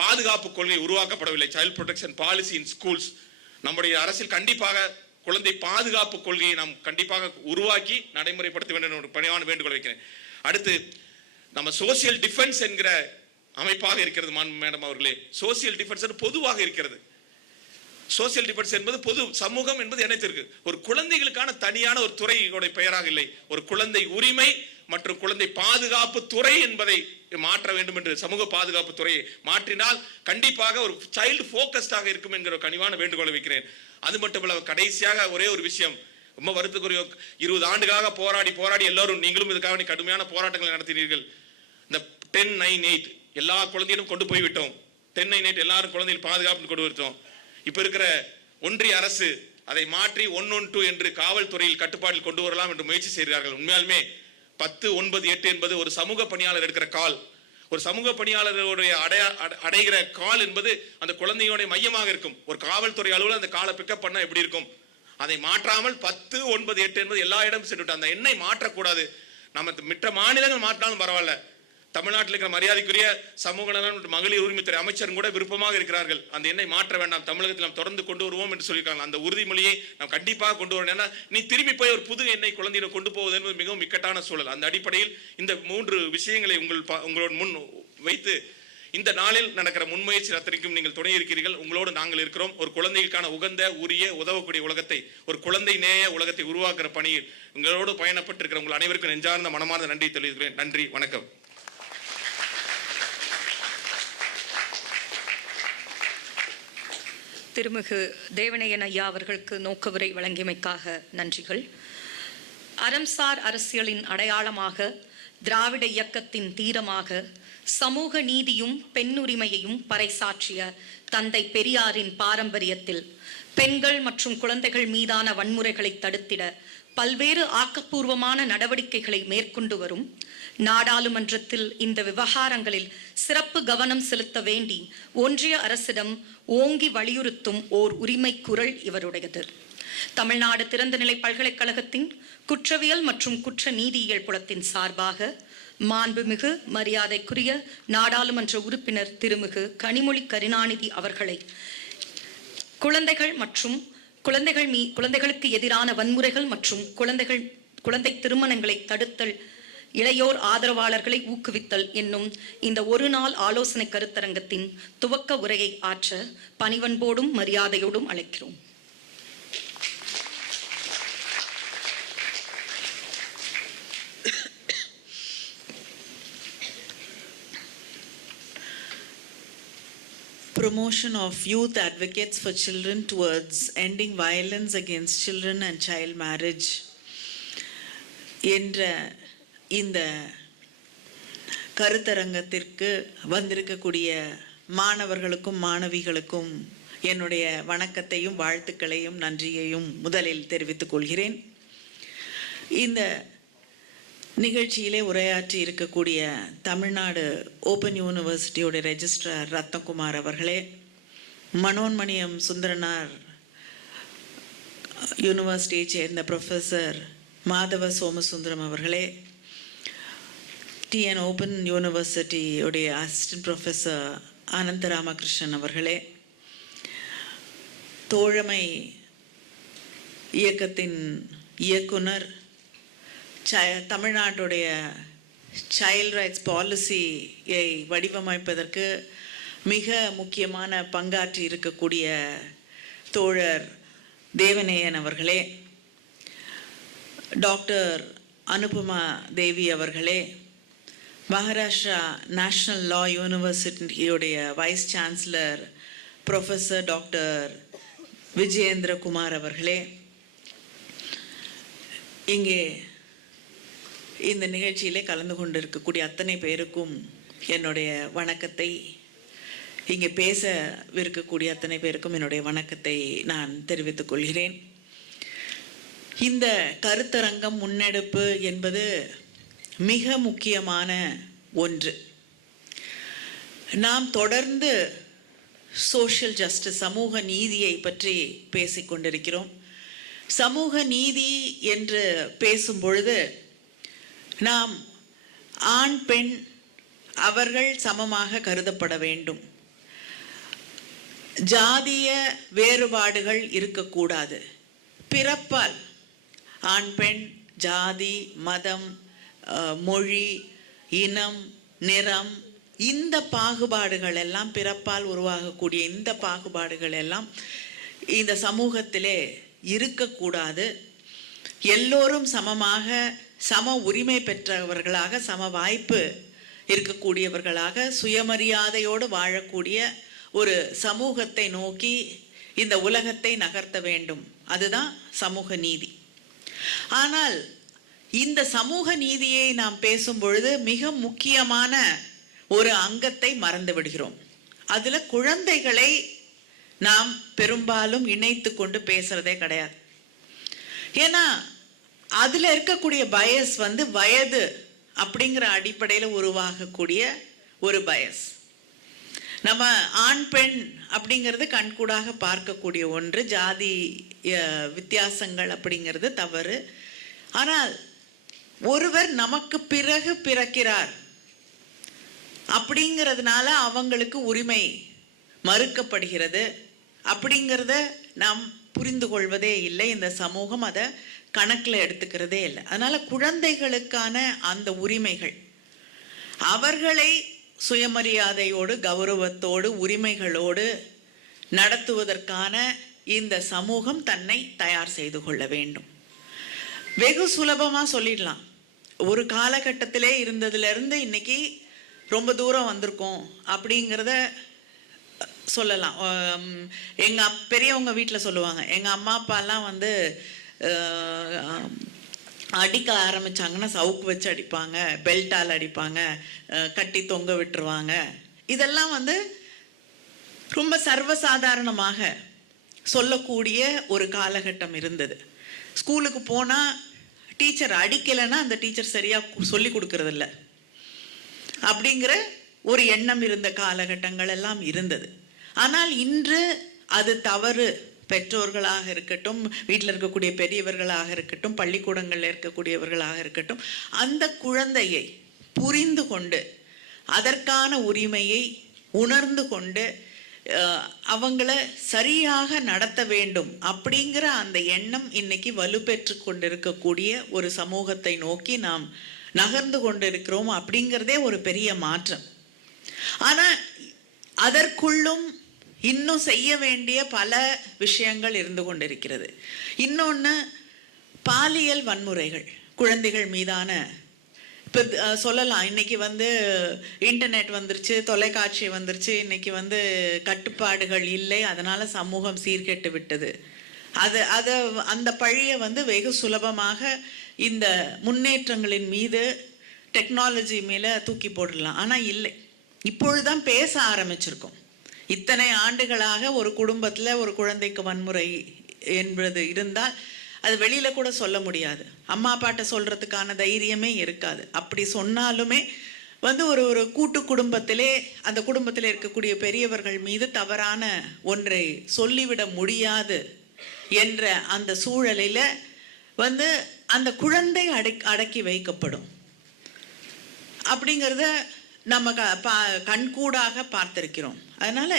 பாதுகாப்பு கொள்கை உருவாக்கப்படவில்லை. Child protection policy in schools. நம்முடைய அரசில் கண்டிப்பாக குழந்தை பாதுகாப்பு கொள்கையை நாம் கண்டிப்பாக உருவாக்கி நடைமுறைப்படுத்த வேண்டும் ஒரு பணிவான வேண்டுகோள் வைக்கிறேன். அடுத்து நம்ம சோசியல் டிஃபென்ஸ் என்கிற அமைப்பாக இருக்கிறது. மேடம் அவர்களே, சோசியல் டிஃபென்ஸ் பொதுவாக இருக்கிறது. சோசியல் டிஃபென்ஸ் என்பது பொது சமூகம் என்பது இணைத்திருக்கு. ஒரு குழந்தைகளுக்கான தனியான ஒரு துறையோட பெயராக இல்லை. ஒரு குழந்தை உரிமை மற்றும் குழந்தை பாதுகாப்பு துறை என்பதை மாற்ற வேண்டும் என்று சமூக பாதுகாப்பு துறையை மாற்றினால் கண்டிப்பாக ஒரு சைல்டு போக்கஸ்டாக இருக்கும் என்கிற கனிவான வேண்டுகோளை வைக்கிறேன். அது மட்டுமல்ல, கடைசியாக ஒரே ஒரு விஷயம், ரொம்ப வருத்தக்குரிய 20 ஆண்டுகளாக போராடி எல்லாரும் நீங்களும் இதுக்காக கடுமையான போராட்டங்களை நடத்தினீர்கள். இந்த 1098 எல்லா குழந்தைகளும் கொண்டு போய்விட்டோம். 1098 எல்லாரும் குழந்தைகள் பாதுகாப்பு கொண்டு வருத்தோம். இப்ப இருக்கிற ஒன்றிய அரசு அதை மாற்றி 112 என்று காவல்துறையில் கட்டுப்பாட்டில் கொண்டு வரலாம் என்று முயற்சி செய்கிறார்கள். உண்மையாலுமே 1098 என்பது ஒரு சமூக பணியாளர் எடுக்கிற கால். ஒரு சமூக பணியாளருடைய அடைகிற கால் என்பது அந்த குழந்தையோட மையமாக இருக்கும். ஒரு காவல்துறை அலுவலர் அந்த காலை பிக்கப் பண்ணா எப்படி இருக்கும்? அதை மாற்றாமல் 1098 என்பது எல்லா இடமும் சென்று அந்த எண்ணை மாற்றக்கூடாது. நம்ம மற்ற மாநிலங்கள் மாற்றினாலும் பரவாயில்ல. தமிழ்நாட்டில் இருக்கிற மரியாதைக்குரிய சமூக நலன் மற்றும் மகளிர் உரிமைத்துறை அமைச்சரும் கூட விருப்பமாக இருக்கிறார்கள். அந்த எண்ணை மாற்ற வேண்டாம், தமிழகத்தில் நாம் தொடர்ந்து கொண்டு வருவோம் என்று சொல்லியிருக்காங்க. அந்த உறுதிமொழியை நாம் கண்டிப்பாக கொண்டு வரணும். ஏன்னா நீ திரும்பி போய் ஒரு புது எண்ணை குழந்தையை கொண்டு போவது என்பது மிகவும் இக்கட்டான சூழல். அந்த அடிப்படையில் இந்த 3 விஷயங்களை உங்களோட முன் வைத்து இந்த நாளில் நடக்கிற முன்முயற்சி அத்தனைக்கும் நீங்கள் துணை இருக்கிறீர்கள். உங்களோடு நாங்கள் இருக்கிறோம். ஒரு குழந்தைகளுக்கான உகந்த உரிய உதவக்கூடிய உலகத்தை, ஒரு குழந்தை நேய உலகத்தை உருவாக்குற பணியில் உங்களோடு பயணப்பட்டிருக்கிற உங்கள் அனைவருக்கும் நெஞ்சார்ந்த மனமார்ந்த நன்றி தெரிவிக்கிறேன். நன்றி, வணக்கம். திருமிகு தேவனையன் ஐயா அவர்களுக்கு நோக்கவுரை வழங்கியமைக்காக நன்றிகள். அறம்சார் அரசியலின் அடையாளமாக, திராவிட இயக்கத்தின் தீரமாக, சமூக நீதியும் பெண்ணுரிமையையும் பறைசாற்றிய தந்தை பெரியாரின் பாரம்பரியத்தில் பெண்கள் மற்றும் குழந்தைகள் மீதான வன்முறைகளை தடுத்திட பல்வேறு ஆக்கப்பூர்வமான நடவடிக்கைகளை மேற்கொண்டு வரும் நாடாளுமன்றத்தில் இந்த விவகாரங்களில் சிறப்பு கவனம் செலுத்த வேண்டி ஒன்றிய அரசிடம் ஓங்கி வலியுறுத்தும் ஓர் உரிமை குரல் இவருடையது. தமிழ்நாடு திறந்தநிலை பல்கலைக்கழகத்தின் குற்றவியல் மற்றும் குற்ற நீதியியல் புலத்தின் சார்பாக மாண்புமிகு மரியாதைக்குரிய நாடாளுமன்ற உறுப்பினர் திருமிகு கனிமொழி கருணாநிதி அவர்களை குழந்தைகள் மற்றும் குழந்தைகளுக்கு எதிரான வன்முறைகள் மற்றும் குழந்தை திருமணங்களை தடுத்தல், இளையோர் ஆதரவாளர்களை ஊக்குவித்தல் என்னும் இந்த ஒரு நாள் ஆலோசனை கருத்தரங்கத்தின் துவக்க உரையை ஆற்ற பணிவன்போடும் மரியாதையோடும் அழைக்கிறோம். Promotion of Youth Advocates for ChildrenTowards Ending Violence Against Children and Child Marriage என்ற இந்த கருத்தரங்கத்திற்கு வந்திருக்கக்கூடிய மாணவர்களுக்கும் மாணவிகளுக்கும் என்னுடைய வணக்கத்தையும் வாழ்த்துக்களையும் நன்றியையும் முதலில் தெரிவித்துக் கொள்கிறேன். இந்த நிகழ்ச்சியிலே உரையாற்றி இருக்கக்கூடிய தமிழ்நாடு ஓப்பன் யூனிவர்சிட்டியோட ரெஜிஸ்ட்ரார் ரத்னகுமார் அவர்களே, மனோன்மணியம் சுந்தரனார் யூனிவர்சிட்டியை சேர்ந்த ப்ரொஃபஸர் மாதவ சோமசுந்தரம் அவர்களே, டிஎன் ஓப்பன் யூனிவர்சிட்டியுடைய அசிஸ்டன்ட் ப்ரொஃபஸர் அனந்த ராமகிருஷ்ணன் அவர்களே, தோழமை இயக்கத்தின் இயக்குனர், தமிழ்நாட்டுடைய சைல்ட் ரைட்ஸ் பாலிசியை வடிவமைப்பதற்கு மிக முக்கியமான பங்காற்றி இருக்கக்கூடிய தோழர் தேவநேயன் அவர்களே, டாக்டர் அனுபமா தேவி அவர்களே, மகாராஷ்டிரா நேஷனல் லா யூனிவர்சிட்டியுடைய vice chancellor professor doctor Vijayendra Kumar அவர்களே, இங்கே இந்த நிகழ்ச்சியிலே கலந்து கொண்டிருக்கக்கூடிய அத்தனை பேருக்கும் என்னுடைய வணக்கத்தை, இங்கே பேசவிருக்கக்கூடிய அத்தனை பேருக்கும் என்னுடைய வணக்கத்தை நான் தெரிவித்துக் கொள்கிறேன். இந்த கருத்தரங்கம் முன்னெடுப்பு என்பது மிக முக்கியமான ஒன்று. நாம் தொடர்ந்து சோஷியல் ஜஸ்டிஸ், சமூக நீதியை பற்றி பேசிக்கொண்டிருக்கிறோம். சமூக நீதி என்று பேசும் பொழுது நாம் ஆண் பெண் அவர்கள் சமமாக கருதப்பட வேண்டும். ஜாதிய வேறுபாடுகள் இருக்கக்கூடாது. பிறப்பால் ஆண் பெண், ஜாதி, மதம், மொழி, இனம், நிறம், இந்த பாகுபாடுகள் எல்லாம், பிறப்பால் உருவாகக்கூடிய இந்த பாகுபாடுகள் எல்லாம் இந்த சமூகத்திலே இருக்கக்கூடாது. எல்லோரும் சமமாக, சம உரிமை பெற்றவர்களாக, சம வாய்ப்பு இருக்கக்கூடியவர்களாக, சுயமரியாதையோடு வாழக்கூடிய ஒரு சமூகத்தை நோக்கி இந்த உலகத்தை நகர்த்த வேண்டும். அதுதான் சமூக நீதி. ஆனால் இந்த சமூக நீதியை நாம் பேசும் பொழுது மிக முக்கியமான ஒரு அங்கத்தை மறந்து விடுகிறோம். அதுல குழந்தைகளை நாம் பெரும்பாலும் இணைத்து கொண்டு பேசுறதே கிடையாது. ஏன்னா அதுல இருக்கக்கூடிய பயஸ் வயது அப்படிங்கிற அடிப்படையில் உருவாகக்கூடிய ஒரு பயஸ். நம்ம ஆண் பெண் அப்படிங்கிறது கண்கூடாக பார்க்கக்கூடிய ஒன்று. ஜாதி வித்தியாசங்கள் அப்படிங்கிறது தவறு. ஆனால் ஒருவர் நமக்கு பிறகு பிறக்கிறார் அப்படிங்கிறதுனால அவங்களுக்கு உரிமை மறுக்கப்படுகிறது அப்படிங்கிறத நாம் புரிந்து கொள்வதே இல்லை. இந்த சமூகம் அதை கணக்கில் எடுத்துக்கிறதே இல்லை. அதனால குழந்தைகளுக்கான அந்த உரிமைகள், அவர்களை சுயமரியாதையோடு, கௌரவத்தோடு, உரிமைகளோடு நடத்துவதற்கான இந்த சமூகம் தன்னை தயார் செய்து கொள்ள வேண்டும். வெகு சுலபமாக சொல்லிடலாம். ஒரு காலகட்டத்திலே இருந்ததுலேருந்து இன்னைக்கு ரொம்ப தூரம் வந்திருக்கோம் அப்படிங்கிறத சொல்லலாம். எங்கள் பெரியவங்க வீட்டில் சொல்லுவாங்க, எங்கள் அம்மா அப்பாலாம் அடிக்க ஆரம்பித்தாங்கன்னா சவுக்கு வச்சு அடிப்பாங்க, பெல்ட்டால் அடிப்பாங்க, கட்டி தொங்க விட்டுருவாங்க. இதெல்லாம் ரொம்ப சர்வசாதாரணமாக சொல்லக்கூடிய ஒரு காலகட்டம் இருந்தது. ஸ்கூலுக்கு போனால் டீச்சர் அடிக்கலைன்னா அந்த டீச்சர் சரியாக சொல்லி கொடுக்கறதில்ல அப்படிங்கிற ஒரு எண்ணம் இருந்த காலகட்டங்கள் எல்லாம் இருந்தது. ஆனால் இன்று அது தவறு. பெற்றோர்களாக இருக்கட்டும், வீட்டில் இருக்கக்கூடிய பெரியவர்களாக இருக்கட்டும், பள்ளிக்கூடங்களில் இருக்கக்கூடியவர்களாக இருக்கட்டும், அந்த குழந்தையை புரிந்து கொண்டு அதற்கான உரிமையை உணர்ந்து கொண்டு அவங்கள சரியாக நடத்த வேண்டும் அப்படிங்கிற அந்த எண்ணம் இன்னைக்கு வலுப்பெற்று கொண்டிருக்கக்கூடிய ஒரு சமூகத்தை நோக்கி நாம் நகர்ந்து கொண்டிருக்கிறோம். அப்படிங்கிறதே ஒரு பெரிய மாற்றம். ஆனால் அதற்குள்ளும் இன்னும் செய்ய வேண்டிய பல விஷயங்கள் இருந்து கொண்டிருக்கிறது. இன்னொன்று, பாலியல் வன்முறைகள், குழந்தைகள் மீதான, இப்போ சொல்லலாம் இன்னைக்கு இன்டர்நெட் வந்துருச்சு, தொலைக்காட்சி வந்துருச்சு, இன்னைக்கு கட்டுப்பாடுகள் இல்லை, அதனால சமூகம் சீர்கெட்டு விட்டது. அந்த பழியை வெகு சுலபமாக இந்த முன்னேற்றங்களின் மீது, டெக்னாலஜி மேலே தூக்கி போடலாம். ஆனால் இல்லை, இப்பொழுதுதான் பேச ஆரம்பிச்சிருக்கோம். இத்தனை ஆண்டுகளாக ஒரு குடும்பத்தில் ஒரு குழந்தைக்கு வன்முறை என்பது இருந்தால் அது வெளியில கூட சொல்ல முடியாது. அம்மா அப்பாட்ட சொல்றதுக்கான தைரியமே இருக்காது. அப்படி சொன்னாலுமே வந்து ஒரு கூட்டு குடும்பத்திலே அந்த குடும்பத்தில் இருக்கக்கூடிய பெரியவர்கள் மீது தவறான ஒன்றை சொல்லிவிட முடியாது என்ற அந்த சூழலில் வந்து அந்த குழந்தை அடக்கி வைக்கப்படும் அப்படிங்கிறத நம்ம கண்கூடாக பார்த்திருக்கிறோம். அதனால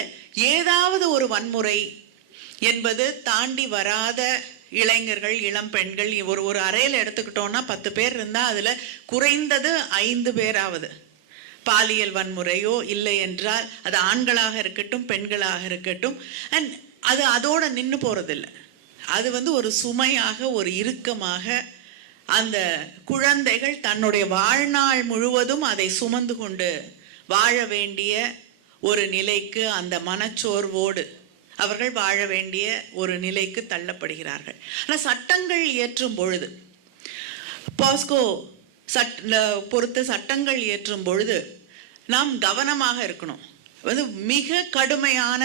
ஏதாவது ஒரு வன்முறை என்பது தாண்டி வராத இளைஞர்கள், இளம் பெண்கள், ஒரு அறையில் எடுத்துக்கிட்டோம்னா 10 பேர் இருந்தால் அதில் குறைந்தது 5 பேராவது பாலியல் வன்முறையோ இல்லை என்றால் அது ஆண்களாக இருக்கட்டும் பெண்களாக இருக்கட்டும். அண்ட் அது அதோட நின்று போகிறதில்லை. அது வந்து ஒரு சுமையாக, ஒரு இறுக்கமாக அந்த குழந்தைகள் தன்னுடைய வாழ்நாள் முழுவதும் அதை சுமந்து கொண்டு வாழ வேண்டிய ஒரு நிலைக்கு, அந்த மனச்சோர்வோடு அவர்கள் வாழ வேண்டிய ஒரு நிலைக்கு தள்ளப்படுகிறார்கள். ஆனால் சட்டங்கள் இயற்றும் பொழுது, பாஸ்கோ பொறுத்து சட்டங்கள் இயற்றும் பொழுது நாம் கவனமாக இருக்கணும். வந்து மிக கடுமையான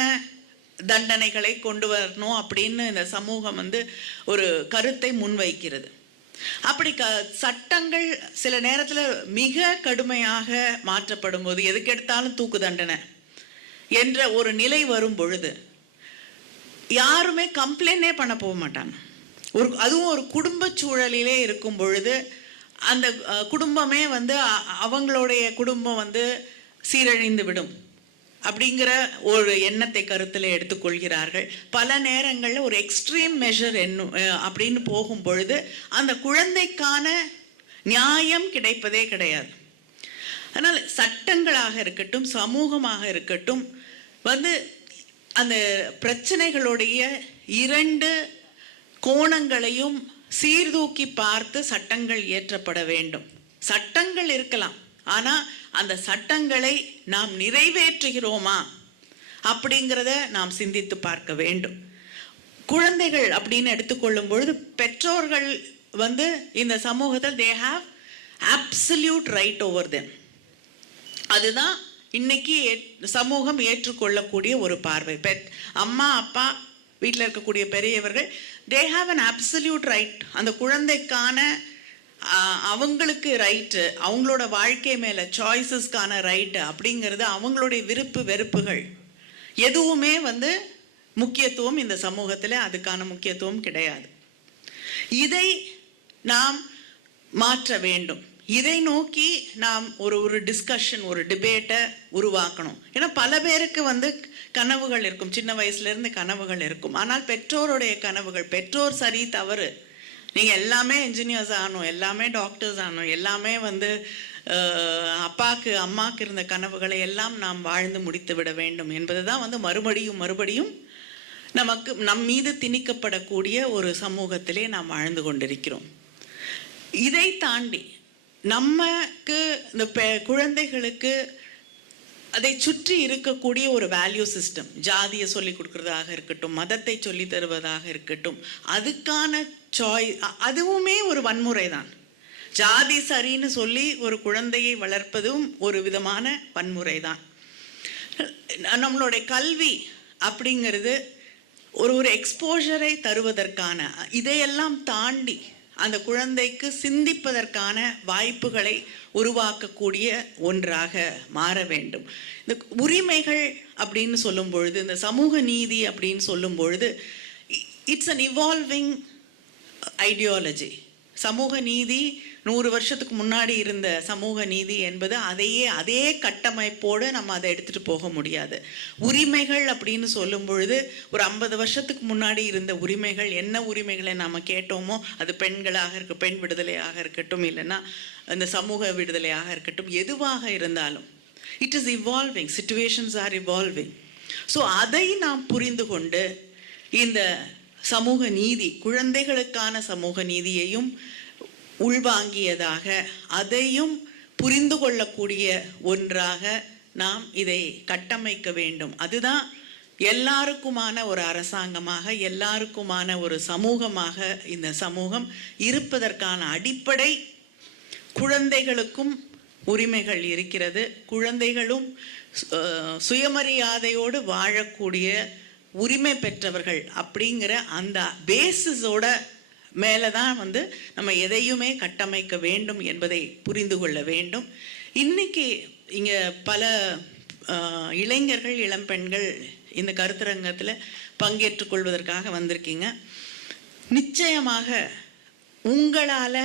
தண்டனைகளை கொண்டு வரணும் அப்படின்னு இந்த சமூகம் வந்து ஒரு கருத்தை முன்வைக்கிறது. அப்படி சட்டங்கள் சில நேரத்தில் மிக கடுமையாக மாற்றப்படும் போது, எதுக்கு எடுத்தாலும் தூக்கு தண்டனை என்ற ஒரு நிலை வரும் பொழுது யாருமே கம்ப்ளைண்டே பண்ண போக மாட்டாங்க. அதுவும் ஒரு குடும்ப சூழலிலே இருக்கும் பொழுது அந்த குடும்பமே வந்து அவங்களுடைய குடும்பம் வந்து சீரழிந்து விடும் அப்படிங்கிற ஒரு எண்ணத்தை கருத்தில் எடுத்துக்கொள்கிறார்கள். பல நேரங்களில் ஒரு எக்ஸ்ட்ரீம் மெஷர் அப்படின்னு போகும் பொழுது அந்த குழந்தைக்கான நியாயம் கிடைப்பதே கிடையாது. அதனால் சட்டங்களாக இருக்கட்டும், சமூகமாக இருக்கட்டும், வந்து அந்த பிரச்சனைகளுடைய 2 கோணங்களையும் சீர்தூக்கி பார்த்து சட்டங்கள் இயற்றப்பட வேண்டும். சட்டங்கள் இருக்கலாம், ஆனால் அந்த சட்டங்களை நாம் நிறைவேற்றுகிறோமா அப்படிங்கிறத நாம் சிந்தித்து பார்க்க வேண்டும். குழந்தைகள் அப்படின்னு எடுத்துக்கொள்ளும் பொழுது பெற்றோர்கள் வந்து இந்த சமூகத்தில் they have absolute right over them. அதுதான் இன்னைக்கு சமூகம் ஏற்றுக்கொள்ளக்கூடிய ஒரு பார்வை. அம்மா அப்பா வீட்டில் இருக்கக்கூடிய பெரியவர்கள் they have an absolute right. அந்த குழந்தைக்கான அவங்களுக்கு ரைட்டு, அவங்களோட வாழ்க்கை மேலே சாய்ஸஸ்க்கான ரைட்டு அப்படிங்கிறது, அவங்களுடைய விருப்பு வெறுப்புகள் எதுவுமே வந்து முக்கியத்துவம் இந்த சமூகத்தில் அதுக்கான முக்கியத்துவம் கிடையாது. இதை நாம் மாற்ற வேண்டும். இதை நோக்கி நாம் ஒரு டிஸ்கஷன், ஒரு டிபேட்டை உருவாக்கணும். ஏன்னா பல பேருக்கு வந்து கனவுகள் இருக்கும், சின்ன வயசுலேருந்து கனவுகள் இருக்கும். ஆனால் பெற்றோருடைய கனவுகள், பெற்றோர் சரி தவறு, நீங்கள் எல்லாமே இன்ஜினியர்ஸ் ஆகணும், எல்லாமே டாக்டர்ஸ் ஆகணும், எல்லாமே வந்து அப்பாவுக்கு அம்மாவுக்கு இருந்த கனவுகளை எல்லாம் நாம் வாழ்ந்து முடித்து விட வேண்டும் என்பது தான் வந்து மறுபடியும் நம் மீது திணிக்கப்படக்கூடிய ஒரு சமூகத்திலே நாம் வாழ்ந்து கொண்டிருக்கிறோம். இதை தாண்டி நமக்கு இந்த குழந்தைகளுக்கு அதை சுற்றி இருக்கக்கூடிய ஒரு வேல்யூ சிஸ்டம், ஜாதியை சொல்லி கொடுக்கறதாக இருக்கட்டும், மதத்தை சொல்லி தருவதாக இருக்கட்டும், அதுக்கான அதுவுமே ஒரு வன்முறை தான். ஜாதி சரின்னு சொல்லி ஒரு குழந்தையை வளர்ப்பதும் ஒரு விதமான வன்முறை தான். நம்மளுடைய கல்வி அப்படிங்கிறது ஒரு எக்ஸ்போஷரை தருவதற்கான, இதையெல்லாம் தாண்டி அந்த குழந்தைக்கு சிந்திப்பதற்கான வாய்ப்புகளை உருவாக்கக்கூடிய ஒன்றாக மாற வேண்டும். இந்த உரிமைகள் அப்படின்னு சொல்லும் பொழுது, இந்த சமூக நீதி அப்படின்னு சொல்லும் பொழுது, இட்ஸ் அன் இவால்விங் ஐடியாலஜி. சமூக நீதி 100 வருஷத்துக்கு முன்னாடி இருந்த சமூக நீதி என்பது அதே கட்டமைப்போடு நம்ம அதை எடுத்துகிட்டு போக முடியாது. உரிமைகள் அப்படின்னு சொல்லும் பொழுது ஒரு 50 வருஷத்துக்கு முன்னாடி இருந்த உரிமைகள், என்ன உரிமைகளை நாம் கேட்டோமோ அது பெண்களாக பெண் விடுதலையாக இருக்கட்டும், இல்லைன்னா அந்த சமூக விடுதலையாக இருக்கட்டும், எதுவாக இருந்தாலும் it is evolving, situations are evolving. So அதை நாம் புரிந்து கொண்டு இந்த சமூக நீதி, குழந்தைகளுக்கான சமூக நீதியையும் உள்வாங்கியதாக, அதையும் புரிந்து கொள்ளக்கூடிய ஒன்றாக நாம் இதை கட்டமைக்க வேண்டும். அதுதான் எல்லாருக்குமான ஒரு அரசாங்கமாக, எல்லாருக்குமான ஒரு சமூகமாக இந்த சமூகம் இருப்பதற்கான அடிப்படை. குழந்தைகளுக்கும் உரிமைகள் இருக்கிறது, குழந்தைகளும் சுயமரியாதையோடு வாழக்கூடிய உரிமை பெற்றவர்கள் அப்படிங்கிற அந்த பேசிஸோட மேலே தான் வந்து நம்ம எதையுமே கட்டமைக்க வேண்டும் என்பதை புரிந்து கொள்ள வேண்டும். இன்னைக்கு இங்கே பல இளைஞர்கள் இளம்பெண்கள் இந்த கருத்தரங்கத்தில் பங்கேற்றுக் கொள்வதற்காக வந்திருக்கீங்க. நிச்சயமாக உங்களால்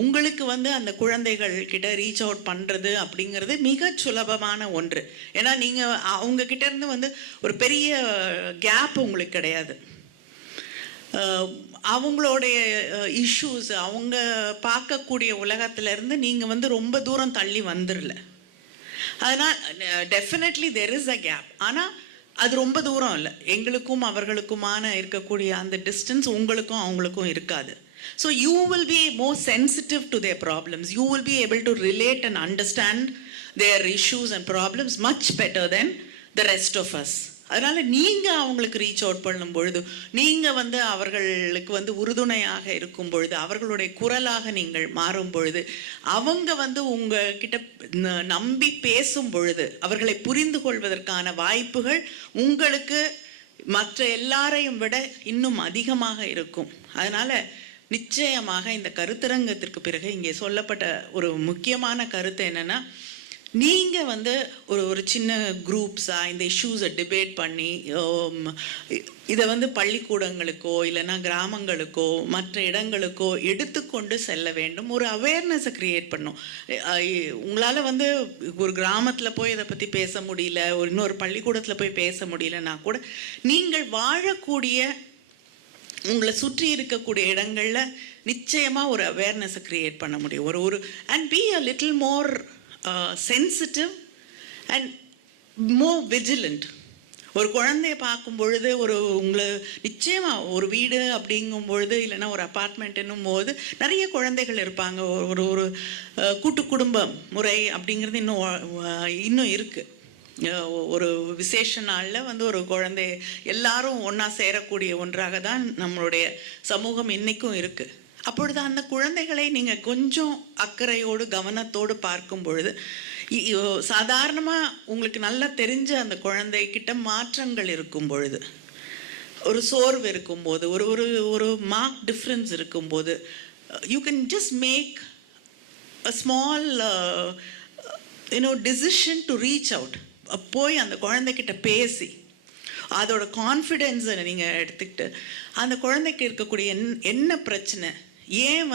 உங்களுக்கு அந்த குழந்தைகள் கிட்ட ரீச் அவுட் பண்ணுறது அப்படிங்கிறது மிக சுலபமான ஒன்று. ஏன்னா நீங்கள் அவங்க கிட்ட இருந்து ஒரு பெரிய கேப் உங்களுக்கு கிடையாது. அவங்களுடைய இஷ்யூஸ் அவங்க பார்க்கக்கூடிய உலகத்திலேருந்து நீங்கள் ரொம்ப தூரம் தள்ளி வந்துடல. அதனால் definitely there is a gap. ஆனால் அது ரொம்ப தூரம் இல்லை. எங்களுக்கும் அவர்களுக்குமான இருக்கக்கூடிய அந்த டிஸ்டன்ஸ் உங்களுக்கும் அவங்களுக்கும் இருக்காது. So you will be more sensitive to their problems. You will be able to relate and understand their issues and problems much better than the rest of us. அதனால் நீங்கள் அவங்களுக்கு ரீச் அவுட் பண்ணும் பொழுது, நீங்கள் அவர்களுக்கு உறுதுணையாக இருக்கும் பொழுது, அவர்களுடைய குரலாக நீங்கள் மாறும் பொழுது, அவங்க உங்ககிட்ட நம்பி பேசும் பொழுது, அவர்களை புரிந்து கொள்வதற்கான வாய்ப்புகள் உங்களுக்கு மற்ற எல்லாரையும் விட இன்னும் அதிகமாக இருக்கும். அதனால் நிச்சயமாக இந்த கருத்தரங்கத்திற்கு பிறகு இங்கே சொல்லப்பட்ட ஒரு முக்கியமான கருத்து என்னென்னா, நீங்கள் ஒரு சின்ன குரூப்ஸாக இந்த இஷ்யூஸை டிபேட் பண்ணி இதை பள்ளிக்கூடங்களுக்கோ இல்லைன்னா கிராமங்களுக்கோ மற்ற இடங்களுக்கோ எடுத்துக்கொண்டு செல்ல வேண்டும். ஒரு அவேர்னஸை க்ரியேட் பண்ணும். உங்களால் ஒரு கிராமத்தில் போய் இதை பற்றி பேச முடியல, இன்னொரு பள்ளிக்கூடத்தில் போய் பேச முடியலன்னா கூட நீங்கள் வாழக்கூடிய உங்களை சுற்றி இருக்கக்கூடிய இடங்களில் நிச்சயமாக ஒரு அவேர்னஸை க்ரியேட் பண்ண முடியும். ஒரு and be a little more sensitive and more vigilant. ஒரு குழந்தைய பார்க்கும் பொழுது உங்களை நிச்சயமாக ஒரு வீடு அப்படிங்கும் பொழுது இல்லைன்னா ஒரு அப்பார்ட்மெண்ட் என்னும் போது நிறைய குழந்தைகள் இருப்பாங்க. ஒரு கூட்டு குடும்ப முறை அப்படிங்கிறது இன்னும் இருக்குது. ஒரு விசேஷ நாளில் ஒரு குழந்தை எல்லாரும் ஒன்றா சேரக்கூடிய ஒன்றாக தான் நம்மளுடைய சமூகம் இன்றைக்கும் இருக்குது. அப்பொழுது அந்த குழந்தைகளை நீங்கள் கொஞ்சம் அக்கறையோடு கவனத்தோடு பார்க்கும் பொழுது, சாதாரணமாக உங்களுக்கு நல்லா தெரிஞ்ச அந்த குழந்தைகிட்ட மாற்றங்கள் இருக்கும் பொழுது, ஒரு சோர்வு இருக்கும்போது, ஒரு மார்க் டிஃப்ரென்ஸ் இருக்கும்போது, you can just make a small decision to reach out. போய் அந்த குழந்தைகிட்ட பேசி அதோட கான்ஃபிடென்ஸை நீங்கள் எடுத்துக்கிட்டு அந்த குழந்தைக்கு இருக்கக்கூடிய என்ன பிரச்சனை, ஏன்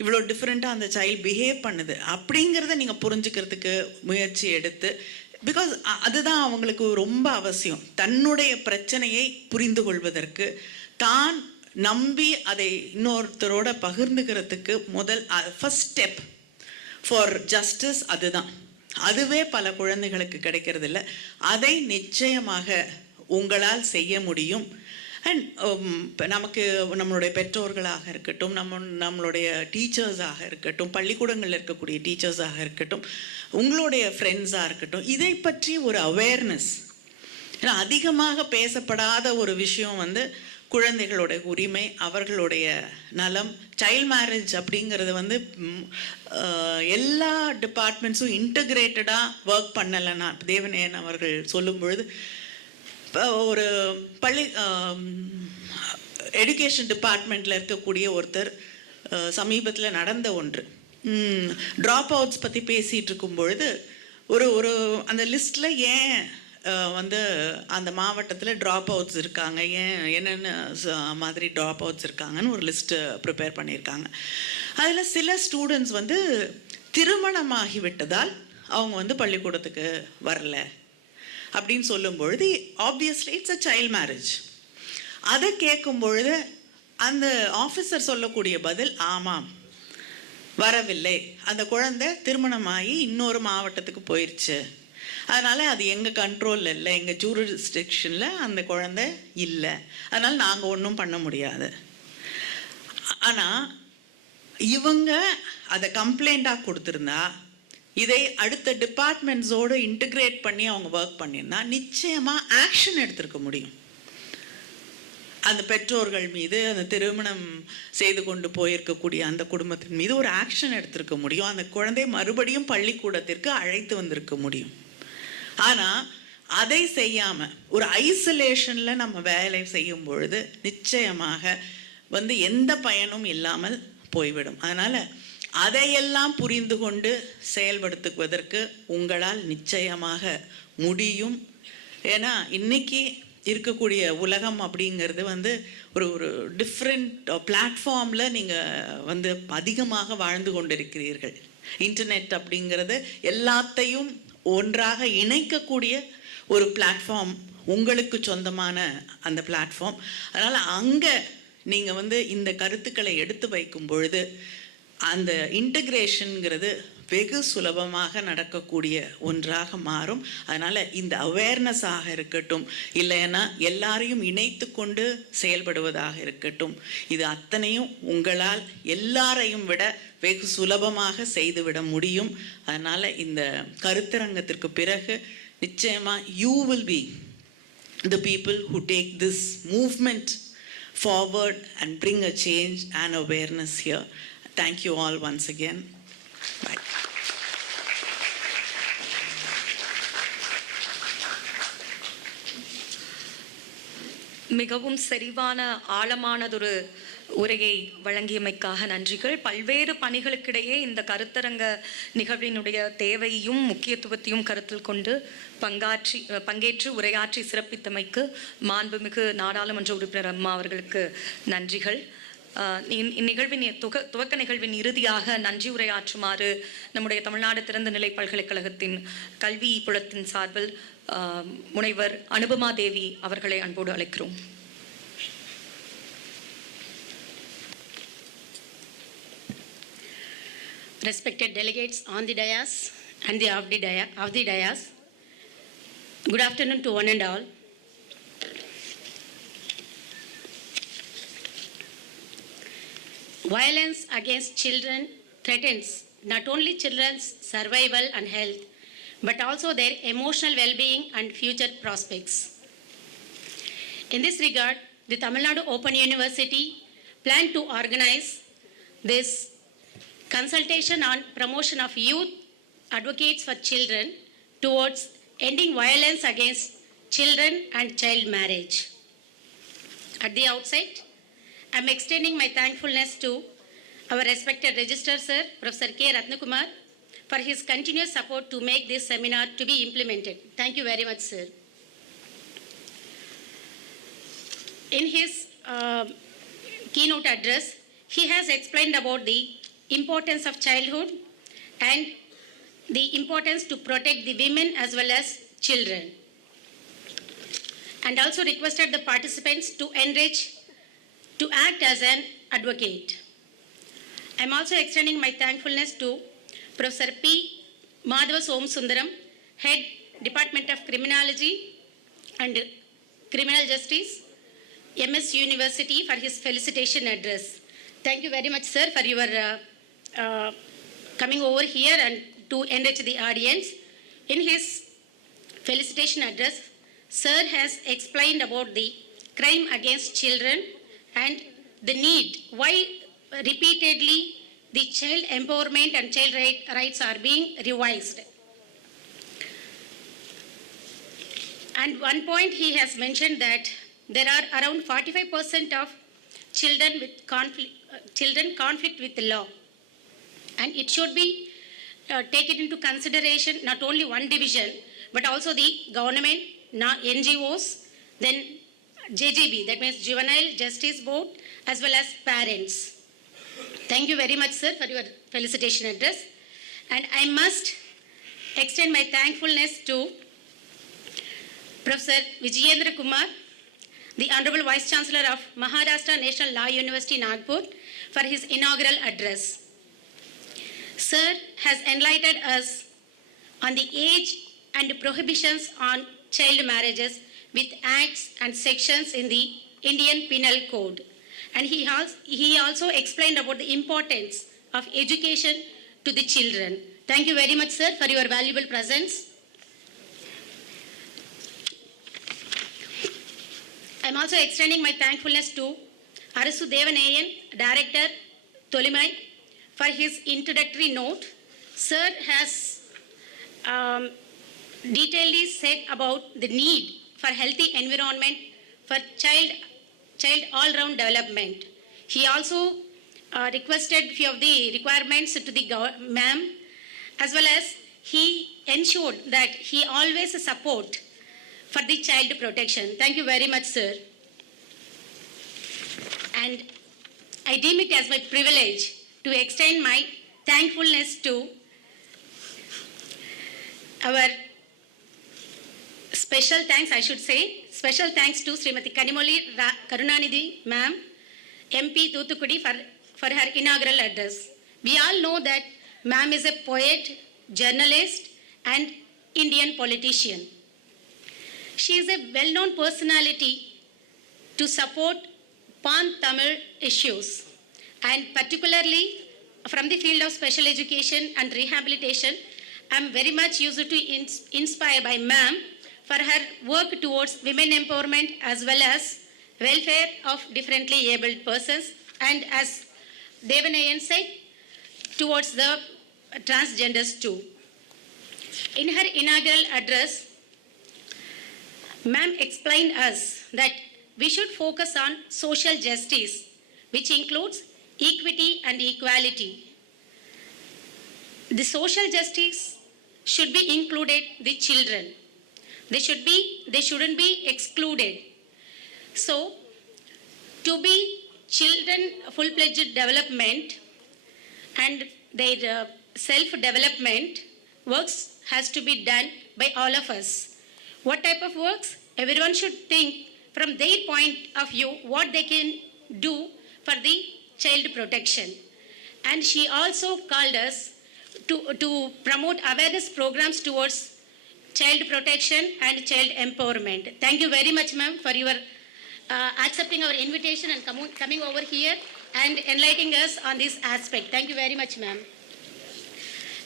இவ்வளோ டிஃப்ரெண்ட்டாக அந்த சைல்டு பிஹேவ் பண்ணுது அப்படிங்கிறத நீங்கள் புரிஞ்சுக்கிறதுக்கு முயற்சி எடுத்து, பிகாஸ் அதுதான் அவங்களுக்கு ரொம்ப அவசியம். தன்னுடைய பிரச்சனையை புரிந்து கொள்வதற்கு, தான் நம்பி அதை இன்னொருத்தரோட பகிர்ந்துக்கிறதுக்கு ஃபர்ஸ்ட் ஸ்டெப் ஃபார் ஜஸ்டிஸ் அதுதான். அதுவே பல குழந்தைகளுக்கு கிடைக்கிறதில்ல. அதை நிச்சயமாக உங்களால் செய்ய முடியும். அண்ட் நமக்கு நம்மளுடைய பெற்றோர்களாக இருக்கட்டும், நம்மளுடைய டீச்சர்ஸாக இருக்கட்டும், பள்ளிக்கூடங்களில் இருக்கக்கூடிய டீச்சர்ஸாக இருக்கட்டும், உங்களுடைய ஃப்ரெண்ட்ஸாக இருக்கட்டும், இதை பற்றி ஒரு அவேர்னஸ். ஏன்னா அதிகமாக பேசப்படாத ஒரு விஷயம் குழந்தைகளுடைய உரிமை, அவர்களுடைய நலம். சைல்ட் மேரேஜ் அப்படிங்கிறது எல்லா டிபார்ட்மெண்ட்ஸும் இன்டகிரேட்டடாக ஒர்க் பண்ணலைன்னா, தேவநேயன் அவர்கள் சொல்லும் பொழுது, ஒரு எஜுகேஷன் டிபார்ட்மெண்ட்டில் இருக்கக்கூடிய ஒருத்தர் சமீபத்தில் நடந்த ஒன்று, ட்ராப் அவுட்ஸ் பற்றி பேசிகிட்டு இருக்கும் பொழுது, ஒரு அந்த லிஸ்ட்டில் ஏன் அந்த மாவட்டத்தில் ட்ராப் அவுட்ஸ் இருக்காங்க, ஏன் என்னென்ன மாதிரி ட்ராப் அவுட்ஸ் இருக்காங்கன்னு ஒரு லிஸ்ட்டு ப்ரிப்பேர் பண்ணியிருக்காங்க. அதில் சில ஸ்டூடெண்ட்ஸ் திருமணமாகிவிட்டதால் அவங்க பள்ளிக்கூடத்துக்கு வரல அப்படின்னு சொல்லும் பொழுது, obviously it's a child marriage. அதை கேட்கும் பொழுது அந்த ஆஃபீஸர் சொல்லக்கூடிய பதில், ஆமாம் வரவில்லை, அந்த குழந்தை திருமணமாகி இன்னொரு மாவட்டத்துக்கு போயிடுச்சு, அதனால் அது எங்கள் கண்ட்ரோலில் இல்லை, எங்கள் ஜூரிஸ்டிக்ஷனில் அந்த குழந்தை இல்லை, அதனால் நாங்கள் ஒன்றும் பண்ண முடியாது. ஆனால் இவங்க அதை கம்ப்ளைண்ட்டாக கொடுத்துருந்தா, இதை அடுத்த டிபார்ட்மெண்ட்ஸோடு இன்டிகிரேட் பண்ணி அவங்க ஒர்க் பண்ணியிருந்தா நிச்சயமாக ஆக்ஷன் எடுத்திருக்க முடியும். அந்த பெற்றோர்கள் மீது, அந்த திருமணம் செய்து கொண்டு போயிருக்கக்கூடிய அந்த குடும்பத்தின் மீது ஒரு ஆக்ஷன் எடுத்திருக்க முடியும். அந்த குழந்தையை மறுபடியும் பள்ளிக்கூடத்திற்கு அழைத்து வந்திருக்க முடியும். ஆனால் அதை செய்யாமல் ஒரு ஐசோலேஷனில் நம்ம வேலை செய்யும் பொழுது நிச்சயமாக எந்த பயனும் இல்லாமல் போய்விடும். அதனால் அதையெல்லாம் புரிந்து கொண்டு செயல்படுத்துவதற்கு உங்களால் நிச்சயமாக முடியும். ஏன்னா இன்னைக்கு இருக்கக்கூடிய உலகம் அப்படிங்கிறது வந்து ஒரு டிஃப்ரெண்ட் பிளாட்ஃபார்மில் நீங்கள் அதிகமாக வாழ்ந்து கொண்டிருக்கிறீர்கள். இன்டர்நெட் அப்படிங்கிறது எல்லாத்தையும் ஒன்றாக இணைக்கக்கூடிய ஒரு பிளாட்ஃபார்ம், உங்களுக்கு சொந்தமான அந்த பிளாட்ஃபார்ம். அதனால் அங்கே நீங்கள் இந்த கருத்துக்களை எடுத்து வைக்கும் பொழுது அந்த இன்டகிரேஷனுங்கிறது வெகு சுலபமாக நடக்கக்கூடிய ஒன்றாக மாறும். அதனால் இந்த அவேர்னஸாக இருக்கட்டும், இல்லைன்னா எல்லாரையும் இணைத்து கொண்டு செயல்படுவதாக இருக்கட்டும், இது அத்தனையும் உங்களால் எல்லாரையும் விட வெகு சுலபமாக செய்துவிட முடியும். அதனால் இந்த கருத்தரங்கத்திற்கு பிறகு நிச்சயமாக you will be the people who take this movement forward and bring a change and awareness here. Thank you all once again. Bye. மிகவும் செறிவான ஆழமானதொரு உரையை வழங்கியமைக்காக நன்றிகள். பல்வேறு பணிகளுக்கிடையே இந்த கருத்தரங்க நிகழ்வினுடைய தேவையும் முக்கியத்துவத்தையும் கருத்தில் கொண்டு பங்கேற்று உரையாற்றி சிறப்பித்தமைக்கு மாண்புமிகு நாடாளுமன்ற உறுப்பினர் அம்மா அவர்களுக்கு நன்றிகள். இந்நிகழ்வின் துவக்க நிகழ்வின் இறுதியாக நன்றி உரையாற்றுமாறு நம்முடைய தமிழ்நாடு திறந்தநிலை பல்கலைக்கழகத்தின் கல்வி புலத்தின் சார்பில் முனைவர் அனுபமா தேவி அவர்களை அன்போடு அழைக்கிறோம். Respected delegates on the dais and the of the dais, good afternoon to one and all. Violence against children threatens not only children's survival and health, but also their emotional well-being and future prospects. In this regard, the Tamil Nadu Open University planned to organize this consultation on promotion of youth advocates for children towards ending violence against children and child marriage. At the outset, I am extending my thankfulness to our respected Registrar Sir, Professor K. Ratnakumar, for his continuous support to make this seminar to be implemented. Thank you very much, sir. In his keynote address, he has explained about the importance of childhood and the importance to protect the women as well as children, and also requested the participants to act as an advocate. I am also extending my thankfulness to Professor P. Madhava Somsundaram, Head, Department of Criminology and Criminal Justice, MS University, for his felicitation address. Thank you very much, sir, for your coming over here and to enrich the audience. In his felicitation address, sir has explained about the crime against children and the need, why repeatedly the child empowerment and child rights are being revised. And one point he has mentioned that there are around 45% of children conflict with the law, and it should be taken into consideration not only one division but also the government, NGOs, then JJB, that means Juvenile Justice Board, as well as parents. Thank you very much, sir, for your felicitation address. And I must extend my thankfulness to Professor Vijayendra Kumar, the Honorable Vice Chancellor of Maharashtra National Law University, Nagpur, for his inaugural address. Sir has enlightened us on the age and prohibitions on child marriages with acts and sections in the Indian Penal Code. And he also explained about the importance of education to the children. Thank you very much, sir, for your valuable presence. I am also extending my thankfulness to Arasu Devanayan, Director, Tolimai, for his introductory note. Sir has detailedly said about the need for healthy environment for child all-round development. He also requested few of the requirements to the ma'am, as well as he ensured that he always support for the child protection. Thank you very much, sir. And I deem it as my privilege to extend my thankfulness to our special thanks to Srimati Kanimoli Karunanidhi ma'am, MP Thoothukudi for her inaugural address. We all know that ma'am is a poet, journalist and Indian politician. She is a well-known personality to support Pan-Tamil issues, and particularly from the field of special education and rehabilitation. I am very much used to inspired by ma'am for her work towards women empowerment as well as welfare of differently abled persons, and as Devanayan said, towards the transgenders too. In her inaugural address, ma'am explained us that we should focus on social justice, which includes equity and equality. The social justice should be included the children. They shouldn't be excluded. So, to be children full-fledged development and their self-development works has to be done by all of us. What type of works? Everyone should think from their point of view what they can do for the child protection. And she also called us to promote awareness programs towards child protection and child empowerment. Thank you very much, ma'am, for your accepting our invitation and coming over here and enlightening us on this aspect. Thank you very much, ma'am.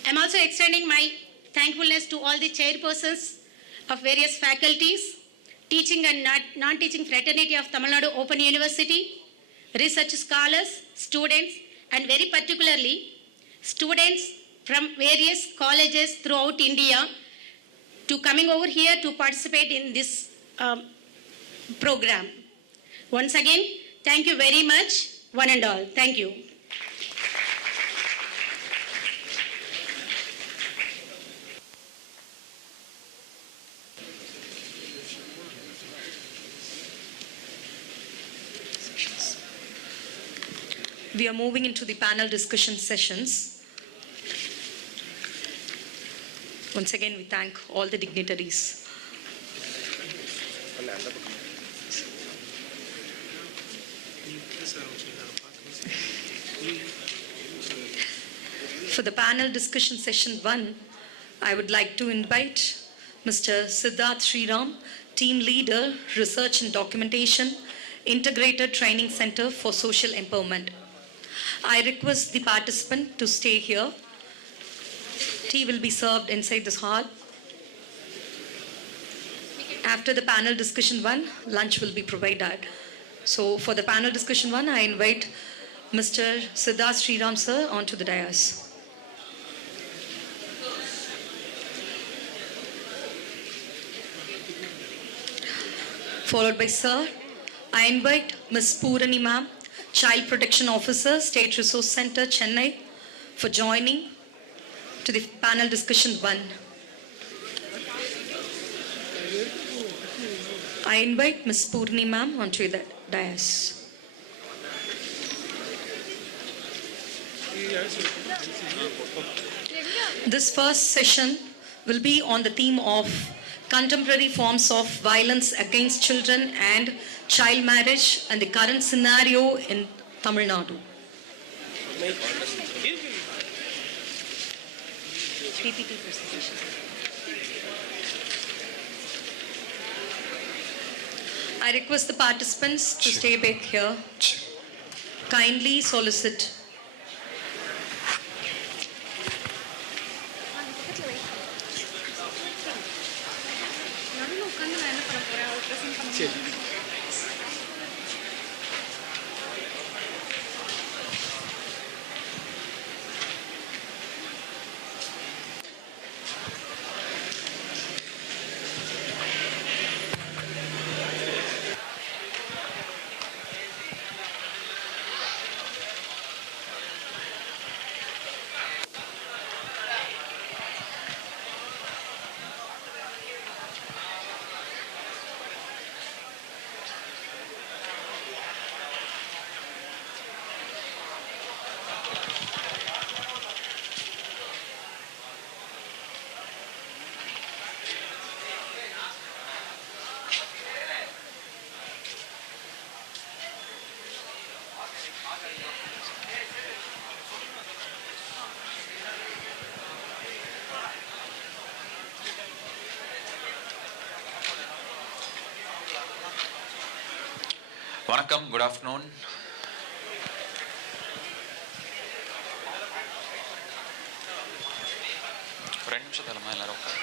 I'm also extending my thankfulness to all the chairpersons of various faculties, teaching and non-teaching fraternity of Tamil Nadu Open University, research scholars, students, and very particularly students from various colleges throughout India to coming over here to participate in this program. Once again, thank you very much, one and all. Thank you. We are moving into the panel discussion sessions. Once again, we thank all the dignitaries. For the panel discussion session 1, I would like to invite Mr. Siddharth Sriram, Team Leader, Research and Documentation, Integrated Training Center for Social Empowerment. I request the participant to stay here. Tea will be served inside this hall. After the panel discussion 1, lunch will be provided. So for the panel discussion 1, I invite Mr. Siddharth Sriram sir onto the dais. Followed by sir, I invite Ms. Purani ma'am, Child Protection Officer, State Resource Center, Chennai, for joining to the panel discussion 1. I invite Ms. Purani ma'am onto the dais. This first session will be on the theme of contemporary forms of violence against children and child marriage and the current scenario in Tamil Nadu. I request the participants to stay back here. Kindly solicit. வணக்கம், good afternoon. ஒரு 2 நிமிஷம் தலைமை எல்லாரும் உட்காரு.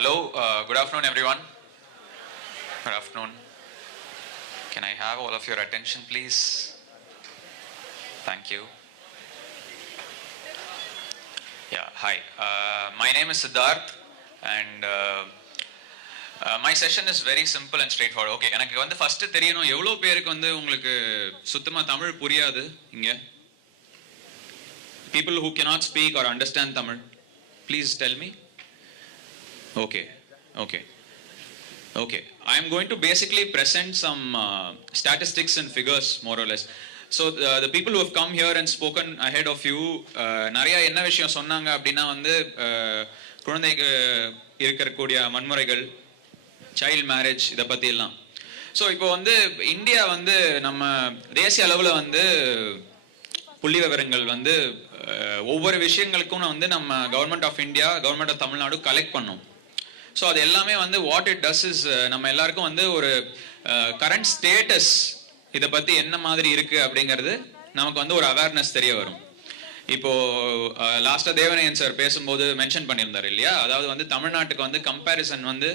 Hello, good afternoon everyone. Good afternoon. Can I have all of your attention please? Thank you. Yeah, hi. My name is Siddharth and my session is very simple and straightforward. Okay, எனக்கு வந்து first தெரியணும் எவ்வளவு பேருக்கு வந்து உங்களுக்கு சுத்தமா தமிழ் புரியாது இங்க? People who cannot speak or understand Tamil, please tell me. Okay. I am going to basically present some statistics and figures more or less. So the people who have come here and spoken ahead of you, நிறைய என்ன விஷயம் சொன்னாங்க அப்படின்னா வந்து குழந்தைக்கு இருக்கக்கூடிய வன்முறைகள், child marriage, இதை பத்தி எல்லாம். ஸோ இப்போ வந்து இந்தியா வந்து நம்ம தேசிய அளவில் வந்து புள்ளி விவரங்கள் வந்து ஒவ்வொரு விஷயங்களுக்கும் வந்து நம்ம government of India, government of Tamil Nadu collect பண்ணோம். ஸோ அது எல்லாமே வந்து வாட் இட் டஸ் இஸ் நம்ம எல்லாருக்கும் வந்து ஒரு கரண்ட் ஸ்டேட்டஸ் இதை பற்றி என்ன மாதிரி இருக்குது அப்படிங்கிறது நமக்கு வந்து ஒரு அவேர்னஸ் தெரிய வரும். இப்போ லாஸ்ட்டாக தேவனையன் சார் பேசும்போது மென்ஷன் பண்ணியிருந்தார் இல்லையா, அதாவது வந்து தமிழ்நாட்டுக்கு வந்து கம்பேரிசன் வந்து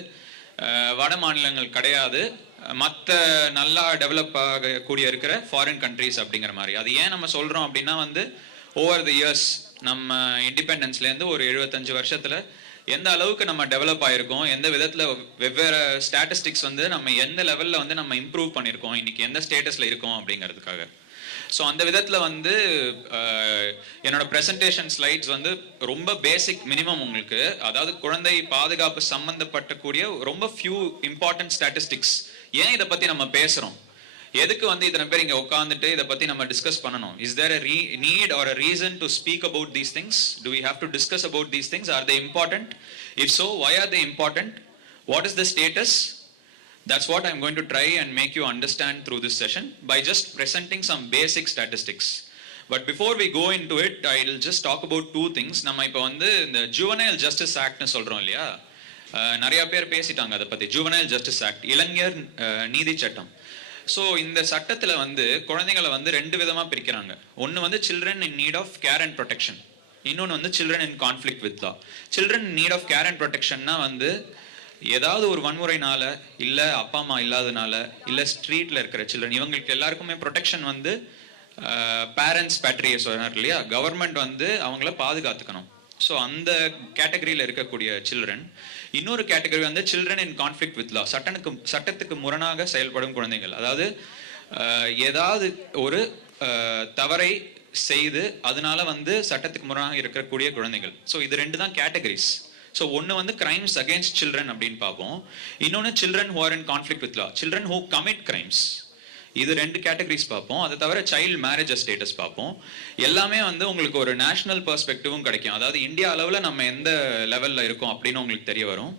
வட மாநிலங்கள் கிடையாது, மற்ற நல்லா டெவலப் ஆகக்கூடிய இருக்கிற ஃபாரின் கண்ட்ரீஸ் அப்படிங்கிற மாதிரி. அது ஏன் நம்ம சொல்கிறோம் அப்படின்னா வந்து ஓவர் தி இயர்ஸ் நம்ம இண்டிபெண்டன்ஸ்லேருந்து ஒரு 75 வருஷத்தில் எந்த அளவுக்கு நம்ம டெவலப் ஆகிருக்கோம், எந்த விதத்தில் வெவ்வேறு ஸ்டாட்டிஸ்டிக்ஸ் வந்து நம்ம எந்த லெவலில் வந்து நம்ம இம்ப்ரூவ் பண்ணியிருக்கோம், இன்னைக்கு எந்த ஸ்டேட்டஸில் இருக்கோம் அப்படிங்கிறதுக்காக. ஸோ அந்த விதத்தில் வந்து என்னோட ப்ரெசன்டேஷன் ஸ்லைட்ஸ் வந்து ரொம்ப பேசிக் மினிமம் உங்களுக்கு, அதாவது குழந்தை பாதுகாப்பு சம்மந்தப்பட்டக்கூடிய ரொம்ப ஃபியூ இம்பார்ட்டன்ட் ஸ்டாட்டிஸ்டிக்ஸ். ஏன் இதை பற்றி நம்ம பேசுகிறோம், எதுக்கு வந்து இத்தனை பேர் இங்கே உட்காந்துட்டு இதை பற்றி நம்ம டிஸ்கஸ் பண்ணணும்? Is there a need or a reason to speak about these things? Do we have to discuss about these things? Are they important? If so, why are they important? What is the status? That's what I'm going to try and make you understand through this session by just presenting some basic statistics. But before we go into it, I'll just talk about two things. நம்ம இப்போ வந்து இந்த Juvenile Justice Actனு சொல்கிறோம் இல்லையா, நிறைய பேர் பேசிட்டாங்க அதை பற்றி. Juvenile Justice Act, இளைஞர் நீதி சட்டம். ஸோ இந்த சட்டத்தில் வந்து குழந்தைங்களை வந்து 2 விதமாக பிரிக்கிறாங்க. ஒன்று வந்து children in need of care and protection, இன்னொன்று வந்து children in conflict with law. Children in need of care and ப்ரொடெக்ஷன்னா வந்து ஏதாவது ஒரு வன்முறைனால, இல்லை அப்பா அம்மா இல்லாதனால, இல்லை ஸ்ட்ரீட்டில் இருக்கிற சில்ட்ரன், இவங்களுக்கு எல்லாருக்குமே ப்ரொடெக்ஷன் வந்து பேரண்ட்ஸ் பேட்ரியஸ் சொன்னார் இல்லையா, கவர்மெண்ட் வந்து அவங்கள பாதுகாத்துக்கணும். ஸோ அந்த கேட்டகரியில் இருக்கக்கூடிய சில்ட்ரன். இன்னொரு கேட்டகரி வந்து சில்ட்ரன் இன் கான்ஃப்ளிக்ட் வித் லா, சட்டத்துக்கு முரணாக செயல்படும் குழந்தைகள். அதாவது ஏதாவது ஒரு தவறை செய்து அதனால வந்து சட்டத்துக்கு முரணாக இருக்கக்கூடிய குழந்தைகள். ஸோ இது 2 தான் கேட்டகரிஸ். ஸோ ஒன்று வந்து கிரைம்ஸ் அகேன்ஸ்ட் சில்ட்ரன் அப்படின்னு பார்ப்போம், இன்னொன்று children who R in conflict with law, children who commit crimes. இது 2 கேட்டகரிஸ் பார்ப்போம். அதை தவிர சைல்டு மேரேஜ் ஸ்டேட்டஸ் பார்ப்போம். எல்லாமே வந்து உங்களுக்கு ஒரு நேஷனல் பெர்ஸ்பெக்டிவும் கிடைக்கும், அதாவது இந்தியா அளவில் நம்ம எந்த லெவலில் இருக்கோம் அப்படின்னு உங்களுக்கு தெரிய வரும்.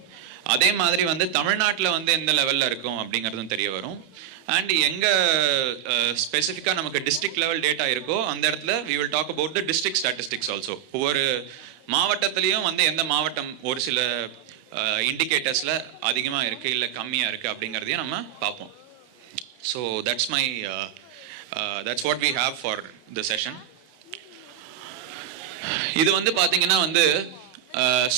அதே மாதிரி வந்து தமிழ்நாட்டில் வந்து எந்த லெவலில் இருக்கோம் அப்படிங்கிறதும் தெரிய வரும். அண்ட் எங்கே ஸ்பெசிஃபிக்காக நமக்கு டிஸ்ட்ரிக்ட் லெவல் டேட்டா இருக்கோ அந்த இடத்துல we will talk about the district statistics also. ஒவ்வொரு மாவட்டத்துலேயும் வந்து எந்த மாவட்டம் ஒரு சில இண்டிகேட்டர்ஸில் அதிகமாக இருக்குது இல்லை கம்மியாக இருக்குது அப்படிங்கிறதையும் நம்ம பார்ப்போம். So that's what we have for the session. இது வந்து பாத்தீங்கன்னா வந்து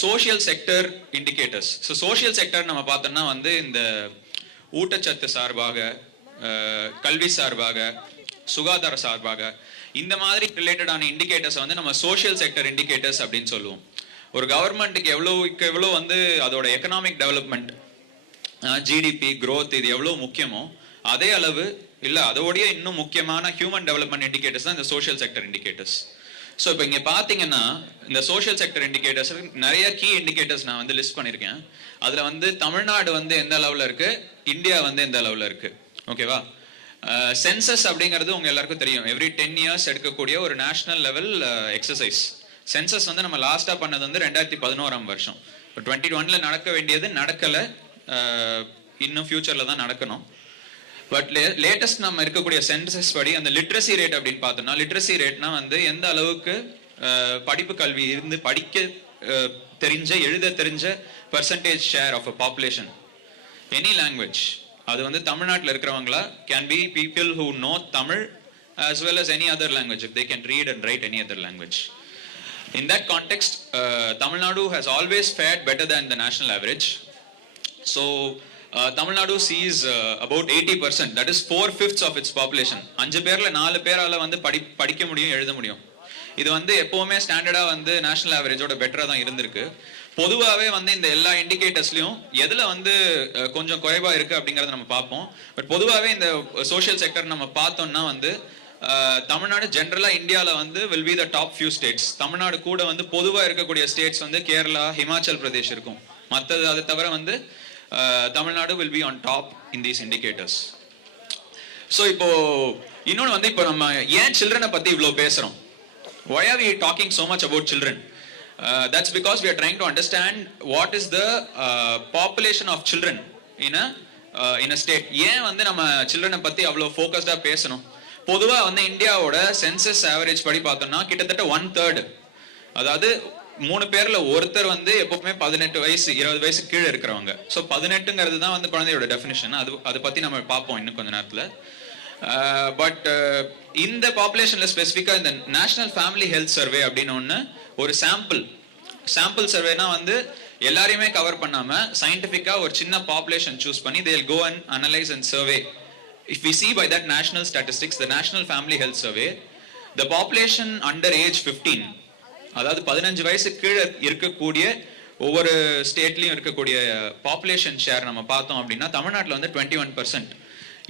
social sector indicators. So social sector நம்ம பார்த்தோம்னா வந்து இந்த ஊட்டச்சத்து சார்பாக, கல்வி சார்பாக, சுகாதார சார்பாக இந்த மாதிரி ரிலேட்டடான இண்டிகேட்டர்ஸ் வந்து நம்ம சோஷியல் செக்டர் இண்டிகேட்டர்ஸ் அப்படின்னு சொல்லுவோம். ஒரு கவர்மெண்ட்டுக்கு எவ்வளோ வந்து அதோட எக்கனாமிக் டெவலப்மெண்ட், ஜிடிபி growth இது எவ்வளோ முக்கியமோ அதே அளவு இல்லை அதோடைய இன்னும் முக்கியமான ஹியூமன் டெவலப்மெண்ட் இண்டிகேட்டர்ஸ் தான் இந்த சோஷியல் செக்டர் இண்டிகேட்டர்ஸ். ஸோ இப்போ இங்கே பார்த்தீங்கன்னா இந்த சோஷியல் செக்டர் இண்டிகேட்டர்ஸ் நிறைய கீ இண்டிகேட்டர்ஸ் நான் வந்து லிஸ்ட் பண்ணியிருக்கேன். அதில் வந்து தமிழ்நாடு வந்து எந்த அளவில் இருக்கு, இந்தியா வந்து எந்த அளவில் இருக்கு, ஓகேவா? சென்சஸ் அப்படிங்கிறது உங்க எல்லாருக்கும் தெரியும். எவ்ரி 10 years எடுக்கக்கூடிய ஒரு நேஷனல் லெவல் எக்ஸசைஸ். சென்சஸ் வந்து நம்ம லாஸ்ட்டாக பண்ணது வந்து 2011 வருஷம். இப்போ 2021 நடக்க வேண்டியது நடக்கலை, இன்னும் ஃபியூச்சரில் தான் நடக்கணும். பட் லேட்டஸ்ட் நம்ம இருக்கக்கூடிய சென்சஸ் படி அந்த லிட்ரஸி ரேட் அப்படின்னு பார்த்தோம்னா, லிட்ரஸி ரேட்னா வந்து எந்த அளவுக்கு படிப்பு கல்வி இருந்து படிக்க தெரிஞ்ச எழுத தெரிஞ்ச percentage share of a population any language. அது வந்து தமிழ்நாட்டில் இருக்கிறவங்களா can be people who know Tamil as well as any other language if they can read and write any other language. In that context, Tamil Nadu has always fared better than the national average. So Tamil Nadu sees about 80%, that is 4/5 of its population. 5 பேர்ல 4 பேரால வந்து படிக்க முடியும் எழுத முடியும். இது வந்து எப்பவுமே ஸ்டாண்டர்டா வந்து நேஷனல் ஆவரேஜோட பெட்டரா தான் இருந்திருக்கு. பொதுவாகவே வந்து இந்த எல்லா இண்டிகேட்டர்ஸ்லையும் எதில் வந்து கொஞ்சம் குறைவா இருக்கு அப்படிங்கிறத நம்ம பார்ப்போம். பட் பொதுவாகவே இந்த சோஷியல் செக்டர் நம்ம பார்த்தோம்னா வந்து தமிழ்நாடு ஜென்ரலா இந்தியாவில் வந்து will be the top few states. Tamil Nadu கூட வந்து பொதுவாக இருக்கக்கூடிய ஸ்டேட்ஸ் வந்து கேரளா, ஹிமாச்சல் பிரதேஷ் இருக்கும். மற்றது அதை தவிர வந்து Tamil Nadu will be on top in these indicators. So இப்போ இன்னொன்று வந்து இப்போ நம்ம ஏன் சில்ட்ரனை பற்றி இவ்வளோ பேசுகிறோம்? Why are we talking so much about children? That's because we are trying to understand what is the population of children in a state. ஏன் வந்து நம்ம சில்ட்ரனை பற்றி அவ்வளோ ஃபோக்கஸ்டாக பேசணும்? பொதுவாக வந்து இந்தியாவோட சென்சஸ் ஆவரேஜ் படி பார்த்தோம்னா கிட்டத்தட்ட 1/3, அதாவது 3 பேர்ல ஒருத்தர் வந்து எப்பவுமே 18 வயசு 20 வயசு கீழே இருக்கிறவங்க. ஸோ 18ங்கிறது தான் வந்து குழந்தையோட டெஃபினிஷன். அதை பற்றி நம்ம பார்ப்போம் இன்னும் கொஞ்ச நேரத்தில். பட் இந்த பாப்புலேஷன்ல ஸ்பெசிஃபிக்கா இந்த நேஷனல் ஃபேமிலி ஹெல்த் சர்வே அப்படின்னு ஒன்று ஒரு சாம்பிள் சர்வேனா வந்து எல்லாரையுமே கவர் பண்ணாம சயின்டிஃபிக்கா ஒரு சின்ன பாப்புலேஷன் சூஸ் பண்ணி they will go and analyze and survey. If we see by that national statistics, the National Family Health Survey, the population under age 15, அதாவது 15 வயசு கீழே இருக்கக்கூடிய ஒவ்வொரு ஸ்டேட்லயும் இருக்கக்கூடிய பாப்புலேஷன் ஷேர் நம்ம பார்த்தோம் அப்படின்னா தமிழ்நாட்டில் வந்து 21%,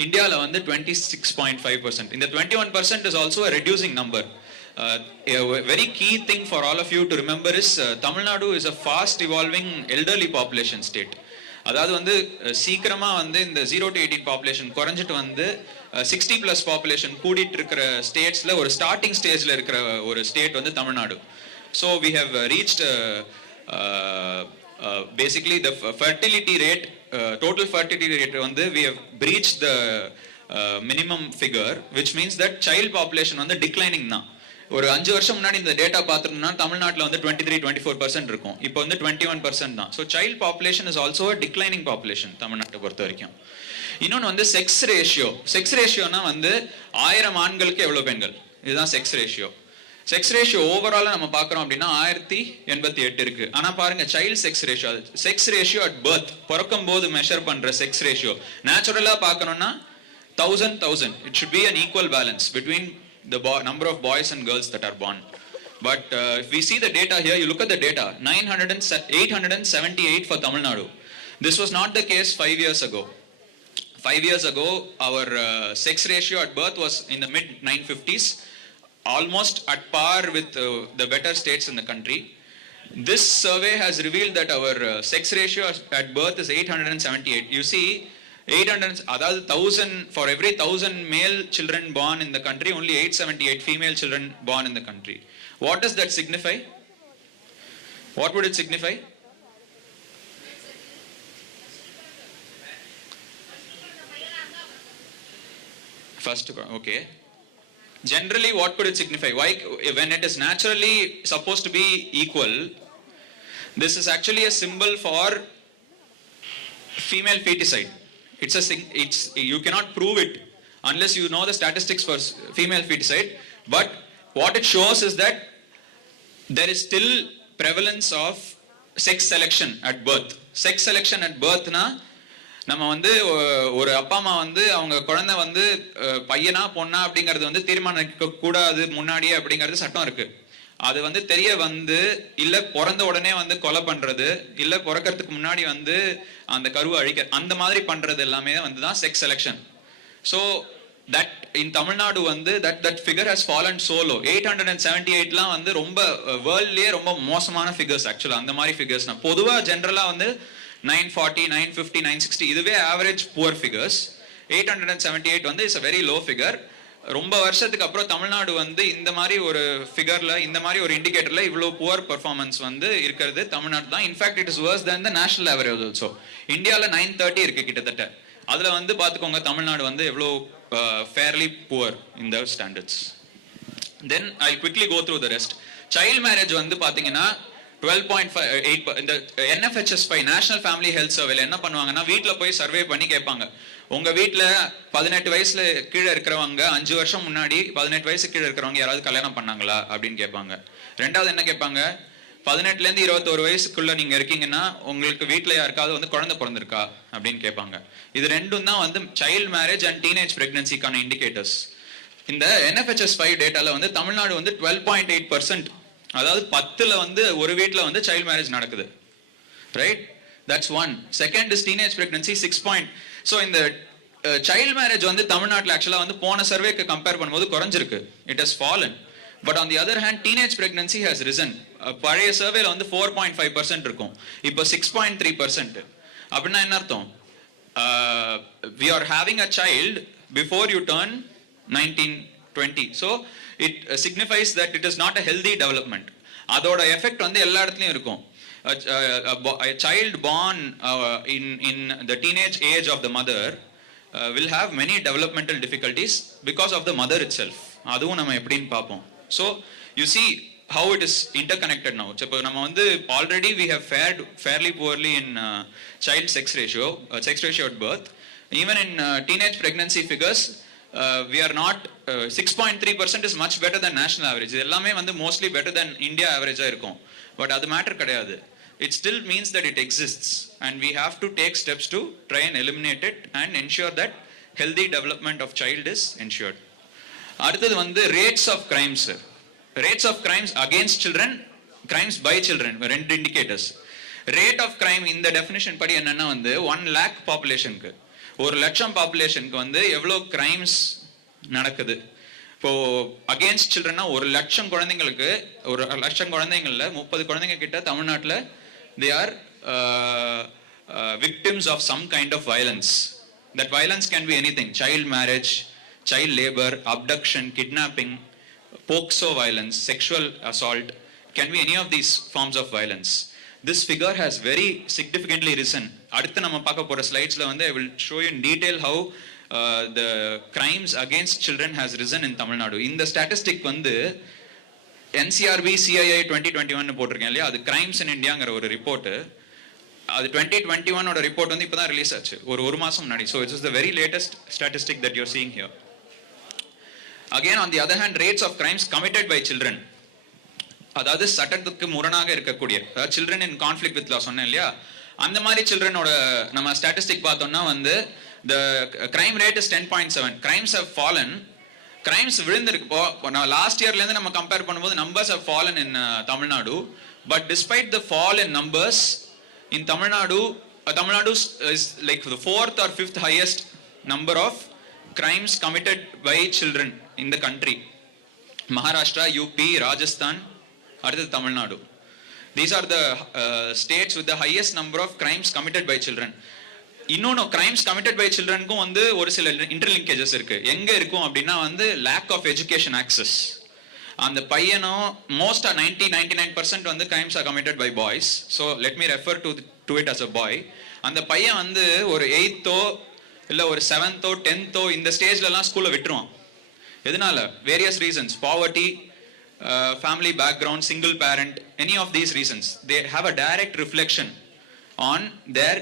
இந்தியாவில் வந்து 26.5%. இந்த 21% is also a reducing number. A very key thing for all of you to remember is Tamil Nadu is a fast evolving elderly population state. அதாவது வந்து சீக்கிரமா வந்து இந்த 0 to 18 பாப்புலேஷன் குறைஞ்சிட்டு வந்து 60+ பாப்புலேஷன் கூடிட்டு இருக்கிற ஸ்டேட்ஸ்ல ஒரு ஸ்டார்டிங் ஸ்டேஜ்ல இருக்கிற ஒரு ஸ்டேட் வந்து Tamil Nadu. So we have reached basically the fertility rate, total fertility rate வந்து we have breached the minimum figure, which means that child population வந்து declining தான். ஒரு 5 வருஷம் முன்னாடி இந்த டேட்டா பார்த்துட்டோம்னா தமிழ்நாட்டில் வந்து 23-24% இருக்கும். இப்போ வந்து 21% தான். So child population is also declining population தமிழ்நாட்டை பொறுத்த வரைக்கும். இன்னொன்று வந்து செக்ஸ் ரேஷியோனா வந்து 1000 ஆண்களுக்கு எவ்வளோ பெண்கள், இதுதான் செக்ஸ் ரேஷியோ. செக்ஸ் ரேஷியோ ஓவராலாக நம்ம பார்க்குறோம் அப்படின்னா 1088 இருக்கு. ஆனால் பாருங்க child sex ratio at birth, பிறக்கும் போது மெஷர் பண்ற செக்ஸ் ரேஷியோ நேச்சுரலாக பார்க்கணும்னா 1000. It should be an equal balance between the number of boys and girls that are born. But if we see the data here, you look at the data, 878 for Tamil Nadu. This was not the case 5 years ago. 5 years ago, our sex ratio at birth was in the mid 950s, almost at par with the better states in the country. This survey has revealed that our sex ratio at birth is 878. You see, 800, அதாவது 1000, for every 1000 male children born in the country, only 878 female children born in the country. What does that signify? What would it signify? First, okay. Generally, what could it signify? Why, when it is naturally supposed to be equal, this is actually a symbol for female feticide. You cannot prove it unless you know the statistics for female feticide. But what it shows is that there is still prevalence of sex selection at birth. Sex selection at birth na நம்ம வந்து ஒரு அப்பா அம்மா வந்து அவங்க குழந்தை வந்து பையனா பொண்ணா அப்படிங்கிறது வந்து தீர்மானிக்க கூடாது முன்னாடியே அப்படிங்கிறது சட்டம் இருக்கு. அது வந்து தெரிய வந்து இல்ல பிறந்த உடனே வந்து கொலை பண்றது, இல்ல பிறக்கிறதுக்கு முன்னாடி வந்து அந்த கருவை அழிக்க, அந்த மாதிரி பண்றது எல்லாமே வந்து தான் sex selection. So that in Tamil Nadu வந்து that figure has fallen so low. 878லாம் வந்து ரொம்ப வேர்ல்ட்லயே ரொம்ப மோசமான ஃபிகர்ஸ். ஆக்சுவலா அந்த மாதிரி ஃபிகர்ஸ் நான் பொதுவாக ஜென்ரலா வந்து 940, 950, 960 இதுவே ஆவரேஜ் புவர் ஃபிகர்ஸ். 878 வந்து it's a very low figure. ரொம்ப வருஷத்துக்கு அப்புறம் தமிழ்நாடு வந்து இந்த மாதிரி ஒரு ஃபிகர்ல, இந்த மாதிரி ஒரு இண்டிகேட்டர்ல இவ்வளோ புவர் பெர்ஃபார்மன்ஸ் வந்து இருக்கிறது தமிழ்நாடு தான். In fact it is worse than the national average also. இந்தியாவில் 930 இருக்கு கிட்டத்தட்ட. அதுல வந்து பாத்துக்கோங்க தமிழ்நாடு வந்து எவ்வளோ fairly poor in the standards. Then I quickly go through the rest. Child marriage வந்து பாத்தீங்கன்னா 12.8 இந்த NFHS5 நேஷனல் ஃபேமிலி ஹெல்த் சர்வேல என்ன பண்ணுவாங்கன்னா வீட்டில் போய் சர்வே பண்ணி கேட்பாங்க, உங்க வீட்டில் 18 வயசுல கீழே இருக்கிறவங்க 5 வருஷம் முன்னாடி 18 வயசு கீழே இருக்கிறவங்க யாராவது கல்யாணம் பண்ணாங்களா அப்படின்னு கேட்பாங்க. ரெண்டாவது என்ன கேட்பாங்க, 18லேருந்து 21 வயசுக்குள்ள நீங்க இருக்கீங்கன்னா உங்களுக்கு வீட்டில் யாருக்காவது வந்து குழந்தை பிறந்திருக்கா அப்படின்னு கேட்பாங்க. இது ரெண்டும் தான் வந்து சைல்ட் மேரேஜ் அண்ட் டீனேஜ் பிரெக்னன்சிக்கான இண்டிகேட்டர்ஸ். இந்த NFHS5 டேட்டால வந்து தமிழ்நாடு வந்து 12.8%, அதாவது 10ல வந்து ஒரு வீட்டில் வந்து சைல்ட் மேரேஜ் நடக்குது. Right, that's one. Second is teenage pregnancy 6. So இந்த சைல்ட் மேரேஜ் வந்து தமிழ்நாட்டில் ஆக்சுவலாக வந்து போன சர்வேக்கு கம்பேர் பண்ணும்போது குறைஞ்சிருக்கு. It has fallen. But on the other hand teenage pregnancy has risen. பழைய சர்வேல வந்து 4.5% இருக்கும், இப்போ 6.3%. அப்படின்னா என்ன அர்த்தம்? We are having a child before you turn 19, 20. So it signifies that it is not a healthy development. அதோட எஃபெக்ட் வந்து எல்லா இடத்துலையும் இருக்கும். A child born in the teenage age of the mother will have many developmental difficulties because of the mother itself. அதுவும் நம்ம எப்படின்னு பார்ப்போம். So you see how it is interconnected now. இப்போ நம்ம வந்து already we have fared fairly poorly in child sex ratio at birth. Even in teenage pregnancy figures, we are not 6.3% is much better than national average. இது எல்லாமே வந்து mostly better than India average இருக்கும். But அது matter கிடையாது. It still means that it exists and we have to take steps to try and eliminate it and ensure that healthy development of child is ensured. அடுத்தது வந்து rates of crimes. Rates of crimes against children, crimes by children, ரெண்டு indicators. Rate of crime இந்த definition படி என்னன்னா வந்து 1 lakh populationக்கு, 1 லட்சம் பாப்புலேஷனுக்கு வந்து எவ்வளோ கிரைம்ஸ் நடக்குது. இப்போ அகேன்ஸ்ட் சில்ட்ரன்னா 1 லட்சம் குழந்தைங்களுக்கு, 1 லட்சம் குழந்தைங்கள்ல 30 குழந்தைங்க கிட்ட தமிழ்நாட்டில் they are victims of some kind of violence. That violence can be anything: child marriage, child labor, abduction, kidnapping, POCSO violence, sexual assault, can be any of these forms of violence. This figure has very significantly risen. அடுத்து நம்ம பார்க்க போற ஸ்லைட்ஸ்ல வந்து I will show you in detail how the crimes against children has risen in Tamil Nadu. இந்த statistic வந்து NCRB CII 2021 போட்டிருக்கேன் இல்லையா, அது கிரைம்ஸ் இன் இந்தியாங்கிற ஒரு ரிப்போர்ட். அது 2021 ரிப்போர்ட் வந்து இப்பதான் ரிலீஸ் ஆச்சு, ஒரு மாசம் முன்னாடி. So it is the very latest statistic that you're seeing here. Again, on the other hand, rates of crimes committed by children, அதாவது சட்டத்துக்கு முரணாக இருக்கக்கூடிய, அதாவது சில்ட்ரன் இன் கான்ஃப்ளிக்ட் வித் லா சொன்னேன் இல்லையா, அந்த மாதிரி சில்ட்ரனோட நம்ம ஸ்டாட்டிஸ்டிக் பார்த்தோம்னா வந்து the crime rate is 10.7. crimes have fallen. crimes விழுந்திருக்கு. இப்போ நான் லாஸ்ட் இயர்லேருந்து நம்ம கம்பேர் பண்ணும்போது numbers have fallen in Tamil Nadu, but despite the fall in numbers in Tamil Nadu is like the 4th or 5th highest number of crimes committed by children in the country. Maharashtra, UP, Rajasthan, அடுத்தது Tamil Nadu. These are the states with the highest number of crimes committed by children. இன்னொன்று, crimes committed by childrenக்கும் வந்து ஒரு சில இன்டர்லிங்கேஜஸ் இருக்கு. எங்க இருக்கும் அப்படின்னா வந்து lack of education access. அந்த பையனும் மோஸ்டா 99% வந்து crimes are committed by boys. So let me refer to it as a boy. அந்த பையன் வந்து ஒரு 8th இல்ல ஒரு 7th 10th இந்த ஸ்டேஜ்லலாம் ஸ்கூல்ல விட்டுருவான். எதனால? Various reasons. Poverty, family background, single parent, any of these reasons, they have a direct reflection on their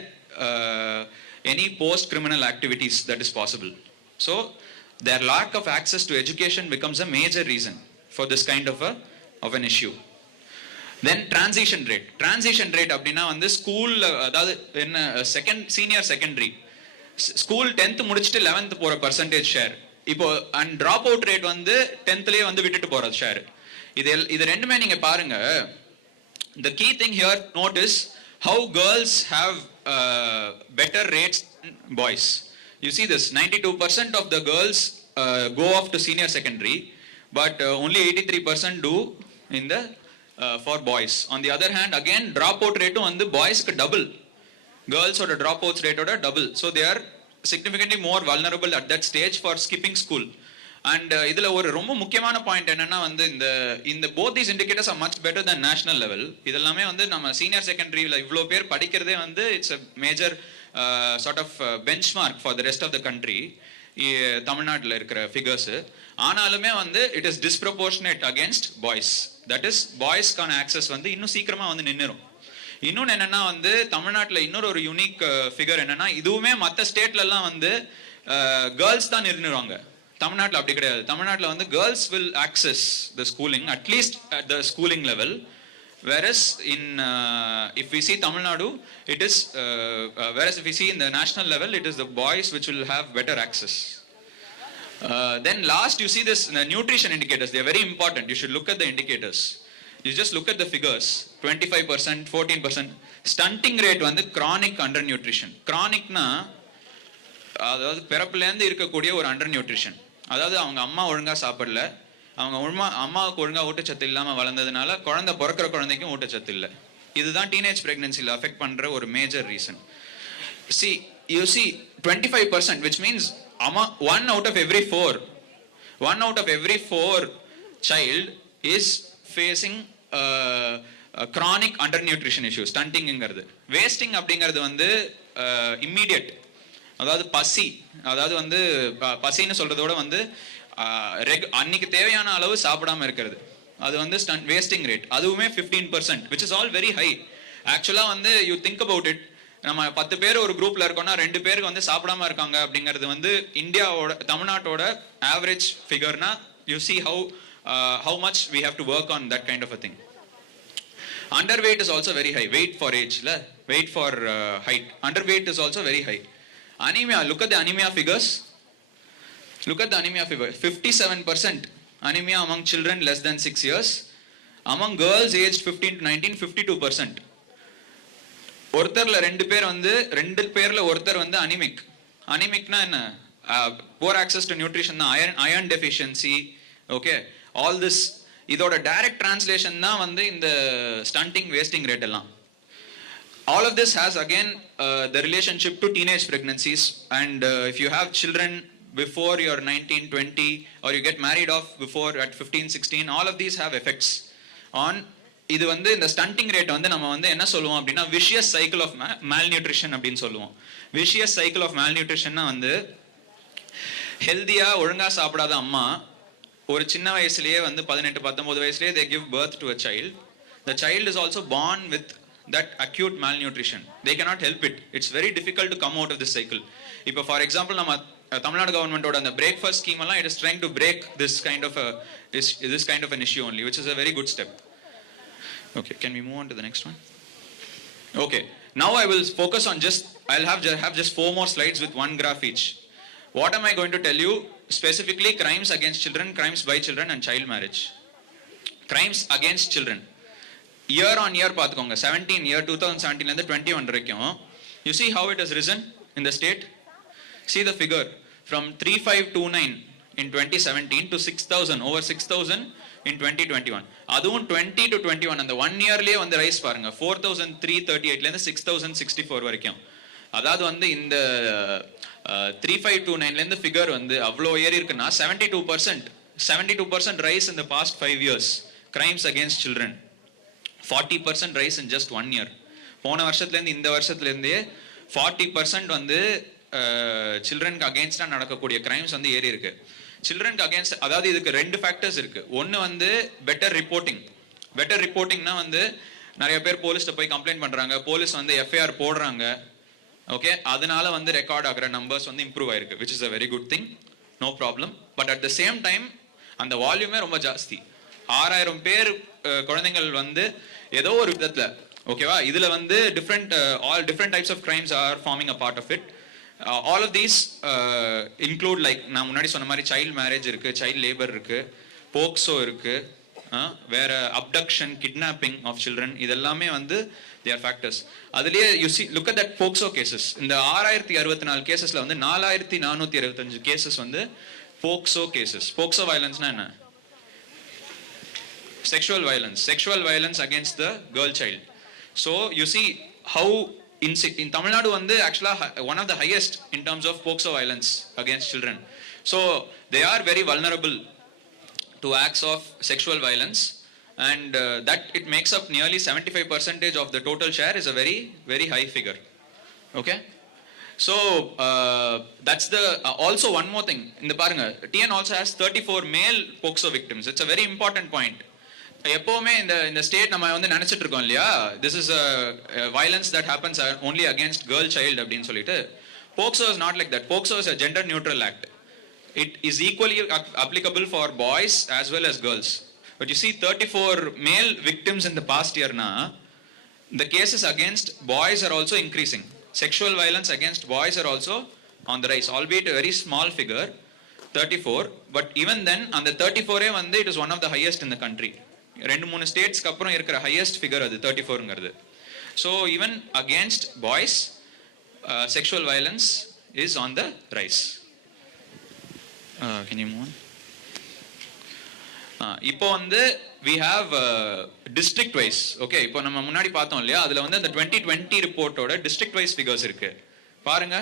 any post criminal activities that is possible. So their lack of access to education becomes a major reason for this kind of an issue. Then transition rate அப்படின்னா வந்து ஸ்கூல்ல, அதாவது என்ன, senior secondary school 10th முடிச்சுட்டு 11th போற percentage share இப்போ and drop out rate வந்து 10thலயே வந்து விட்டுட்டு போறது ஷேர். இது ரெண்டுமே நீங்க பாருங்க. The key thing here notice how girls have better rates than boys. You see this 92% of the girls go off to senior secondary, but only 83% do in the for boys. On the other hand, again dropout rate on the boys ku double, girls or the dropouts rate or double, so they are significantly more vulnerable at that stage for skipping school. And இதுல ஒரு ரொம்ப முக்கியமான point என்னன்னா வந்து இந்த both these indicators are much better than national level. இதெல்லாமே வந்து நம்ம சீனியர் செகண்டரியில இவ்வளோ பேர் படிக்கிறதே வந்து it's a major sort of benchmark for the rest of the country. தமிழ்நாட்டில் இருக்கிற ஃபிகர்ஸ் ஆனாலுமே வந்து it is disproportionate against boys. That is பாய்ஸ்க்கான ஆக்சஸ் வந்து இன்னும் சீக்கிரமா வந்து நின்றுரும். இன்னொன்று என்னன்னா வந்து தமிழ்நாட்டில் இன்னொரு யூனிக் ஃபிகர் என்னன்னா, இதுவுமே மற்ற ஸ்டேட்லலாம் வந்து கேர்ள்ஸ் தான் நின்றுருவாங்க. தமிழ்நாட்டில் அப்படி கிடையாது. தமிழ்நாட்டில் வந்து girls will access the schooling at least at the schooling level. Whereas if we see Tamil Nadu, it is whereas if we see in the national level, it is the boys which will have better access. Then last, you see this nutrition indicators. They are very important. You should look at the indicators. You just look at the figures. 25%, 14%. Stunting rate வந்து chronic undernutrition. Chronic na அதாவது பிறப்புலேருந்து இருக்கக்கூடிய ஒரு under nutrition. அதாவது அவங்க அம்மா ஒழுங்கா சாப்பிடல, அவங்க அம்மாவுக்கு ஒழுங்காக ஊட்டச்சத்து இல்லாமல் வளர்ந்ததுனால குழந்தை பிறக்கிற குழந்தைக்கும் ஊட்டச்சத்து இல்லை. இதுதான் டீனேஜ் பிரெக்னன்சியில் அஃபெக்ட் பண்ணுற ஒரு major reason. You see 25%, which means one out of every four child is facing chronic undernutrition issues. Stuntingங்கிறது, வேஸ்டிங் அப்படிங்கிறது வந்து இம்மீடியட், அதாவது பசி, அதாவது வந்து பசின்னு சொல்றதோட வந்து அன்னைக்கு தேவையான அளவு சாப்பிடாம இருக்கிறது, அது வந்து வேஸ்டிங் ரேட். அதுவுமே 15%, which is all very high. ஆக்சுவலா வந்து you think about it, நம்ம 10 பேர் ஒரு குரூப்ல இருக்கோம்னா 2 பேருக்கு வந்து சாப்பிடாம இருக்காங்க அப்படிங்கிறது வந்து இந்தியாவோட தமிழ்நாட்டோட average ஃபிகர்னா you see how much we have to work on that kind of a thing. Underweight is also very high. Weight for age, weight for height. Underweight is also very high. Anemia, look at the anemia figures. Look at the anemia figure. 57% anemia among children less than 6 years. Among girls aged 15 to 19, 52%. ஒருத்தர்ல 2 பேர் வந்து 2 பேர்ல ஒருத்தர் வந்து anaemic. அனிமிக்னா என்ன? poor access to nutrition, iron deficiency. Okay, all this இதோட direct translation தான் வந்து இந்த ஸ்டண்டிங் வேஸ்டிங் ரேட் எல்லாம். All of this has again the relationship to teenage pregnancies, and if you have children before you're 19, 20, or you get married off before at 15, 16, all of these have effects on இது வந்து இந்த stunting rate வந்து நம்ம வந்து என்ன சொல்லுவோம் அப்படின்னா vicious cycle of malnutrition அப்படின்னு சொல்லுவோம். vicious cycle of malnutrition வந்து ஹெல்தியா ஒழுங்கா சாப்பிடாத அம்மா ஒரு சின்ன வயசுலயே வந்து 18-19 வயசுலயே they give birth to a child. The child is also born with that acute malnutrition. They cannot help it. It's very difficult to come out of this cycle. இப்போ for example நம்ம தமிழ்நாடு கவர்மெண்டோட அந்த பிரேக்ஃபாஸ்ட் ஸ்கீம் எல்லாம் it is trying to break this kind of an issue only, which is a very good step. Okay, can we move on to the next one? Okay, now I will focus on I'll have just 4 more slides with 1 graph each. What am I going to tell you? Specifically crimes against children, crimes by children, and child marriage. Crimes against children. Year on year பார்த்துக்கோங்க, 2017 ல இருந்து 21 வரைக்கும். You see how it has risen in the state? See the figure from 3529 in 2017 to 6000, over 6000 in 2021. அதுவும் 20 to 21 அந்த 1 இயர்லயே வந்து rice பாருங்க, 4338 ல இருந்து 6064 வரைக்கும். அதாவது வந்து இந்த 3529 ல இருந்து ஃபிகர் வந்து அவ்வளோ ஏறி இருக்குன்னா 72% rice in the past 5 years. Crimes against children, 40% rice in just 1 year. போன வருஷத்துலேருந்து இந்த வருஷத்துலேருந்தே 40% வந்து சில்ட்ரனுக்கு அகேன்ஸ்டாக நடக்கக்கூடிய கிரைம்ஸ் வந்து ஏறி இருக்கு. சில்ட்ரனுக்கு அகேன்ஸ்ட், அதாவது இதுக்கு 2 ஃபேக்டர்ஸ் இருக்கு. ஒன்று வந்து பெட்டர் ரிப்போர்ட்டிங்னா வந்து நிறைய பேர் போலீஸ்ல போய் கம்ப்ளைண்ட் பண்றாங்க, போலீஸ் வந்து எஃப்ஐஆர் போடுறாங்க. ஓகே, அதனால வந்து ரெக்கார்ட் ஆகிற நம்பர்ஸ் வந்து இம்ப்ரூவ் ஆயிருக்கு, which is a very good thing, no problem. But at the same time அந்த வால்யூமே ரொம்ப ஜாஸ்தி. 6000 பேர் குழந்தைகள் வந்து ஏதோ ஒரு விதத்துல, ஓகேவா, இதுல வந்து all different types of crimes are forming a part of it. all of these include like நான் முன்னாடி சொன்ன மாதிரி சைல்ட் மேரேஜ் இருக்கு, சைல்ட் லேபர் இருக்கு, போக்சோ இருக்கு, வேற அப்டக்ஷன், கிட்னாப்பிங் ஆஃப் சில்ட்ரன், இதெல்லாமே வந்து they are factors. அதுலயே you see, look at that POCSO cases. இந்த 6064 கேசஸ்ல வந்து 4425 கேசஸ் வந்து போக்சோ கேசஸ். போக்சோ வயலன்ஸ்னா என்ன? sexual violence against the girl child. So you see how in Tamil Nadu வந்து actually one of the highest in terms of POCSO violence against children. So they are very vulnerable to acts of sexual violence, and that it makes up nearly 75% of the total share is a very very high figure. Okay, so that's the also one more thing in the paranga, TN also has 34 male POCSO victims. It's a very important point. எப்போவுமே இந்த state நம்ம வந்து நினைச்சிட்டு இருக்கோம் இல்லையா, this is violence that happens only against girl child அப்படின்னு சொல்லிட்டு. POCSO is not like that. POCSO is a gender neutral act. It is equally applicable for boys as well as girls. But you see 34 male victims in the past year na, the cases against boys are also increasing. Sexual violence against boys are also on the rise, albeit a very small figure, 34. But even then on the 34 வந்து it is one of the highest in the country. 2-3 ஸ்டேட்ஸ்க்கு அப்புறம் இருக்கிற highest figure அது 34ங்கிறது. So even against boys sexual violence is on the rise. Can you move? இப்போ வந்து we have district wise. Okay, இப்போ நம்ம முன்னாடி பார்த்தோம் இல்லையா, அதில் வந்து அந்த 2020 ரிப்போர்ட்டோட டிஸ்ட்ரிக்ட் வைஸ் ஃபிகர்ஸ் இருக்கு பாருங்க.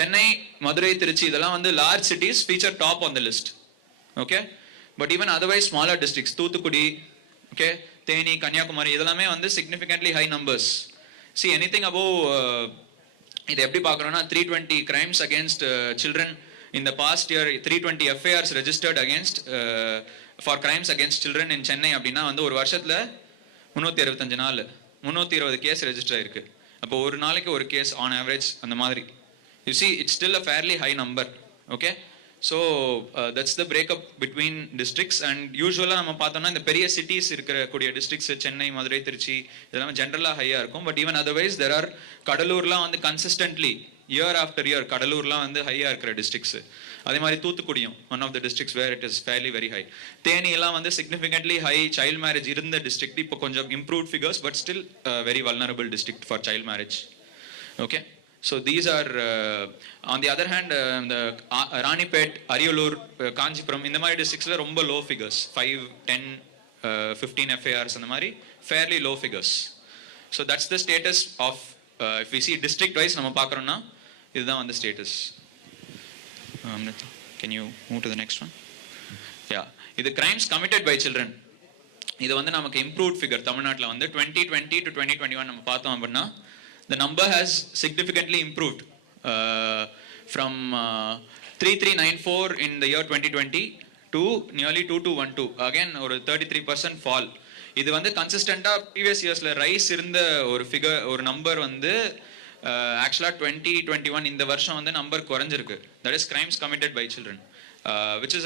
சென்னை, மதுரை, திருச்சி இதெல்லாம் வந்து large cities feature top on the list. Okay, but even otherwise smaller districts, Thoothukudi, okay, Theni, Kanyakumari இதெல்லாமே வந்து significantly high numbers. See anything above இது எப்படி பார்க்குறோன்னா 320 crimes against children in the past year, 320 FIRs registered against for crimes against children in Chennai அப்படின்னா வந்து ஒரு வருஷத்துல 365 நாள் 320 case register ஆயிருக்கு. அப்போ ஒரு நாளைக்கு ஒரு கேஸ் ஆன் ஆவரேஜ் அந்த மாதிரி. You see, it's still a fairly high number. Okay, so that's the breakup between districts. And usually நம்ம பார்த்தோம்னா இந்த பெரிய cities இருக்கக்கூடிய districts, சென்னை, மதுரை, திருச்சி இதெல்லாம் ஜென்ரலா ஹையா இருக்கும். But even otherwise there are கடலூர்லாம் வந்து கன்சிஸ்டன்ட்லி இயர் ஆஃப்டர் இயர் கடலூர்லாம் வந்து ஹையா இருக்கிற டிஸ்ட்ரிக்ட்ஸ். அதே மாதிரி தூத்துக்குடியும் one of the districts where it is fairly very high. Theni எல்லாம் வந்து சிக்னிஃபிகன்ட்லி ஹை சைல்ட் மேரேஜ் இருந்த டிஸ்ட்ரிக்ட். இப்போ கொஞ்சம் improved figures, but still very vulnerable district for child marriage. Okay, so these are on the other hand the Ranipet, Ariyalur, Kanchipuram இந்த மாதிரி districtsல ரொம்ப low figures, 5, 10, 15 FIRs அந்த மாதிரி fairly low figures. So that's the status of if we see district wise நம்ம பார்க்கறோம்னா இதுதான் வந்து status. Can you move to the next one? Yeah, இது crimes committed by children. இது வந்து நமக்கு improved figure தமிழ்நாட்டுல வந்து 2020 to 2021 நம்ம பார்த்தோம் அப்படின்னா the number has significantly improved from 3394 in the year 2020 to nearly 2212. Again ஒரு 33% fall. இது வந்து கன்சிஸ்டண்டா ப்ரீவியஸ் இயர்ஸ்ல ரைஸ் இருந்த ஒரு ஃபிகர், ஒரு நம்பர் வந்து ஆக்சுவலா 2021 இந்த வருஷம் வந்து நம்பர் குறைஞ்சிருக்கு. That is crimes committed by children, which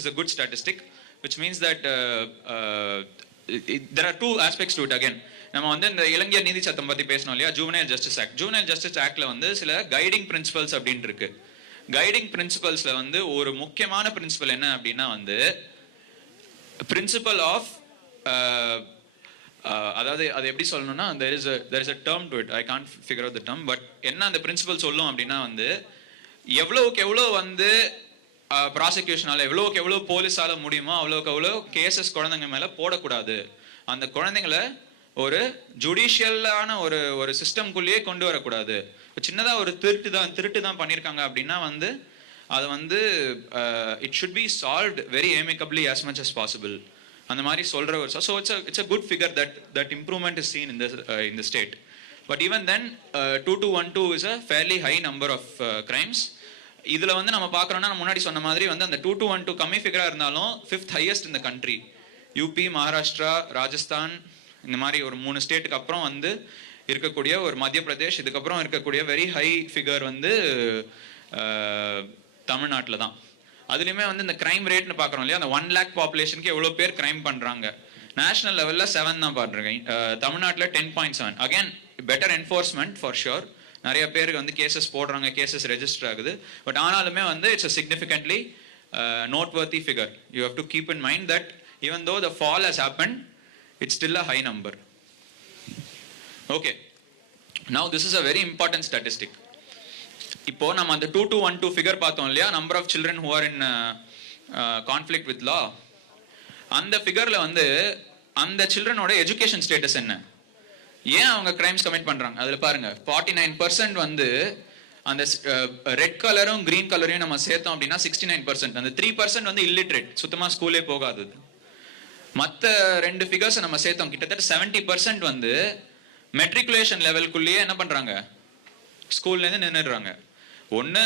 is a good statistic, which means that there are two aspects to it. Again, நம்ம வந்து இந்த இளைஞர் நீதி சட்டம் பத்தி பேசணும் இல்லையா, juvenile justice act. Juvenile justice ஆக்ட்ல வந்து சில கைடிங் பிரின்சிபல்ஸ் அப்படின்னு இருக்கு. கைடிங் பிரின்சிபல்ஸ்ல வந்து ஒரு முக்கியமான பிரின்சிபல் என்ன அப்படின்னா வந்து பிரின்சிபல் ஆஃப் அதாவது அது எப்படி சொல்லணும்னா there is a term to it. I can't figure out the term, but என்ன அந்த பிரின்சிபல் சொல்லும் அப்படின்னா வந்து எவ்வளவுக்கு எவ்வளோ வந்து ப்ராசிக்யூஷனால எவ்வளோக்கு எவ்வளோ போலீஸால முடியுமோ அவ்வளோக்கு எவ்வளோ கேசஸ் குழந்தைங்க மேல போடக்கூடாது. அந்த குழந்தைங்களை ஒரு ஜுடிஷியலான ஒரு சிஸ்டம்குள்ளேயே கொண்டு வரக்கூடாது. சின்னதா ஒரு திருட்டு தான் பண்ணியிருக்காங்க அப்படின்னா வந்து அது வந்து it should be solved very amicably as much as possible. அந்த மாதிரி சொல்ற ஒரு so it's a good figure that improvement is seen in the state. But even then 2212 is a fairly high number of crimes. இதுல வந்து நம்ம பார்க்கறோம்னா நம்ம முன்னாடி சொன்ன மாதிரி வந்து அந்த 2212 கம்மி ஃபிகரா இருந்தாலும் 5th highest in the country. UP, Maharashtra, Rajasthan இந்த மாதிரி ஒரு 3 ஸ்டேட்டுக்கு அப்புறம் வந்து இருக்கக்கூடிய ஒரு மத்திய பிரதேஷ், இதுக்கப்புறம் இருக்கக்கூடிய வெரி ஹை ஃபிகர் வந்து தமிழ்நாட்டில் தான். அதுலேயுமே வந்து இந்த கிரைம் ரேட்னு பார்க்குறோம் இல்லையா, அந்த 1 lakh பாப்புலேஷனுக்கு எவ்வளோ பேர் கிரைம் பண்ணுறாங்க. நேஷனல் லெவலில் 7 தான் பார்த்துருக்கேன், தமிழ்நாட்டில் 10.7. Again better enforcement for sure. நிறைய பேருக்கு வந்து கேசஸ் போடுறாங்க, கேசஸ் ரெஜிஸ்டர் ஆகுது. பட் ஆனாலுமே வந்து it's a significantly noteworthy figure. You have to keep in mind that even though the fall has happened, it's still a high number. Okay. Now this is a very important statistic. இப்போ நம்ம அந்த 2212 figure பார்த்தோம் இல்லையா, number of children who are in conflict with law. அந்த ஃபிகர்ல வந்து அந்த சில்ட்ரனோட education status என்ன, ஏன் அவங்க கிரைம்ஸ் கமிட் பண்றாங்க அதுல பாருங்க. 49% வந்து அந்த ரெட் கலரும் கிரீன் கலரையும் நம்ம சேர்த்தோம் அப்படின்னா 69%. அந்த 3% வந்து இல்லிட்ரேட், சுத்தமா ஸ்கூலே போகாதது. மற்ற ரெண்டு ஃபிகர்ஸ் நம்ம சேர்த்தோம், கிட்டத்தட்ட 70% வந்து மெட்ரிகுலேஷன் லெவலுக்குள்ளேயே என்ன பண்றாங்க, ஸ்கூல்ல இருந்து நின்னுடுறாங்க. ஒன்னு